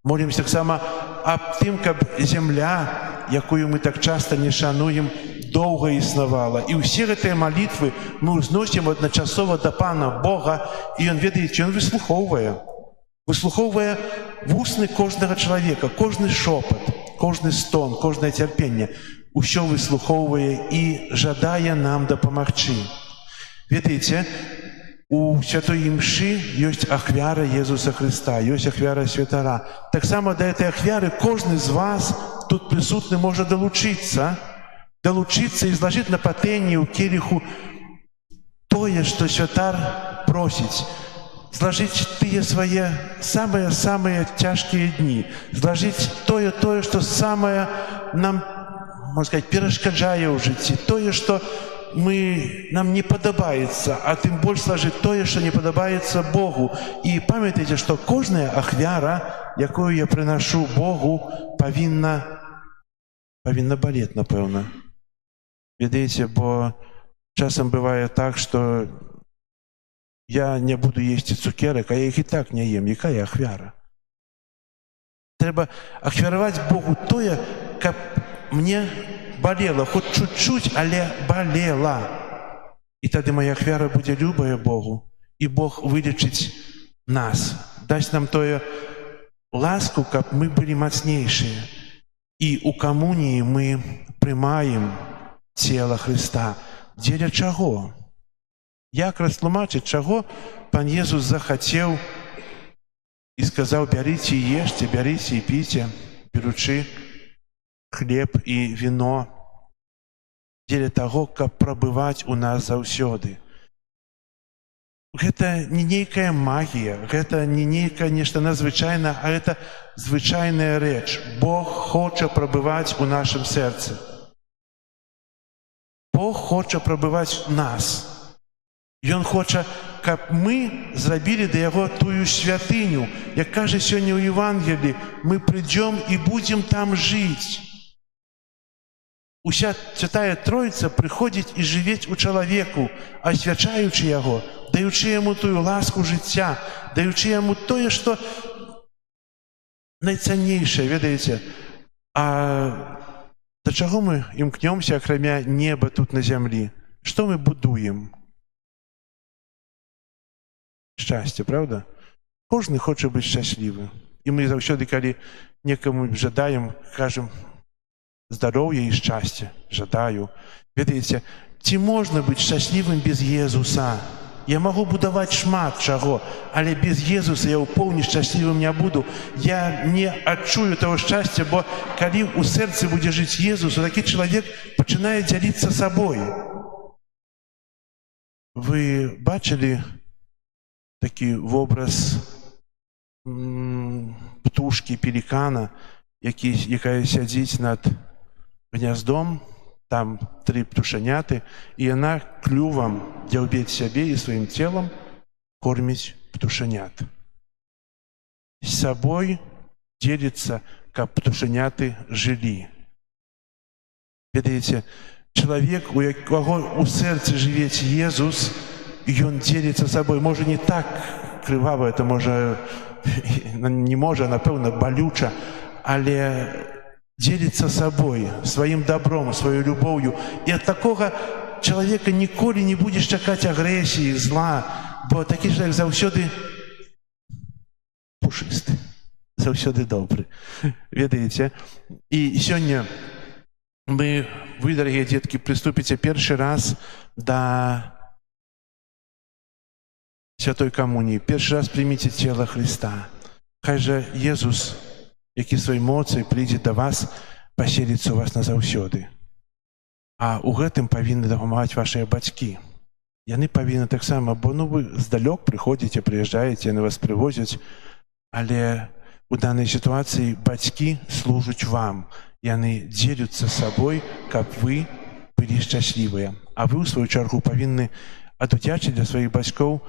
Молімся таксама аб тым, каб зямля, якую мы так часта не шануем, доўга існавала. І ўсе гэтыя малітвы мы ўзносім адначасова да Пана Бога, і Ён, ведаеце, Ён выслухоўвае вусны кожнага чалавека, кожны шопат, кожны стон, кожнае цярпенне. Усё выслухоўвае і жадае нам дапамагчы. Ведаеце, у святой імшы ёсць ахвяра Езуса Христа, ёсць ахвяра святара. Таксама да этой ахвяры кожны з вас тут прысутны можа далучыцца і злажыць на патэнні ў келіху тое, што святар просіць. Злажыць тыя свае самыя цяжкія дні. Злажыць тое, што самае нам, можна сказаць, перашкаджае ў жыцці. Тое, што нам не падабаецца, а тым больш слажыць тое, што не падабаецца Богу. І памятайце, што кожная ахвяра, якую я прынашу Богу, павінна балець, напэўна. Ведаеце, бо часам бывае так, што я не буду есці цукерак, а я іх і так не ем. Якая ахвяра? Трэба ахвяраваць Богу тое, каб мне балела, хоць чуть-чуть, але балела. І тады моя ахвяра будзе любая Богу, і Бог вылечыць нас, дасць нам тое ласку, каб мы былі мацнейшыя. І у камуніі мы прымаем цела Хрыста. Дзеля чаго? Як растлумачыць, чаго Пан Езус захацеў і сказаў: бярыце і ешце, бярыце і піце, беручы хлеб і віно, дзеля таго, каб прабываць у нас заўсёды. Гэта не нейкая магія, гэта не нейкае нешта надзвычайнае, а гэта звычайная рэч. Бог хоча прабываць у нашым сэрцы. Бог хоча прабываць у нас. Ён хоча, каб мы зрабілі да Яго тую святыню. Як кажа сёння ў Евангеліі, мы прыйдзём і будзем там жыць. Уся Святая Тройца прыходзіць і жывець у чалавеку, асвячаючы яго, даючы яму тую ласку жыцця, даючы яму тое, што найцаннейшае, ведаеце. А да чаго мы імкнёмся, акрамя неба тут на зямлі? Што мы будуем? Шчасце, правда? Кожны хоча быць шчаслівы. І мы заўсёды, калі некаму жадаем, кажам: здароўя і шчасце жадаю. Ведаеце, ці можна быць шчаслівым без Езуса? Я магу будаваць шмат чаго, але без Езуса я ўпоўні шчаслівым не буду. Я не адчую таго шчасця, бо калі ў сэрцы будзе жыць Езус, такі чалавек пачынае дзяліцца сабой. Вы бачылі такі вобраз птушкі, пелікана, якая сядзіць над гняздом, там 3 птушаняты, і яна клювам дзяўбець сябе і сваім целам корміць птушанят. З сабой дзеліцца, каб птушаняты жылі. Ведаеце, чалавек, у якога ў сэрцы жывець Езус, ён дзеліцца сабой. Можа, не так крывава, это можа, не можа, напэўна, балюча, але дзеліцца сабой, сваім добром, сваёй любоўю. І ад такога чалавека ніколі не будзеш чакаць агрэсіі, зла, бо такі чалавек заўсёды пушысты, заўсёды добры. Ведаеце, і сёння вы, дарагія дзеткі, прыступіце першы раз да Святой Камуніі. Першы раз прыміце цела Хрыста. Хай жа Езус, які сваёй моцай прыйдзе да вас, паселіцца ў вас назаўсёды. А ў гэтым павінны дапамагаць вашыя бацькі. Яны павінны таксама, бо вы здалёк прыходзіце, прыязджаеце, яны вас прывозяць, але у данай сітуацыі бацькі служаць вам. Яны дзеляцца сабой, каб вы былі шчаслівыя. А вы, ў сваю чаргу, павінны адудзячыць для сваіх бацькоў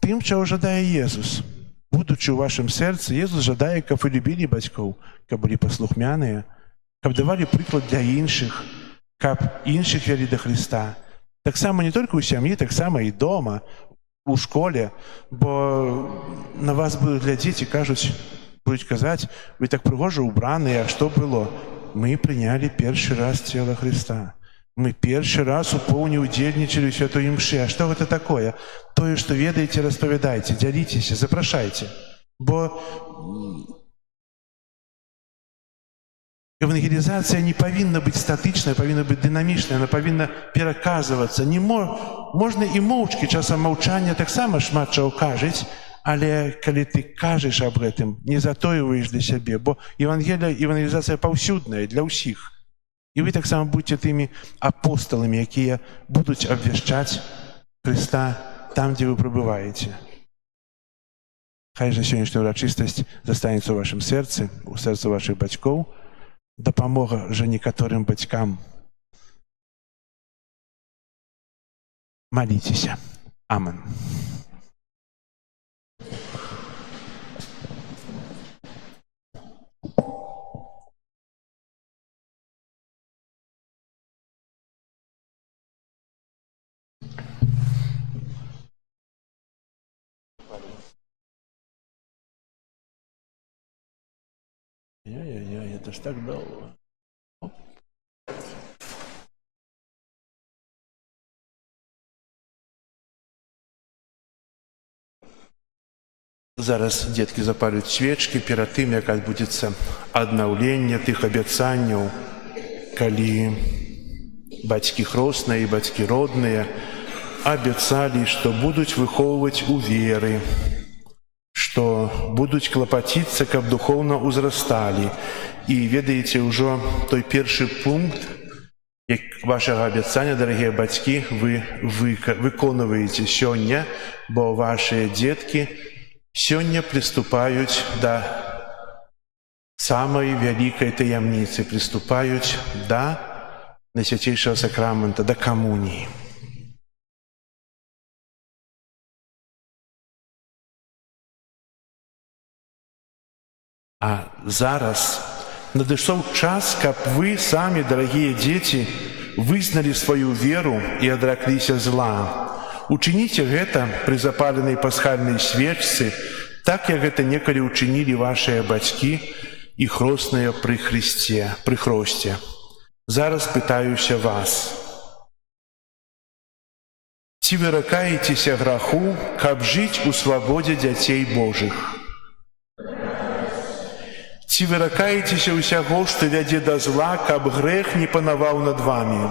тым, чаго жадае Езус. Будучы ў вашым сэрцы, Езус жадае, каб вы любілі бацькоў, каб былі паслухмяныя, каб давалі прыклад для іншых, каб іншых вялі да Хрыста. Таксама не толькі ў сям'і, таксама і дома, у школе, бо на вас будуць глядзець і будуць казаць: вы так прыгожа ўбраныя, а што было? Мы прынялі першы раз цела Хрыста. Мы першы раз у поўні ўдзельнічалі ў святой імшы. А што гэта такое? Тое, што ведаеце, распавядайце, дзяліцеся, запрашайце. Бо евангелізацыя не павінна быць статычная, павінна быць дынамічная, яна павінна пераказвацца. Можна і моўчкі, часам маўчання таксама шмат чаго кажуць, але калі ты кажаш аб гэтым, не затойваеш для сябе, бо евангелізацыя паўсюдная для ўсіх. І вы таксама будзьце тымі апосталамі, якія будуць абвяшчаць Хрыста там, дзе вы прабываеце. Хай жа сённяшняя ўрачыстасць застанецца ў вашым сэрцы, у сэрцы вашых бацькоў. Дапамога жа некаторым бацькам Молитесь. Амин. Ай-яй-яй, это ж так долго. Зараз дзеткі запалюць свечкі перад тым, як адбудзецца аднаўленне тых абяцанняў, калі бацькі хросныя і бацькі родныя абяцалі, што будуць выхоўваць у веры, што будуць клапаціцца, каб духоўна ўзрасталі. І ведаеце, ўжо той першы пункт вашага абяцання, дарагія бацькі, вы выконваеце сёння, бо вашыя дзеткі сёння прыступаюць да самай вялікай таямніцы, прыступаюць да Найсвяцейшага сакрамента, да камуніі. А зараз надышоў час, каб вы самі, дарагія дзеці, вызналі сваю веру і адракліся зла. Учыніце гэта пры запаленай пасхальнай свечцы, так як гэта некалі ўчынілі вашыя бацькі і хросныя пры хросце. Зараз пытаюся вас. Ці выракаецеся граху, каб жыць у свабодзе дзяцей Божых? Ці выракаецеся ўсяго, што вядзе да зла, каб грэх не панаваў над вамі?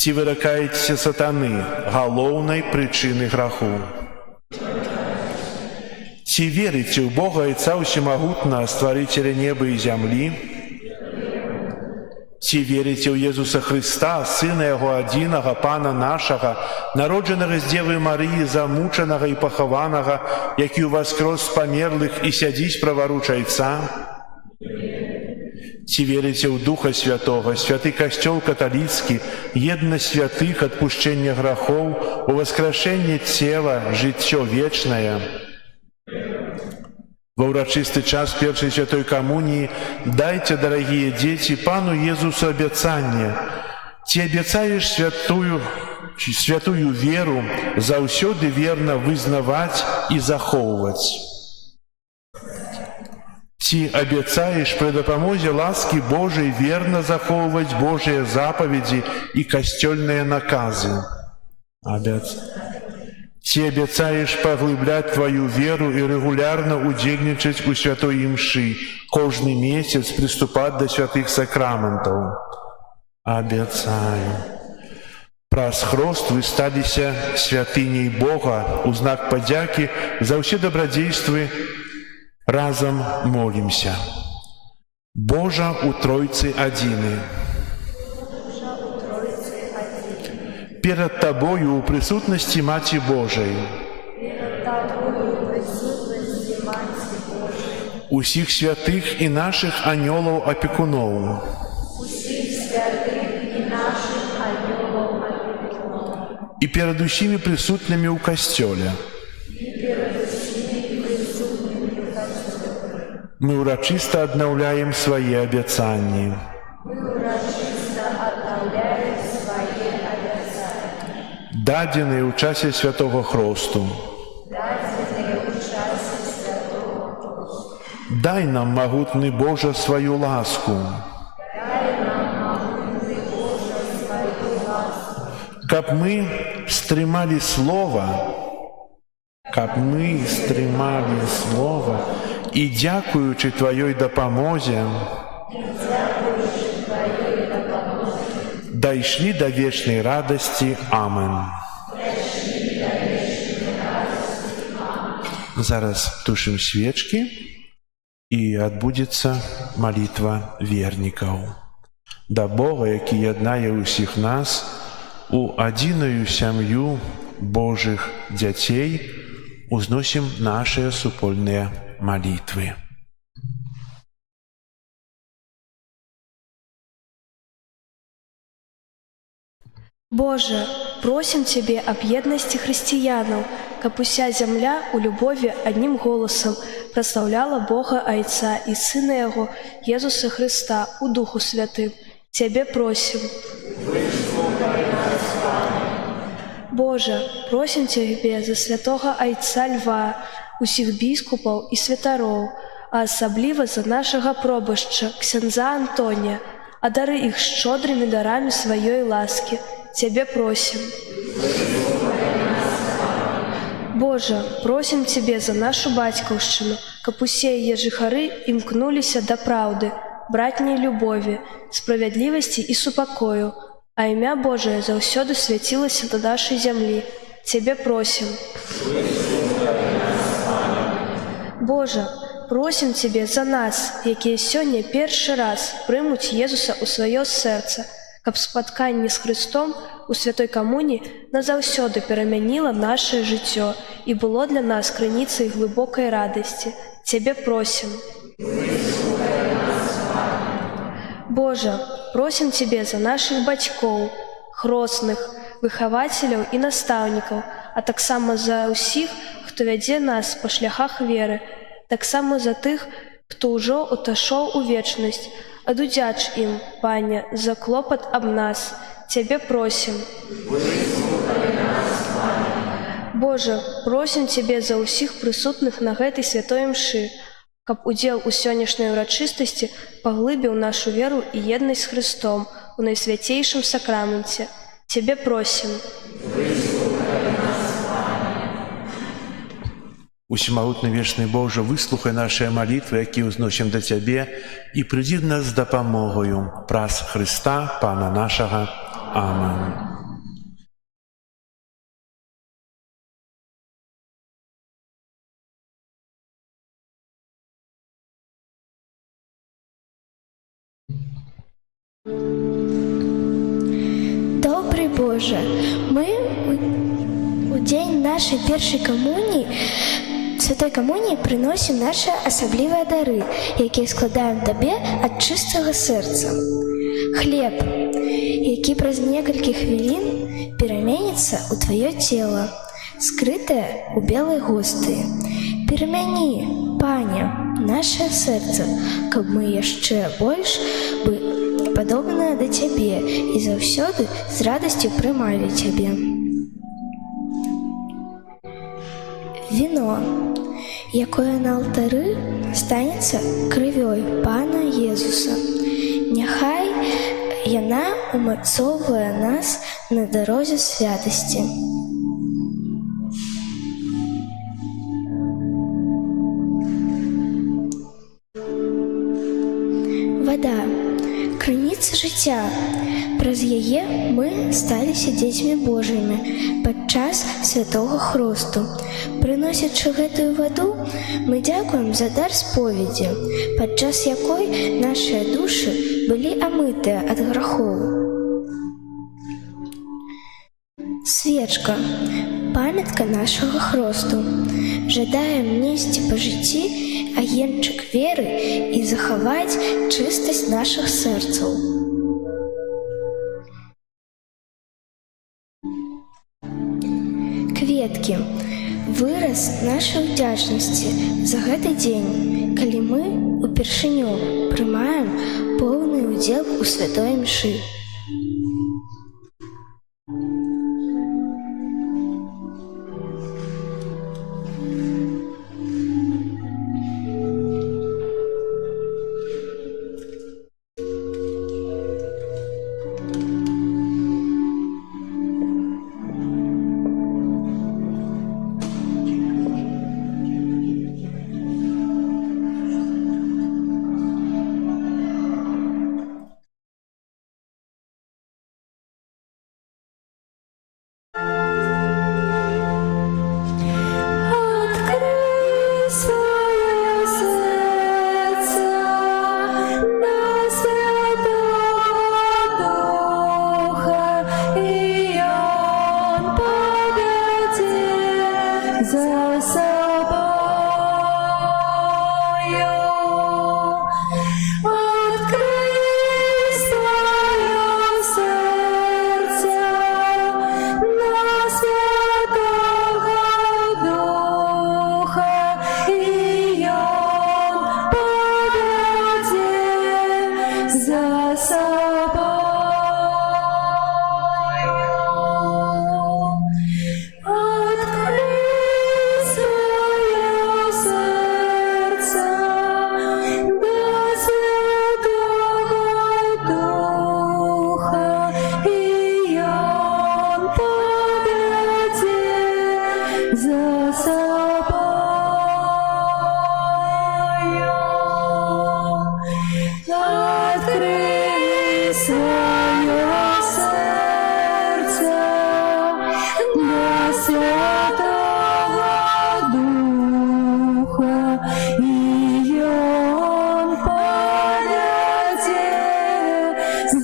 Ці выракаецеся сатаны, галоўнай прычыны граху? Ці верыце ў Бога Айца Усемагутнага, стварыцеля неба і зямлі? Ці верыце ў Езуса Хрыста, Сына Яго адзінага, Пана нашага, народжанага з Дзевы Марыі, замучанага і пахаванага, які ўваскрос з памерлых і сядзіць праваруч Айца? Ці верыце ў Духа Святога, святы касцёл каталіцкі, еднасць святых, адпушчэнне грахоў, уваскрашэнне цела, жыццё вечнае? Ва ўрачысты час першай святой камуніі дайце, дарагія дзеці, Пану Езусу абяцанне. Ці абяцаеш святую веру заўсёды верна вызнаваць і захоўваць? Ці абяцаеш пры дапамозе ласкі Божай верна захоўваць Божыя запаведзі і касцёльныя наказы? Ці абяцаеш паглыбляць тваю веру і рэгулярна удзельнічаць у святой імшы, кожны месяц прыступаць да святых сакраментаў? Абяцаю. Праз хрост вы сталіся святыняй Бога, у знак падзякі за ўсе дабрадзействы. Разам молімся. Божа у Тройцы адзіны. Перад Табою у прысутнасці Маці Божай. Усіх святых і нашых анёлаў-апекуноў. І перад усімі прысутнымі ў касцёле. Мы ўрачыста аднаўляем свае абяцанні. Дадзеныя ў часе святога хросту. Дай нам, магутны Божа, сваю ласку. Каб мы стрымалі слова, і, дзякуючы Тваёй дапамозе, дайшлі да вечнай радасці. Амин. Зараз тушым свечкі і адбудзецца малітва вернікаў. Да Бога, які яднае ўсіх нас у адзіную сям'ю Божых дзяцей, узносім нашыя супольныя молитвы. Боже, просим Тебе об едности християнов, как уся земля у любови одним голосом прославляла Бога Отца и Сына Его, Иисуса Христа, у Духу Святым. Тебе просим. Боже, просим Тебе за святого Отца Льва, усіх біскупаў і святароў, а асабліва за нашага пробашча, ксяндза Антонія, адары іх шчодрымі дарамі сваёй ласкі. Тебе просим. Боже, просим Тебе за нашу бацькаўшчыну, каб усе яе жыхары імкнуліся да праўды, братняй любові, справядлівасці і супакою, а імя Божае заўсёды свяцілася да нашай зямлі. Тебе просим. Боже, просим Тебе за нас, якія сёння першы раз прымуць Езуса ў сваё сэрца, каб спатканне з Христом у святой камуні назаўсёды перамяніла наше жыццё і было для нас крыніцай глыбокай радасці. Тебе просим. Боже, просим Тебе за наших бацькоў, хросных, выхавацеляў і настаўнікаў, а таксама за ўсіх, хто вядзе нас па шляхах веры, таксама за тых, хто ўжо уташоў у вечнасць. Адудзяч ім, Пане, за клопат аб нас. Тебе просим. Боже, просим Тебе за ўсіх прысутных на гэтай святой імшы, каб удзел у сённяшняй урачыстасці паглыбіў нашу веру і еднасць з Христом у найсвяцейшым сакраменце. Тебе просим. Усемагутны вечны Боже, выслухай нашыя малітвы, якія ўзносім да Цябе, і прыйдзі да нас з дапамогаю праз Хрыста, Пана нашага. Амин. Добрый Боже, мы у дзень нашай першай камуніі, святой камуніі прыносім нашы асаблівыя дары, якія складаем Табе ад чыстага сэрца. Хлеб, які праз некалькі хвілін пераменіцца ў Тваё цела, скрытае ў белай гостыі. Перамяні, Пане, наше сэрца, каб мы яшчэ больш былі падобныя да Цябе і заўсёды з радасцю прымалі Цябе. Віно, якое на алтары станецца крывёй Пана Езуса. Няхай яна умацоўвае нас на дарозе святасці. Вада, крыніца жыцця. Праз яе мы сталіся дзецьмі Божымі падчас святога хросту. Прыносячы гэтую ваду, мы дзякуем за дар споведзі, падчас якой нашыя душы былі амытыя ад грахоў. Свечка, памятка нашага хросту. Жадаем несці па жыцці агеньчык веры і захаваць чыстасць нашых сэрцаў. Кветкі, выраз нашай удзячнасці за гэты дзень, калі мы упершыню прымаем поўны ўдзел у святой імшы.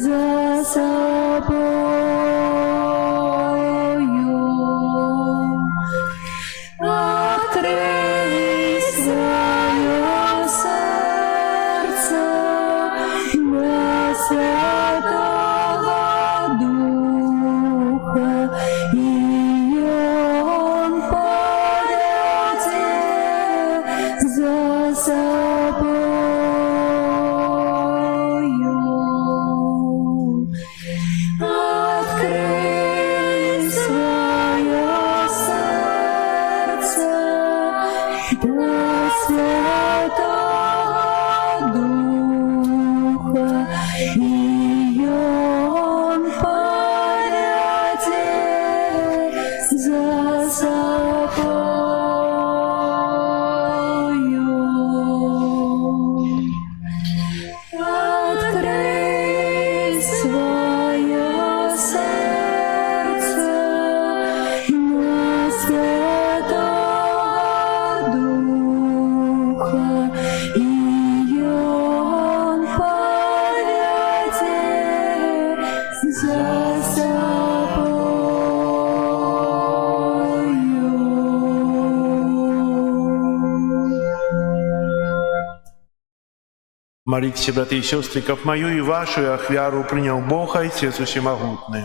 за собою. Открой свое сердце для Святого Духа, и Он поведет за собою. Открой свое сердце для Святого Духа, и Он поведет за собою. Открой свое сердце для Святого Духа, и Он поведет за собою. Молитесь, братья и сестры, как мою и вашу, и ахвяру принял Бог, Отец Всемогутный.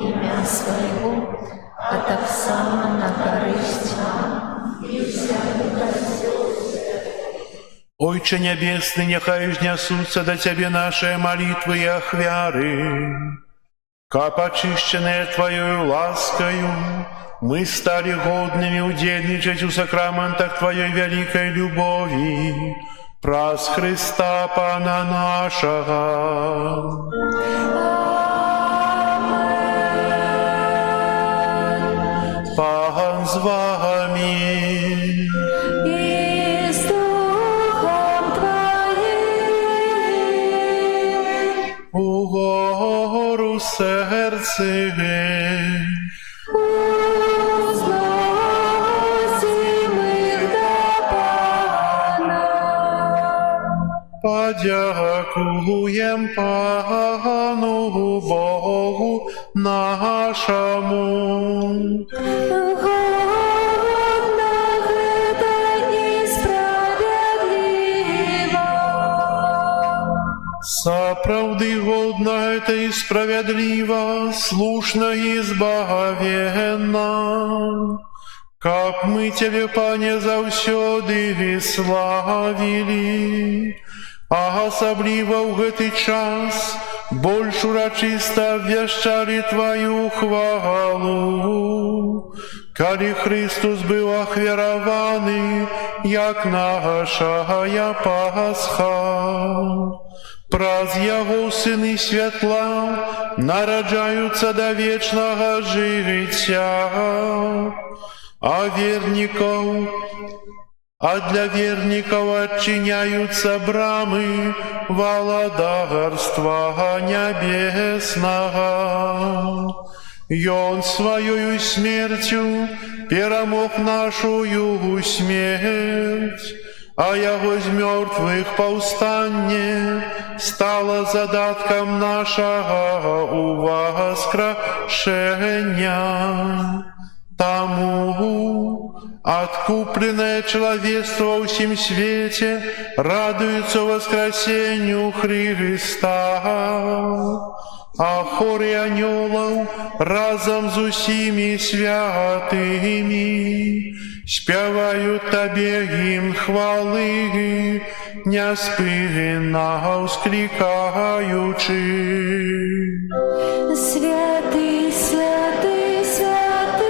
Ім'я свого, а так само на користь. Отче Небесный, нехай изнесутся до Тебе наши молитвы и ахвяры. Как очищенные Твоею ласкою, мы стали годными удельничать у сакраментах Твоей великой любови, праз Христа Пана нашего. Пан с вами. И с Духом Твоим. У гору сердце Возносим до Пана. подякуем Пану Богу нашему. Годно это и справедливо. Соправды годно это и справедливо, слушно и избавенно. Как мы Тебе, Пане, завсёды славили, а особливо в гэты час больш урачиста обвяшчали Твою хвалу. Калі Христос быў ахвяраваны, як нашая Пасха. Праз Яго сыны святла нараджаюцца да вечнага жыцця. А для верников отчиняются брамы владарства небесного. И Он своею смертью перемог нашу смерть, а Его из мертвых повстание стало задатком нашего воскрешения. Тому откупленное человечество во всем свете радуется воскресению Христа, а хоры анgelов разом с усими святыми спевают Тебе гимн хвалы, неспынно воскликаючи. Святый, святый, святый,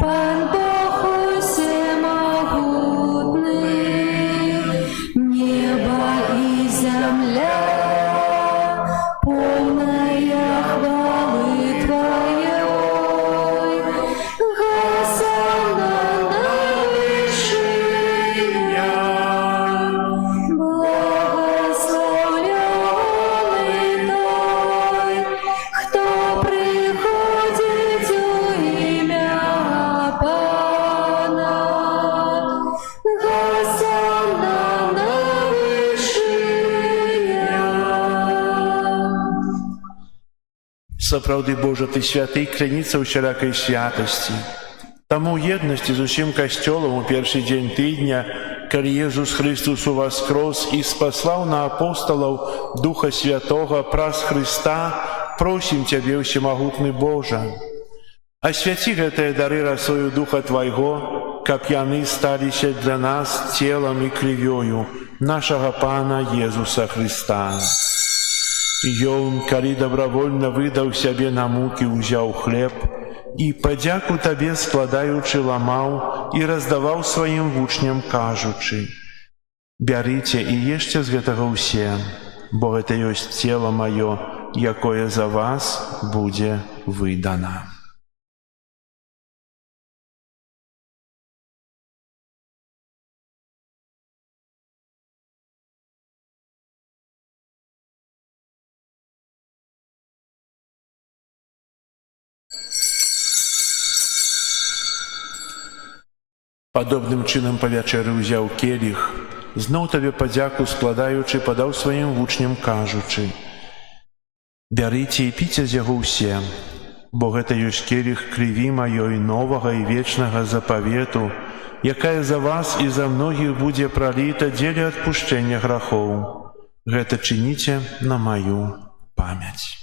Пан Бог всемогутный, небо и земля, полная хвалы Твоей. Хосанна на вышиня, благословенный Той, Сапраўды, Божа, Ты святы, крыніца ўсялякай святасці. Таму ў еднасці з усім касцёлам у першы дзень тыдня, калі Езус Христус уваскрос і спаслаў на апосталаў Духа Святога праз Христа, просім Цябе, усемагутны Божа. Асвяці гэтыя дары расою Духа Твайго, каб яны сталіся для нас целам і крывёю нашага Пана Езуса Христа. Ён, калі добравольна выдаў сябе на мукі, узяў хлеб і, падзяку Табе складаючы, ламаў і раздаваў сваім вучням, кажучы: «Бярыце і ешце з гэтага ўсе, бо гэта ёсць цела маё, якое за вас будзе выдана». Падобным чынам па вячэры ўзяў келіх, зноў Табе падзяку складаючы, падаў сваім вучням, кажучы: «Бярыце і піце з яго ўсе, бо гэта ёсць келіх крыві маёй новага і вечнага запавету, якая за вас і за многіх будзе праліта дзеля адпушчэння грахоў. Гэта чыніце на маю памяць».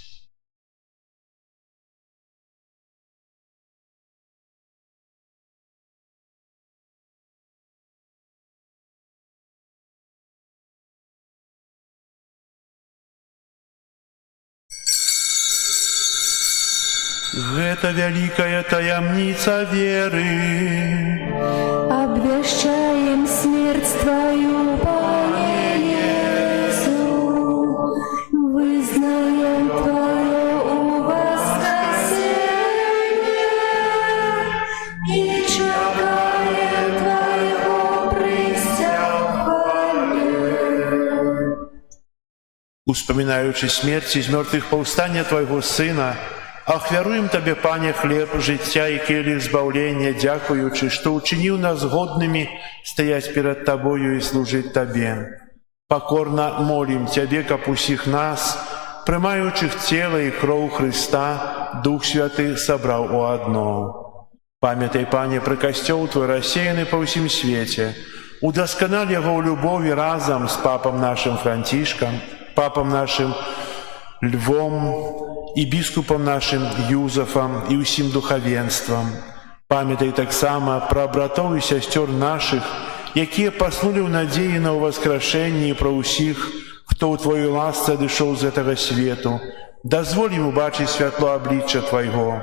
Гэта вялікая таямніца веры. Обвещаем смерть Твою, Пане Иисус, вызнаем Твое воскресение и чекаем Твоего прися в хвале. Успамінаючы смерць і з мёртвых паўстання Твайго Сына, ахвяруем Табе, Пане, хлеб жыцця і келіх збаўлення, дзякуючы, што ўчыніў нас годнымі стаяць перад Табою і служыць Табе. Пакорна молім Цябе, каб усіх нас, прымаючых цела і кроў Христа, Дух Святы сабраў у адно. Памятай, Пане, пра касцёл Твой рассеяны па ўсім свеце. Удасканаль яго ў любові разам з папам нашым Францішкам, папам нашым Львом і біскупам нашым Юзафам і ўсім духавенствам. Памятай таксама пра братоў і сясцёр нашых, якія паснулі ў надзеі на ўваскрашэнне, і пра ўсіх, хто ў Твоёй ласцы адышоў з гэтага свету. Дазволь ім убачыць святло аблічча Твайго.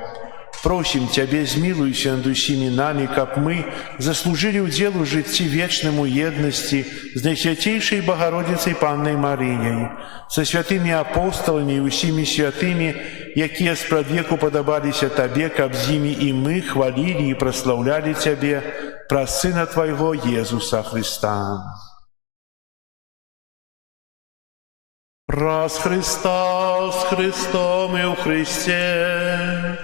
Просім Цябе, змілуйся над усімі намі, каб мы заслужылі ўдзел у жыцці вечным у еднасці з Найсвяцейшай Багародзіцай Паннай Марыяй, са святымі апосталамі і усімі святымі, якія спрадвеку падабаліся Табе, каб з імі і мы хвалілі і праслаўлялі Цябе праз Сына Твайго Езуса Христа. Праз Христа, з Христом і ў Христе,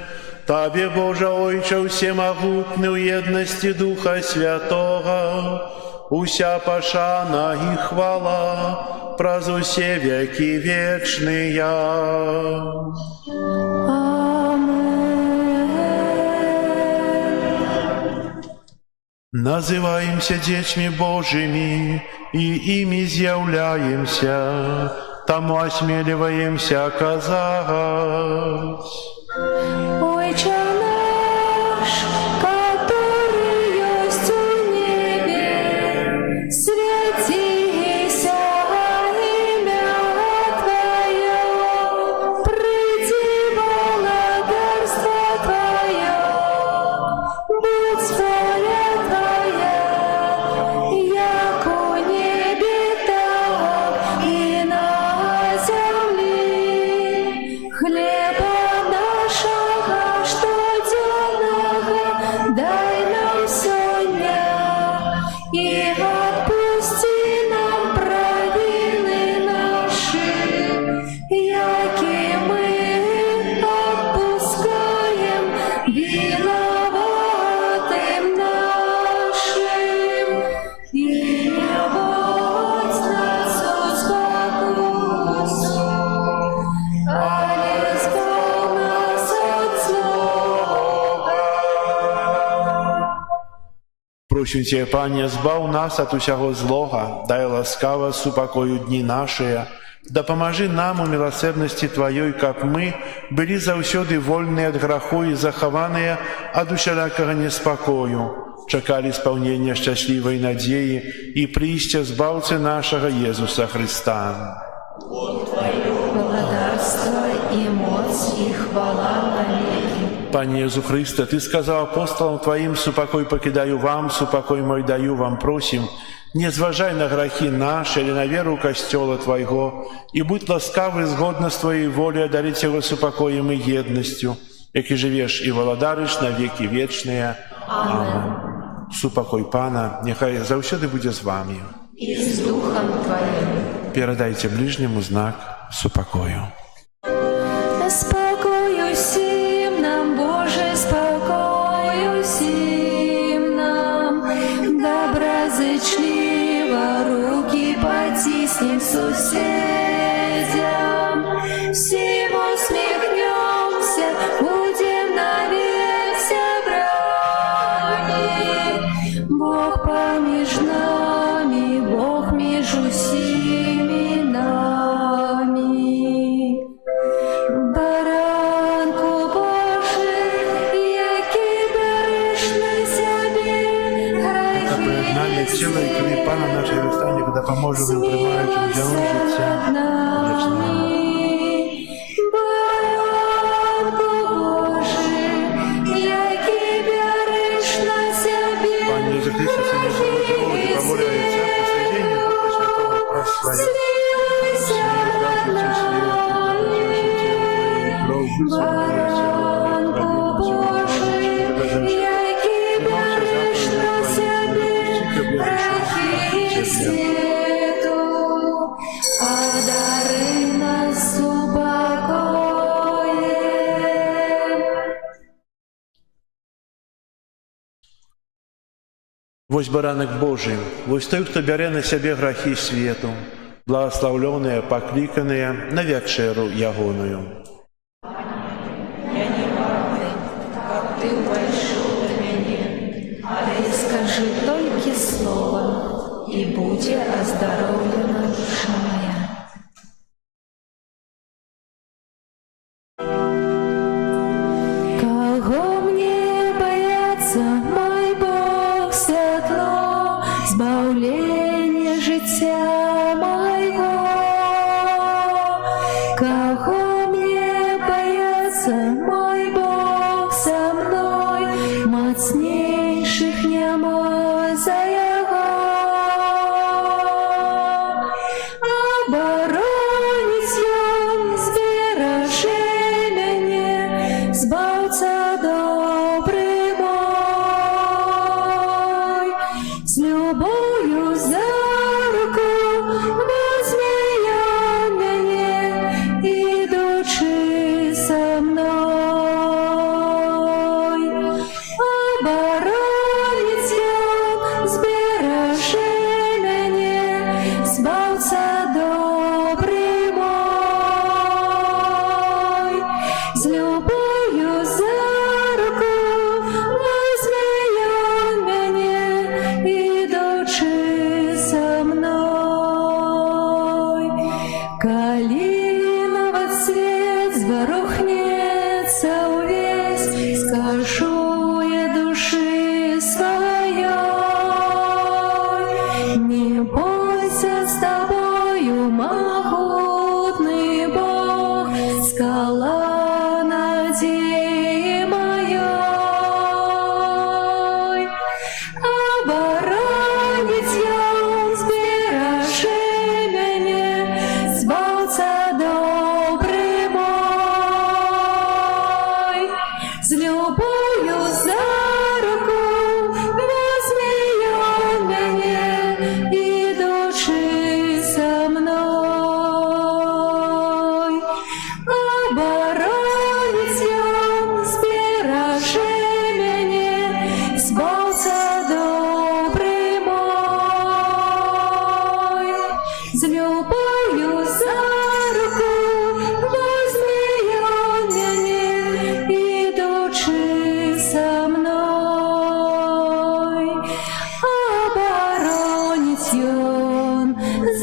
Табе, Божа Ойче, всемогутный, у едности Духа Святого, уся пошана и хвала, праз усе веки вечные. Аминь. Называемся детьми Божьими, и ими з'являемся, тому осмеливаемся оказать. Отче наш, который есть в небе, святися имя Твое, приди благодарство Твое, будь воля Твоя, як у небе, так и на земле. Хлеба нашего, что дневного Просім Тебе, Пане, збав нас от усяго злога, дай ласкаво супокою дні наші, дапамажы нам у милосердности Твоей, как мы были заўсёды вольныя ад граху и захаваныя ад усялякага неспокою, чакали исполнения счастливой надеи и прийстя збаўцы нашего Иисуса Христа. Благодарство и моц и хвала навеки. Пане Иисус Христе, Ты сказал апостолам Твоим: «Супокой покидаю вам, супокой мой даю вам». Просим, не зважай на грехи наши или на веру Костела Твоего, и будь ласкавый згодно с Твоей волей одарить его супокоем и едностью, яки живешь и владариш на веки вечные. Амин. Супокой Пана, нехай завсёды буде з вами. И с Духом Твоим. Передайте ближнему знак супокою. Спокою всім нам, Боже, спокою всім нам, доброзичливо руки потиснем сусідям, всім усміхнемся, будем навек сябрами, Бог поміж нами, Бог між усіми нами. Баранку Божий, який береш на себе Перед нами грехи тіло і кров Пана нашої Христа, куди поможе нам приймаючи взяли життя вічного. Баранку Божий, який береш на себе Пане Иисус Христе, Сыне Божий, и помоляется по сведению Духа Святого прославить. Баранку Божий, який береш на себе грехи світу, одари нас супокоєм. Вось баранок Божий, вось той, хто бере на себе грехи свету, благословленные, покликанные на вечеру ягоную. Ты вошел до меня, ты скажи только слово, и будет оздоровлена душа моя. Кого мне бояться, мой Бог святло, збавлення життя моего. Кого мне бояться, мой Бог со мной, мацнейших нема за Его. Оборонить ён, збережи мяне, збавца добрый мой, с любов'ю за руку возьме ён мяне, ідучи со мной. Оборонить ён, збережи мяне, збавца добрый мой, з любов'ю за руку возьме ён мяне, ідучи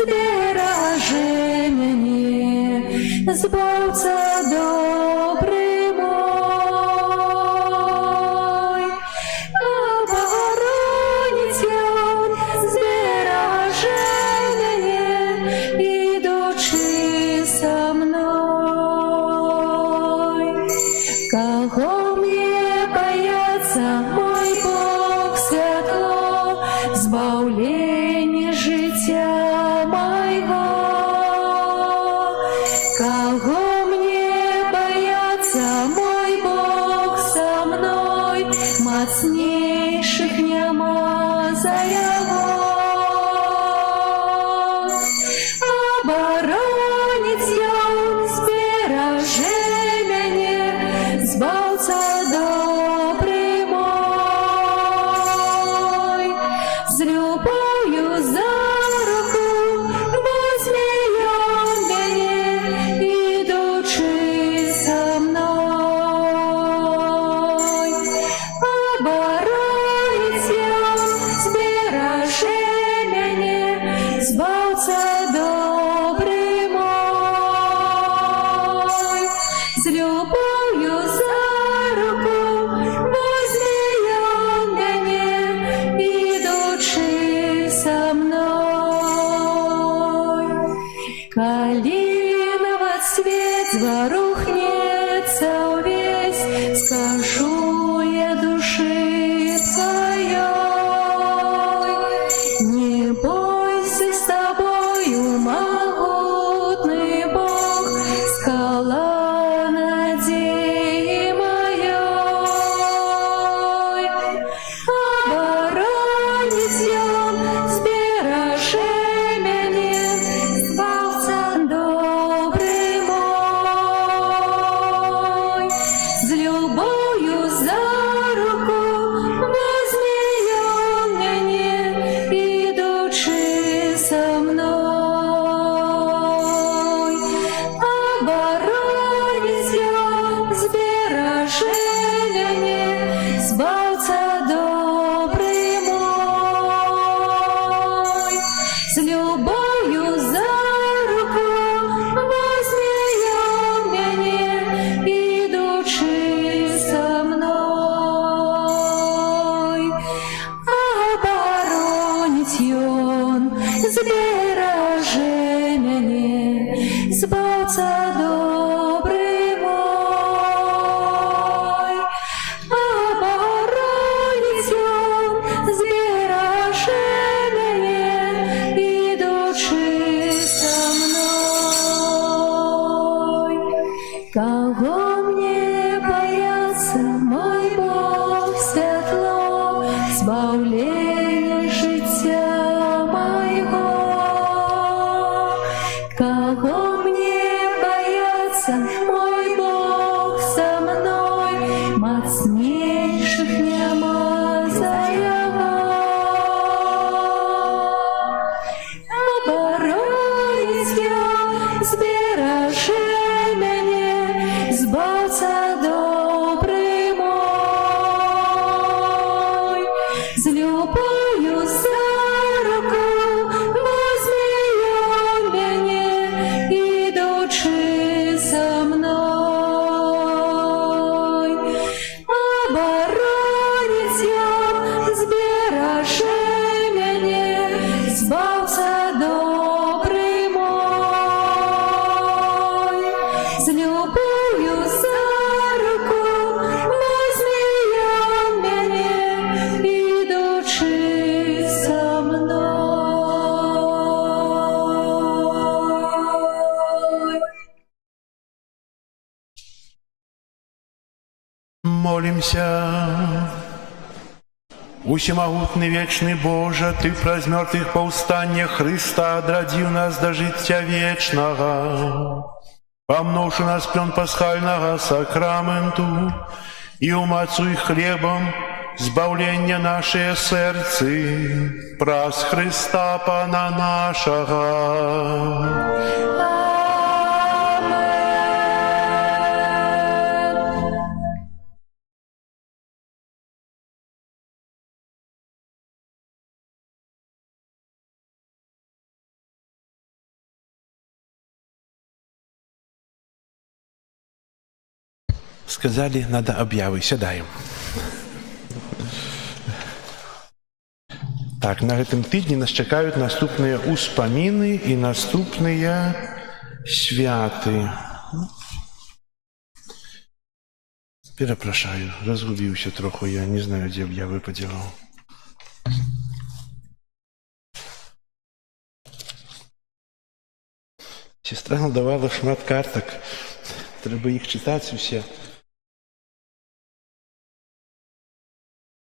збережи мене, збавця добрий мой, оборонить он, збережи мене, ідучи со мной. Кого мне бояться, мой Бог святло, збавление життя моего. Кого мне бояться, мой Бог со мной, мацнейших нема за его. Оборонить он, збережи мене, збавця добрий мой, з любов'ю за руку возьме он мене, ідучи со мной. Оборонить он, збережи мене, збавця добрий мой, з любов'ю за руку возьме он мене, ідучи со мной. Калиновый цвет зворухнется весь, скажу я души своей. Не бойся, с тобою могутный Бог, скала надеи моей. Оборонить он, збережи мене, збавця добрий мой, з любов'ю за руку возьме он мене, ідучи со мной. Оборонить он, збережи мене, збавця добрий мой, з любов'ю за руку возьме он мене, ідучи со мной. Оборонить он, збережи мене, збавця добрий мой. Оборонить он, збережи мене, ідучи со мной. Кого мне бояться, мой Бог святло, збавление життя моего. Кого мне бояться, мой Бог со мной, мацнейших нема за его. Оборонить он, збережи мене, збавця добрий мой, з любов'ю за руку возьме он мене, ідучи со мной. Оборонить он, збережи мене, збавця добрий мой, з любов'ю за руку возьме он мене, ідучи со мной. Молимся. Усемогутный вечный Боже, Ты праз мертвых повстання Христа одрадзіў нас до життя вечного. Помножи нас плен пасхального сакраменту и умацуй хлебом збавлення нашее сердце, праз Христа Пана нашего. Сказали, надо объявы. Сядаем. Так, на гэтым тыдні нас чакаюць наступныя ўспаміны і наступныя святы. Перапрашаю, разгубіўся троху, я не знаю, дзе аб'явы падзяваў. Сестра надавала шмат картак. Трэба іх чытаць усе.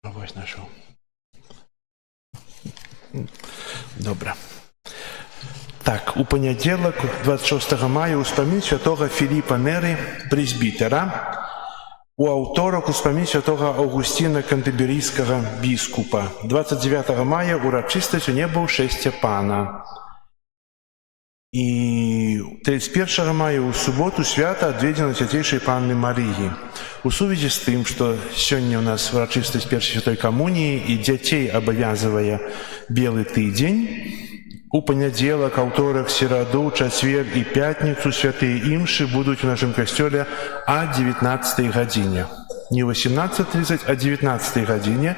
Вось нашоў. Добра. Так, у панядзелак, 26 мая, успамін святога Філіпа Неры, прэзбітера. У аўторак успамін святога Аўгусціна Кантэрберійскага біскупа. 29 мая урачыстасць у небаўшэсце пана. І 31 мая ў суботу свята адведзена Свяцейшай Панны Марыі. У сувязі з тым, што сёння ў нас урачыстасць першай святой камуніі і дзяцей абавязвае белы тыдзень, у панядзелак, аўторак, сераду, чацвер і пятніцу святыя імшы будуць у нашым касцёле о 19 гадзіне. Не 18:30, а 19 гадзіне.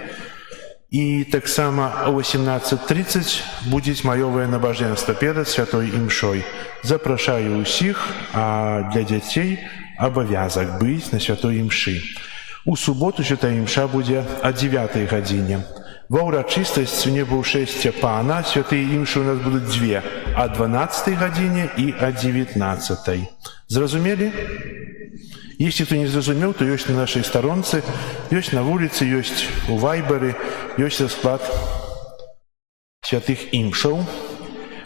І таксама о 18:30 будзе маёвае набажэнства перад святой імшой. Запрашаю ўсіх, а для дзяцей абавязак быць на святой імшы. У суботу святая імша будзе о 9 гадзіне. Ва ўрачыстасць у небаўшэсце пана святыя імшы у нас будуць дзве, о 12 гадзіне і о 19. Зразумелі? Если кто не зразумеў, то ёсць на нашай старонцы, ёсць на вуліцы, ёсць у вайберы, ёсць расклад святых імшаў.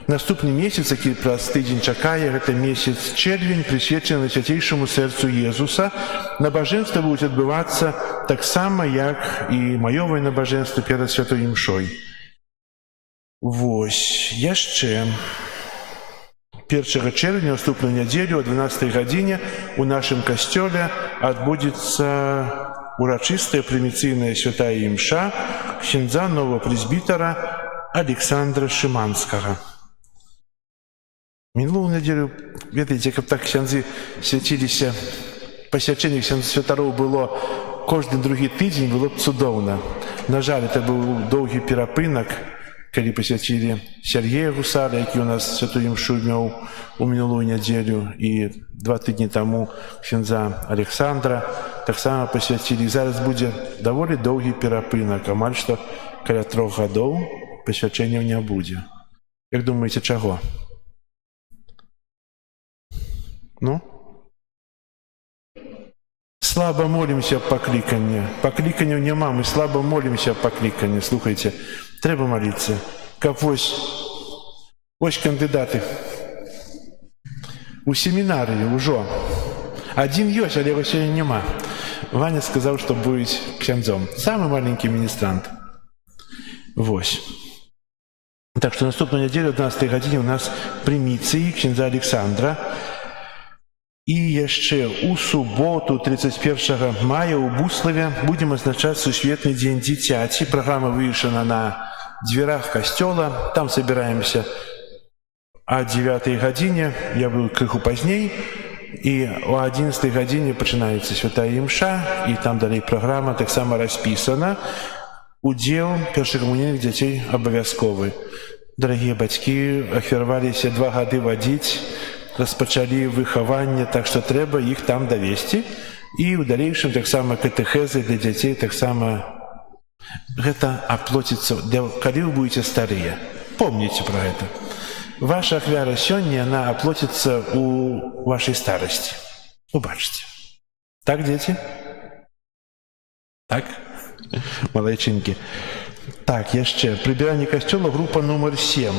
Наступны месяц, які праз тыдзень чакае, гэта месяц чэрвень, прысвечаны Свяцейшаму сэрцу Езуса. Набажэнствы будуць адбывацца таксама, як і маёвае набажэнства перад святой імшой. Вось, яшчэ. 1 чэрвеня, наступную нядзелю, о 12 гадзіне у нашым касцёле адбудзецца урачыстая прыміцыйная святая імша ксяндза новага прэзбітара Александра Шыманскага. Мінулую нядзелю, ведаеце, каб так ксяндзы свяціліся, пасвячэнне святароў было кожны другі тыдзень, было б цудоўна. На жаль, это быў доўгі перапынак, калі пасвяцілі Сергея Гусара, які у нас святую імшу меў у мінулую нядзелю, і 2 тыдні таму ксяндза Александра таксама пасвяцілі. Зараз будзе даволі доўгі перапынак, амаль што каля 3 гадоў пасвячэнняў не будзе. Як думаеце, чаго? Ну? Слаба молімся аб пакліканні. Пакліканняў няма, мы слаба молімся аб пакліканні. Слухайце, трэба маліцца, каб вось кандыдаты у семінарыі ўжо. Адзін ёсць, але яго сёння няма. Ваня сказаў, што будзе ксяндзом. Самы маленькі міністрант. Вось. Так што наступную нядзелю, 11 гадзіне, у нас прыміцыі ксяндза Александра. І яшчэ у суботу, 31 мая, у Буславе будзем адзначаць сусветны дзень дзіцяці. Праграма вывешана на дзвярах касцёла. Там собираемся о 9 гадзіне. Я быў крыху пазней. І о 11 гадзіне пачынаецца святая імша. І там далей праграма таксама распісана. Удзел першакамунійных дзяцей абавязковы. Дарагія бацькі, ахвяраваліся 2 гады вадзіць, распачалі выхаванне, так што трэба іх там давесці. І ў далейшым таксама катэхезы для дзяцей таксама гэта аплоціцца, калі вы будзеце старыя. Помніце пра гэта. Ваша ахвяра сёння, яна аплоціцца ў вашай старасці. Убачыце. Так, дзеці? Так? Малайчынкі. Так, яшчэ. Прыбіранне касцёла, група нумар 7.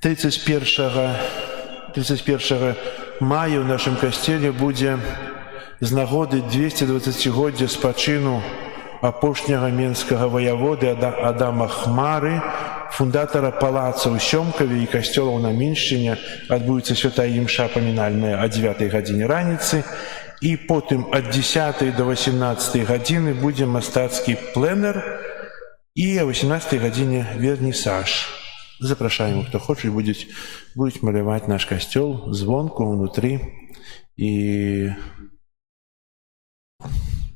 31 мая ў нашым касцеле будзе з нагоды 220-годдзя спачыну апошняга менскага ваяводы Адама Хмары, фундатара палаца ў Сёмкаве і касцёлаў на Міншчыне. Адбудзецца святая імша памінальная о 9 гадзіне раніцы. І потым ад 10 до 18 гадзіны будзе мастацкі пленэр і о 18 гадзіне вернісаж. Запрашаем, хто хоча, будуць маляваць наш касцёл звонку, унутры. І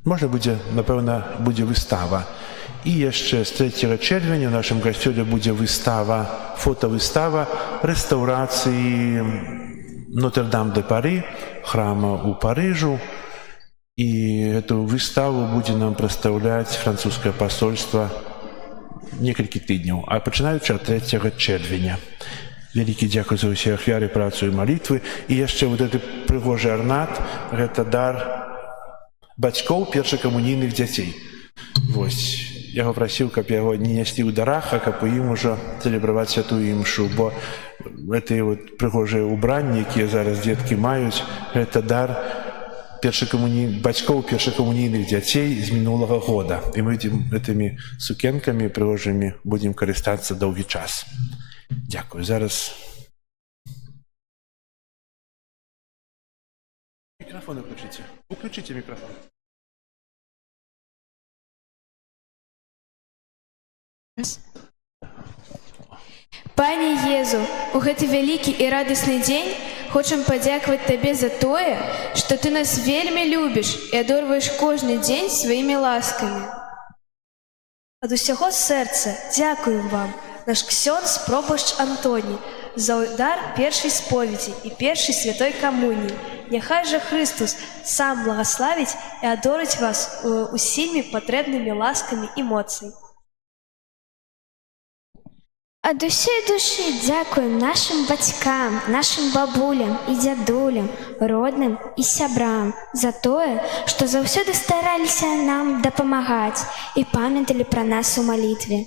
Можна будзе, напэўна, будзе выстава. І яшчэ з 3 чэрвеня ў нашым касцёле будзе выстава, фотавыстава рэстаўрацыі Нотр-Дам-де-Пары, храма ў Парыжу. І эту выставу будзе нам прадстаўляць французскае пасольства некалькі тыдняў, а пачынаючы ад 3 чэрвеня. Вялікі дзякуй за ўсе ахвяры, працу і малітвы. І яшчэ вот гэты прыгожы арнат, гэта дар бацькоў першакамунійных дзяцей. Вось. Я попросил, каб яго не неслі ў дарах, а каб ім ужо цэлебраваць святую імшу, бо гэтыя вот прыгожыя ўбранні, якія зараз дзеткі маюць, гэта дар бацькоў першакамунійных дзяцей з мінулага года. І мы гэтымі сукенкамі прыгожымі будзем карыстацца доўгі час. Дзякую. Зараз мікрафон уключыце. Уключыце мікрафон. Пане Езу, у гэты вялікі і радасны дзень хочам падзякаваць Табе за тое, што Ты нас вельмі любіш і адорваеш кожны дзень сваімі ласкамі. Ад усяго сэрца дзякуем вам, наш ксёндз пробашч Антоній, за дар першай споведзі і першай святой камуніі. Няхай жа Христос сам благаславіць і адорыць вас усімі патрэбнымі ласкамі і моцай. Ад усёй душы дзякуем нашым бацькам, нашым бабулям і дзядулям, родным і сябрам за тое, што заўсёды стараліся нам дапамагаць і памяталі пра нас у малітве.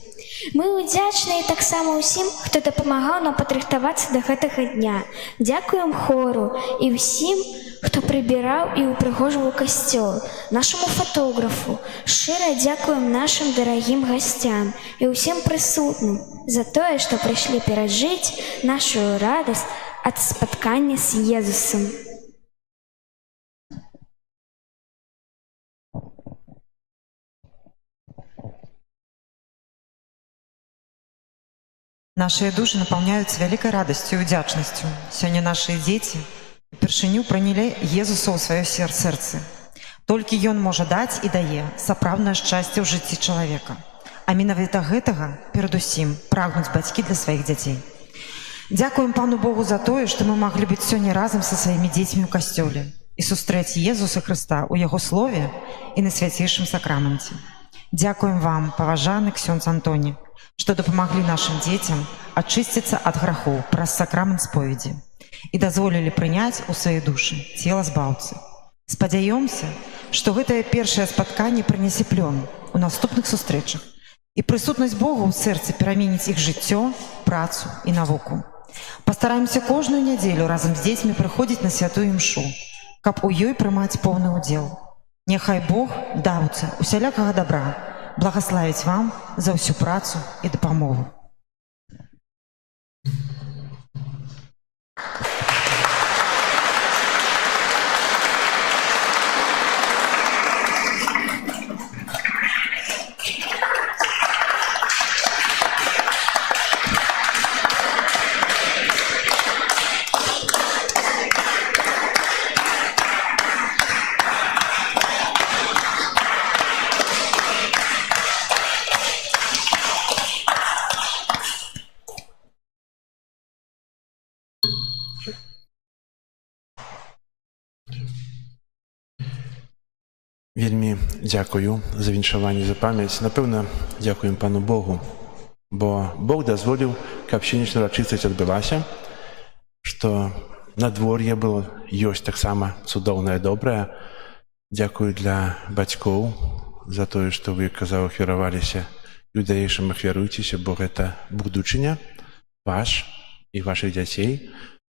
Мы удзячныя таксама ўсім, хто дапамагаў нам падрыхтавацца да гэтага дня. Дзякуем хору і ўсім, хто прыбіраў і упрыгожваў касцёл, нашаму фатографу. Шчыра дзякуем нашым дарагім гасцям і ўсім прысутным за тое, што прыйшлі перажыць нашу радасць ад спаткання з Езусам. Нашыя душы напаўняюцца вялікай радасцю і удзячнасцю. Сёння нашыя дзеці упершыню прынялі Езуса ў сваё сэрцы. Толькі Ён можа даць і дае сапраўднае шчасце ў жыцці чалавека. А менавіта гэтага, перадусім, прагнуць бацькі для сваіх дзяцей. Дзякуем Пану Богу за тое, што мы маглі быць сёння разам са сваімі дзецьмі ў касцёле і сустрэць Езуса Хрыста ў Яго слове і на свяцейшым сакраменце. Дзякуем вам, паважаны ксёндз Антоні, што дапамаглі нашым дзецям ачысціцца ад грахоў праз сакрамент споведзі і дазволілі прыняць у свае душы цела збаўцы. Спадзяёмся, што гэтае першае спатканне прынясе плён у наступных сустрэчах і прысутнасць Бога ў сэрцы пераменіць іх жыццё, працу і навуку. Пастараемся кожную нядзелю разам з дзецьмі прыходзіць на святую імшу, каб у ёй прымаць поўны ўдзел. Няхай Бог, даўца усялякага добра, благаславіць вам за ўсю працу і дапамогу. Вельмі дзякую за віншаванне, за памяць. Напэўна, дзякуем Пану Богу, бо Бог дазволіў, каб сённяшняя урачыстасць адбылася, што надвор'е было, ёсць таксама цудоўнае, добрае. Дзякую для бацькоў за тое, што вы, казаў, ахвяраваліся і ў далейшым ахвяруйцеся, бо гэта будучыня ваш і вашых дзяцей.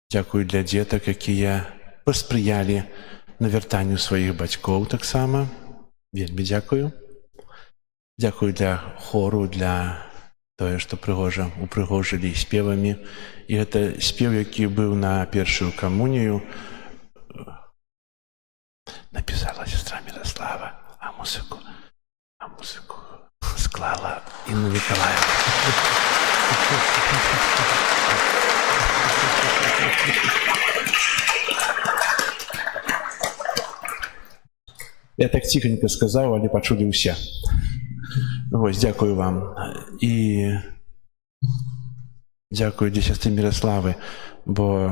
Дзякую для дзетак, якія паспрыялі навяртанню сваіх бацькоў таксама. Вельмі дзякую. Дзякую для хору, для тое, што прыгожа упрыгожылі спевамі. І гэта спеў, які быў на першую камунію, напісала сестра Мирослава, а музыку склала Інна Ніколаєва. Я так ціхенько сказав, але почули усе. Ось, дякую вам. І дякую сестрі Мирославі, бо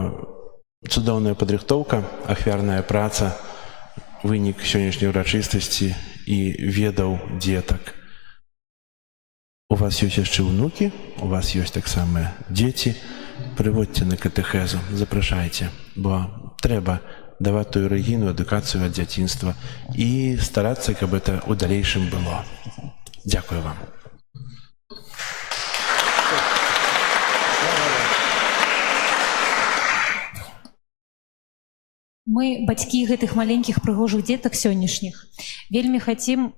цудоўная падрыхтоўка, ахвярная праца, вынік сённяшняй урачыстасці і ведаў дзетак. У вас ёсць яшчэ ўнукі, у вас ёсць таксама дзеці. Прыводзьце на катэхезу, запрашайце, бо трэба даваць тую рэгійную адукацыю ад дзяцінства і старацца, каб гэта ў далейшым было. Дякую вам. Мы, бацькі гэтых маленькіх прыгожых дзетак сённяшніх, вельмі хацім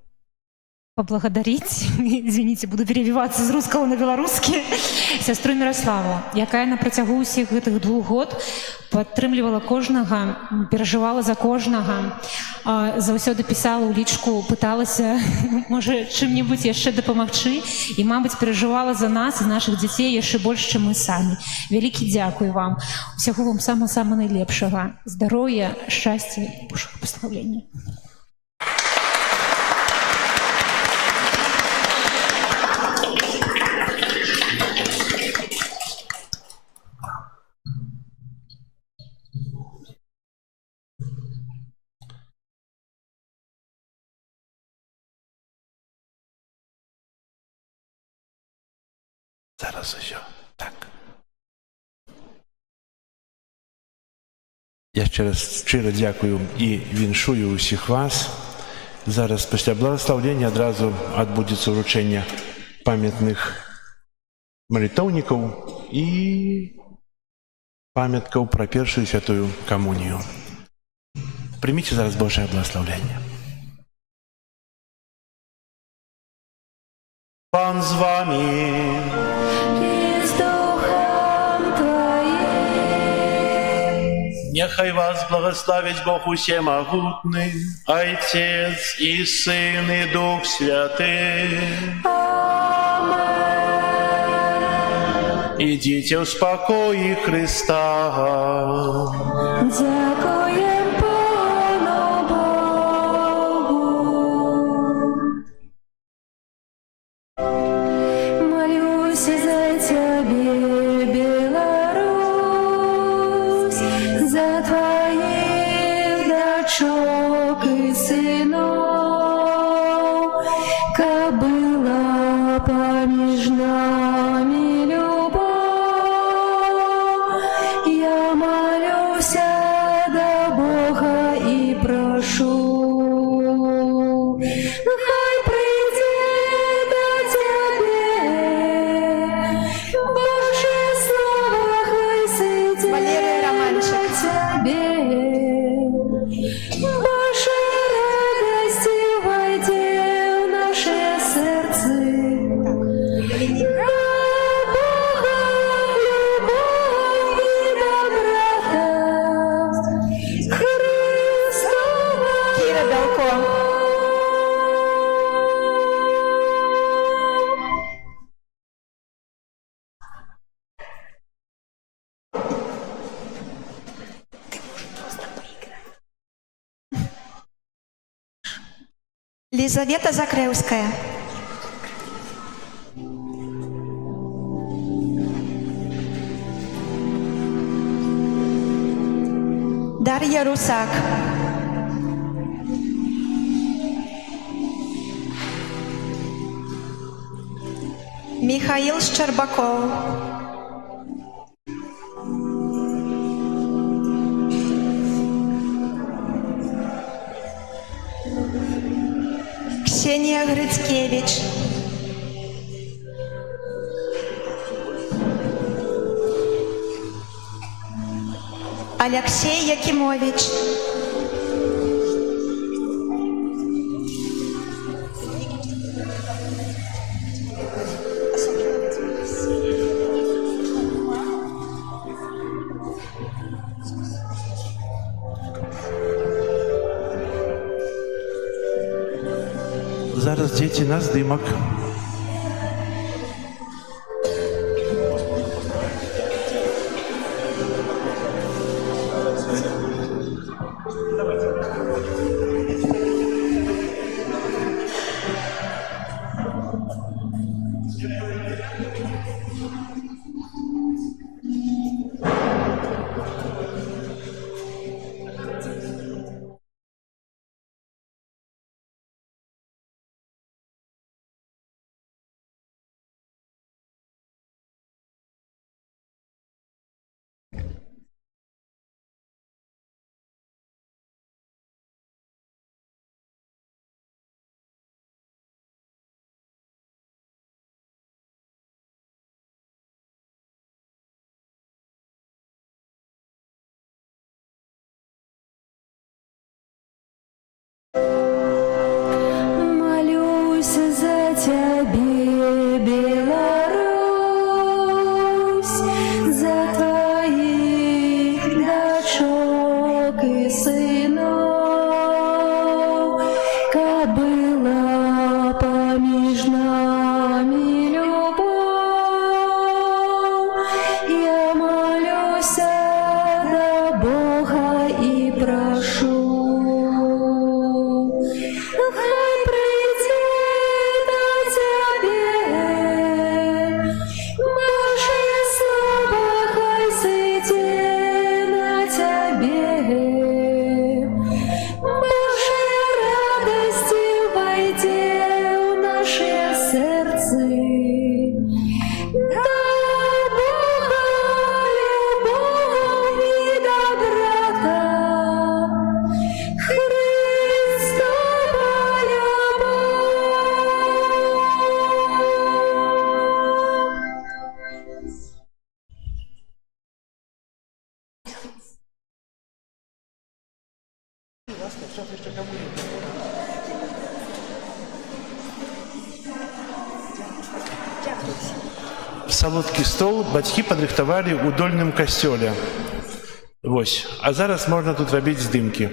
поблагодарить, извините, буду перебиваться з рускага на беларускі, сястру Мирославу, якая на працягу ўсіх гэтых 2 год падтрымлівала кожнага, перажывала за кожнага, заўсёды пісала ў лічку, пыталася, можа, чым-небудзь яшчэ дапамагчы, і, мабыць, перажывала за нас, за нашых дзяцей яшчэ больш, чым мы самі. Вялікі дзякуй вам. Усяго вам самага-самага найлепшага. Здароўя, шчасця і Божага паслаўлення. Зараз усё. Так. Я ще раз щиро дякую і віншую усіх вас. Зараз після благословення одразу відбудеться вручення пам'ятних молитовників і пам'ятків про першу святую комунію. Прийміть зараз Боже благословення. Пан з вами. Нехай вас благословить Бог усемогутный, Отец и Сын и Дух Святый. Идите в спокое Христа. Дякуєм Пану Богу. Молюсь за тебе, Беларусь, за твоих дочок и сынов, как была помеж нами любовь. Я молюсь до Бога и прошу, хай прийде до тебе Божье слово, хай сидит Валерия Романчик. до тебе. Божьей радости войди в наше сердце. Бога любовь и доброта Христова. Кира Белко. Лизавета Закревская. Дарья Русак. Михаил Щербаков. Ксения Грицкевич. Алексей Якимович. Зараз діти на здимок. Молюсь за тебе, Беларусь, за твоих дочок и сынов, как была помеж нами любовь. Я молюсь до Бога и прошу, хай придет о тебе Божье слово, хай сойдет на тебе. Божья радость войде в наше сердце. Да Бога любовь и доброта, Христова любовь. Салодкі стол бацькі падрыхтавалі ў дольным касцёле. Вось. А зараз можна тут рабіць здымкі.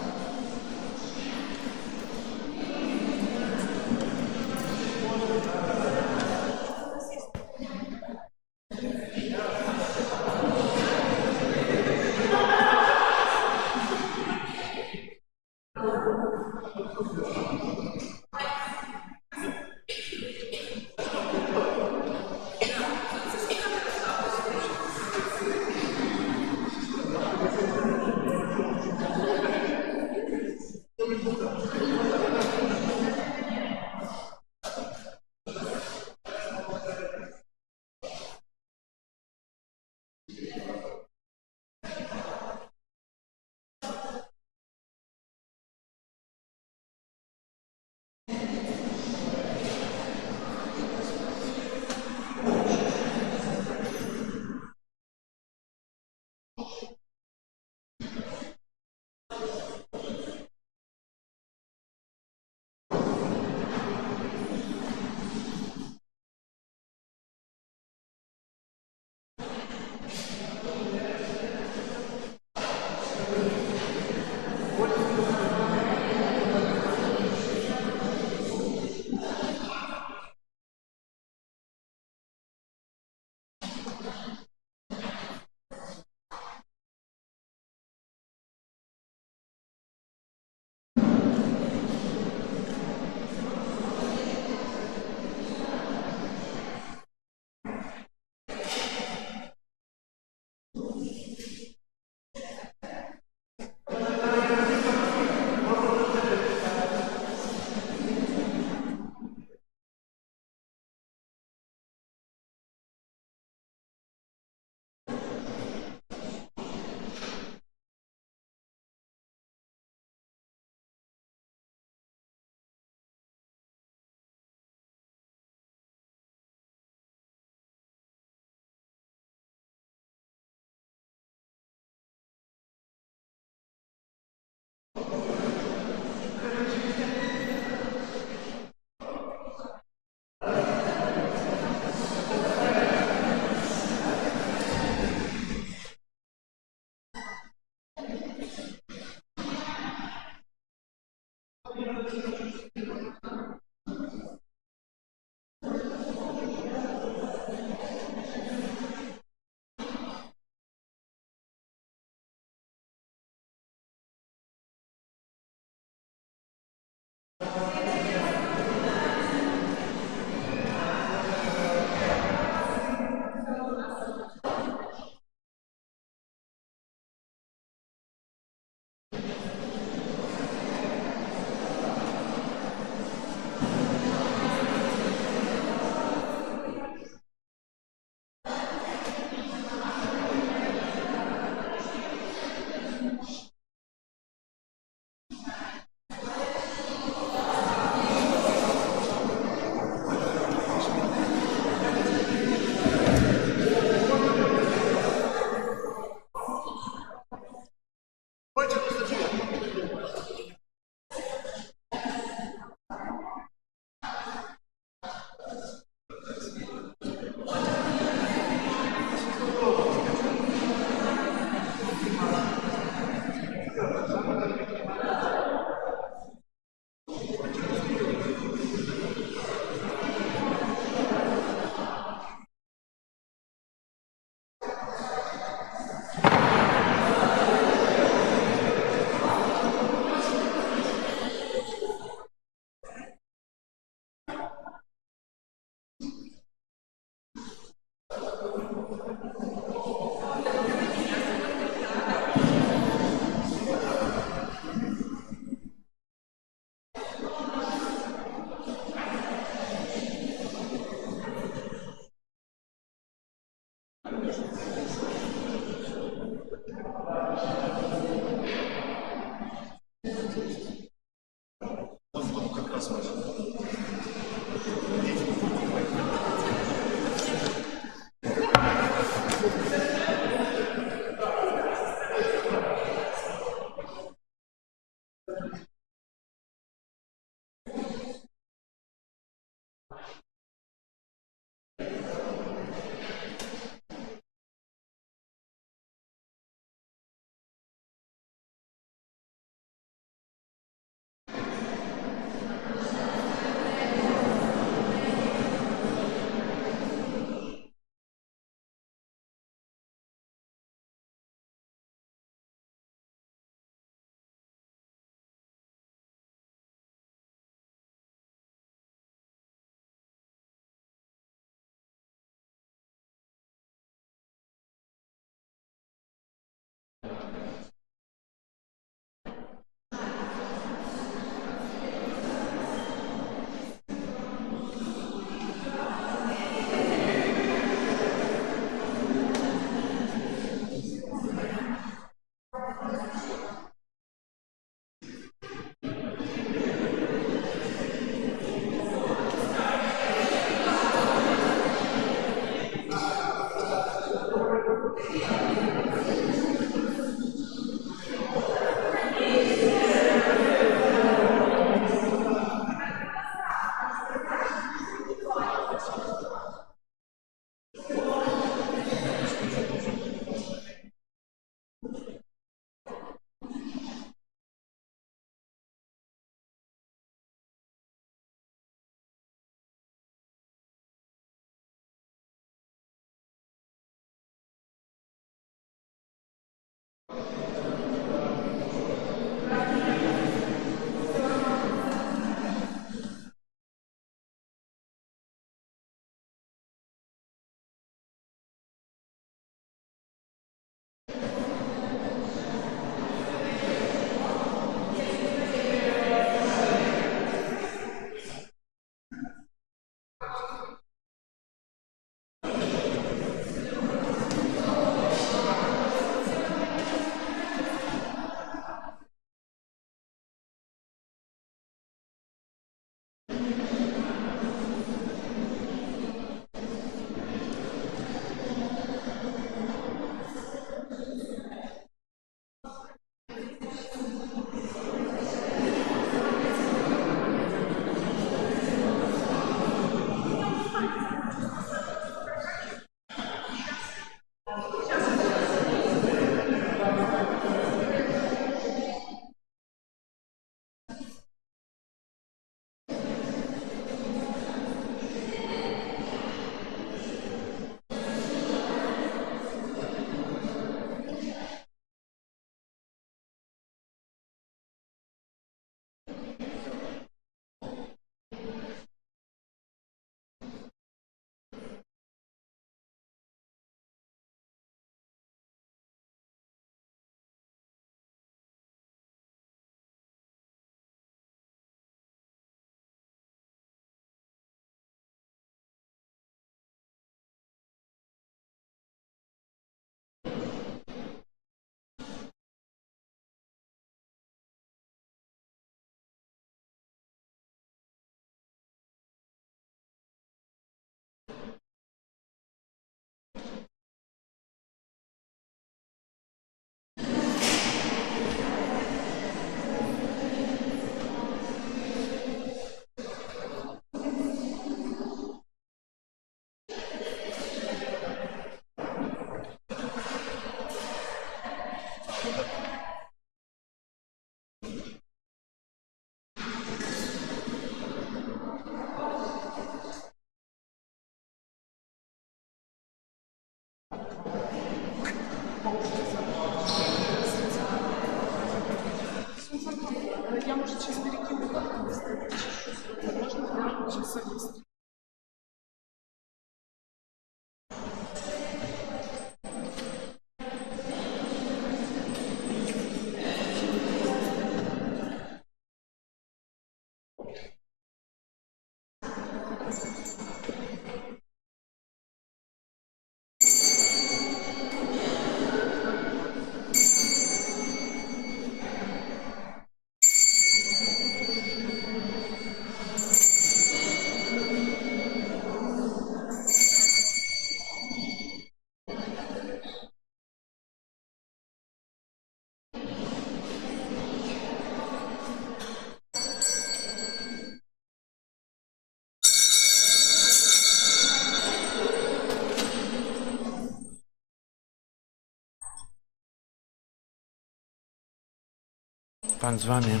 Pan z wami.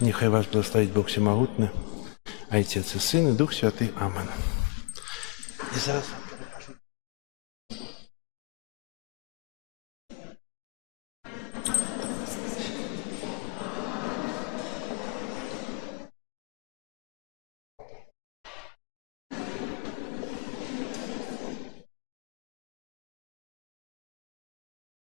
Niechaj was благословить Бог Всемогутний, Отец и Сын и Дух Святый. Аминь. И зараз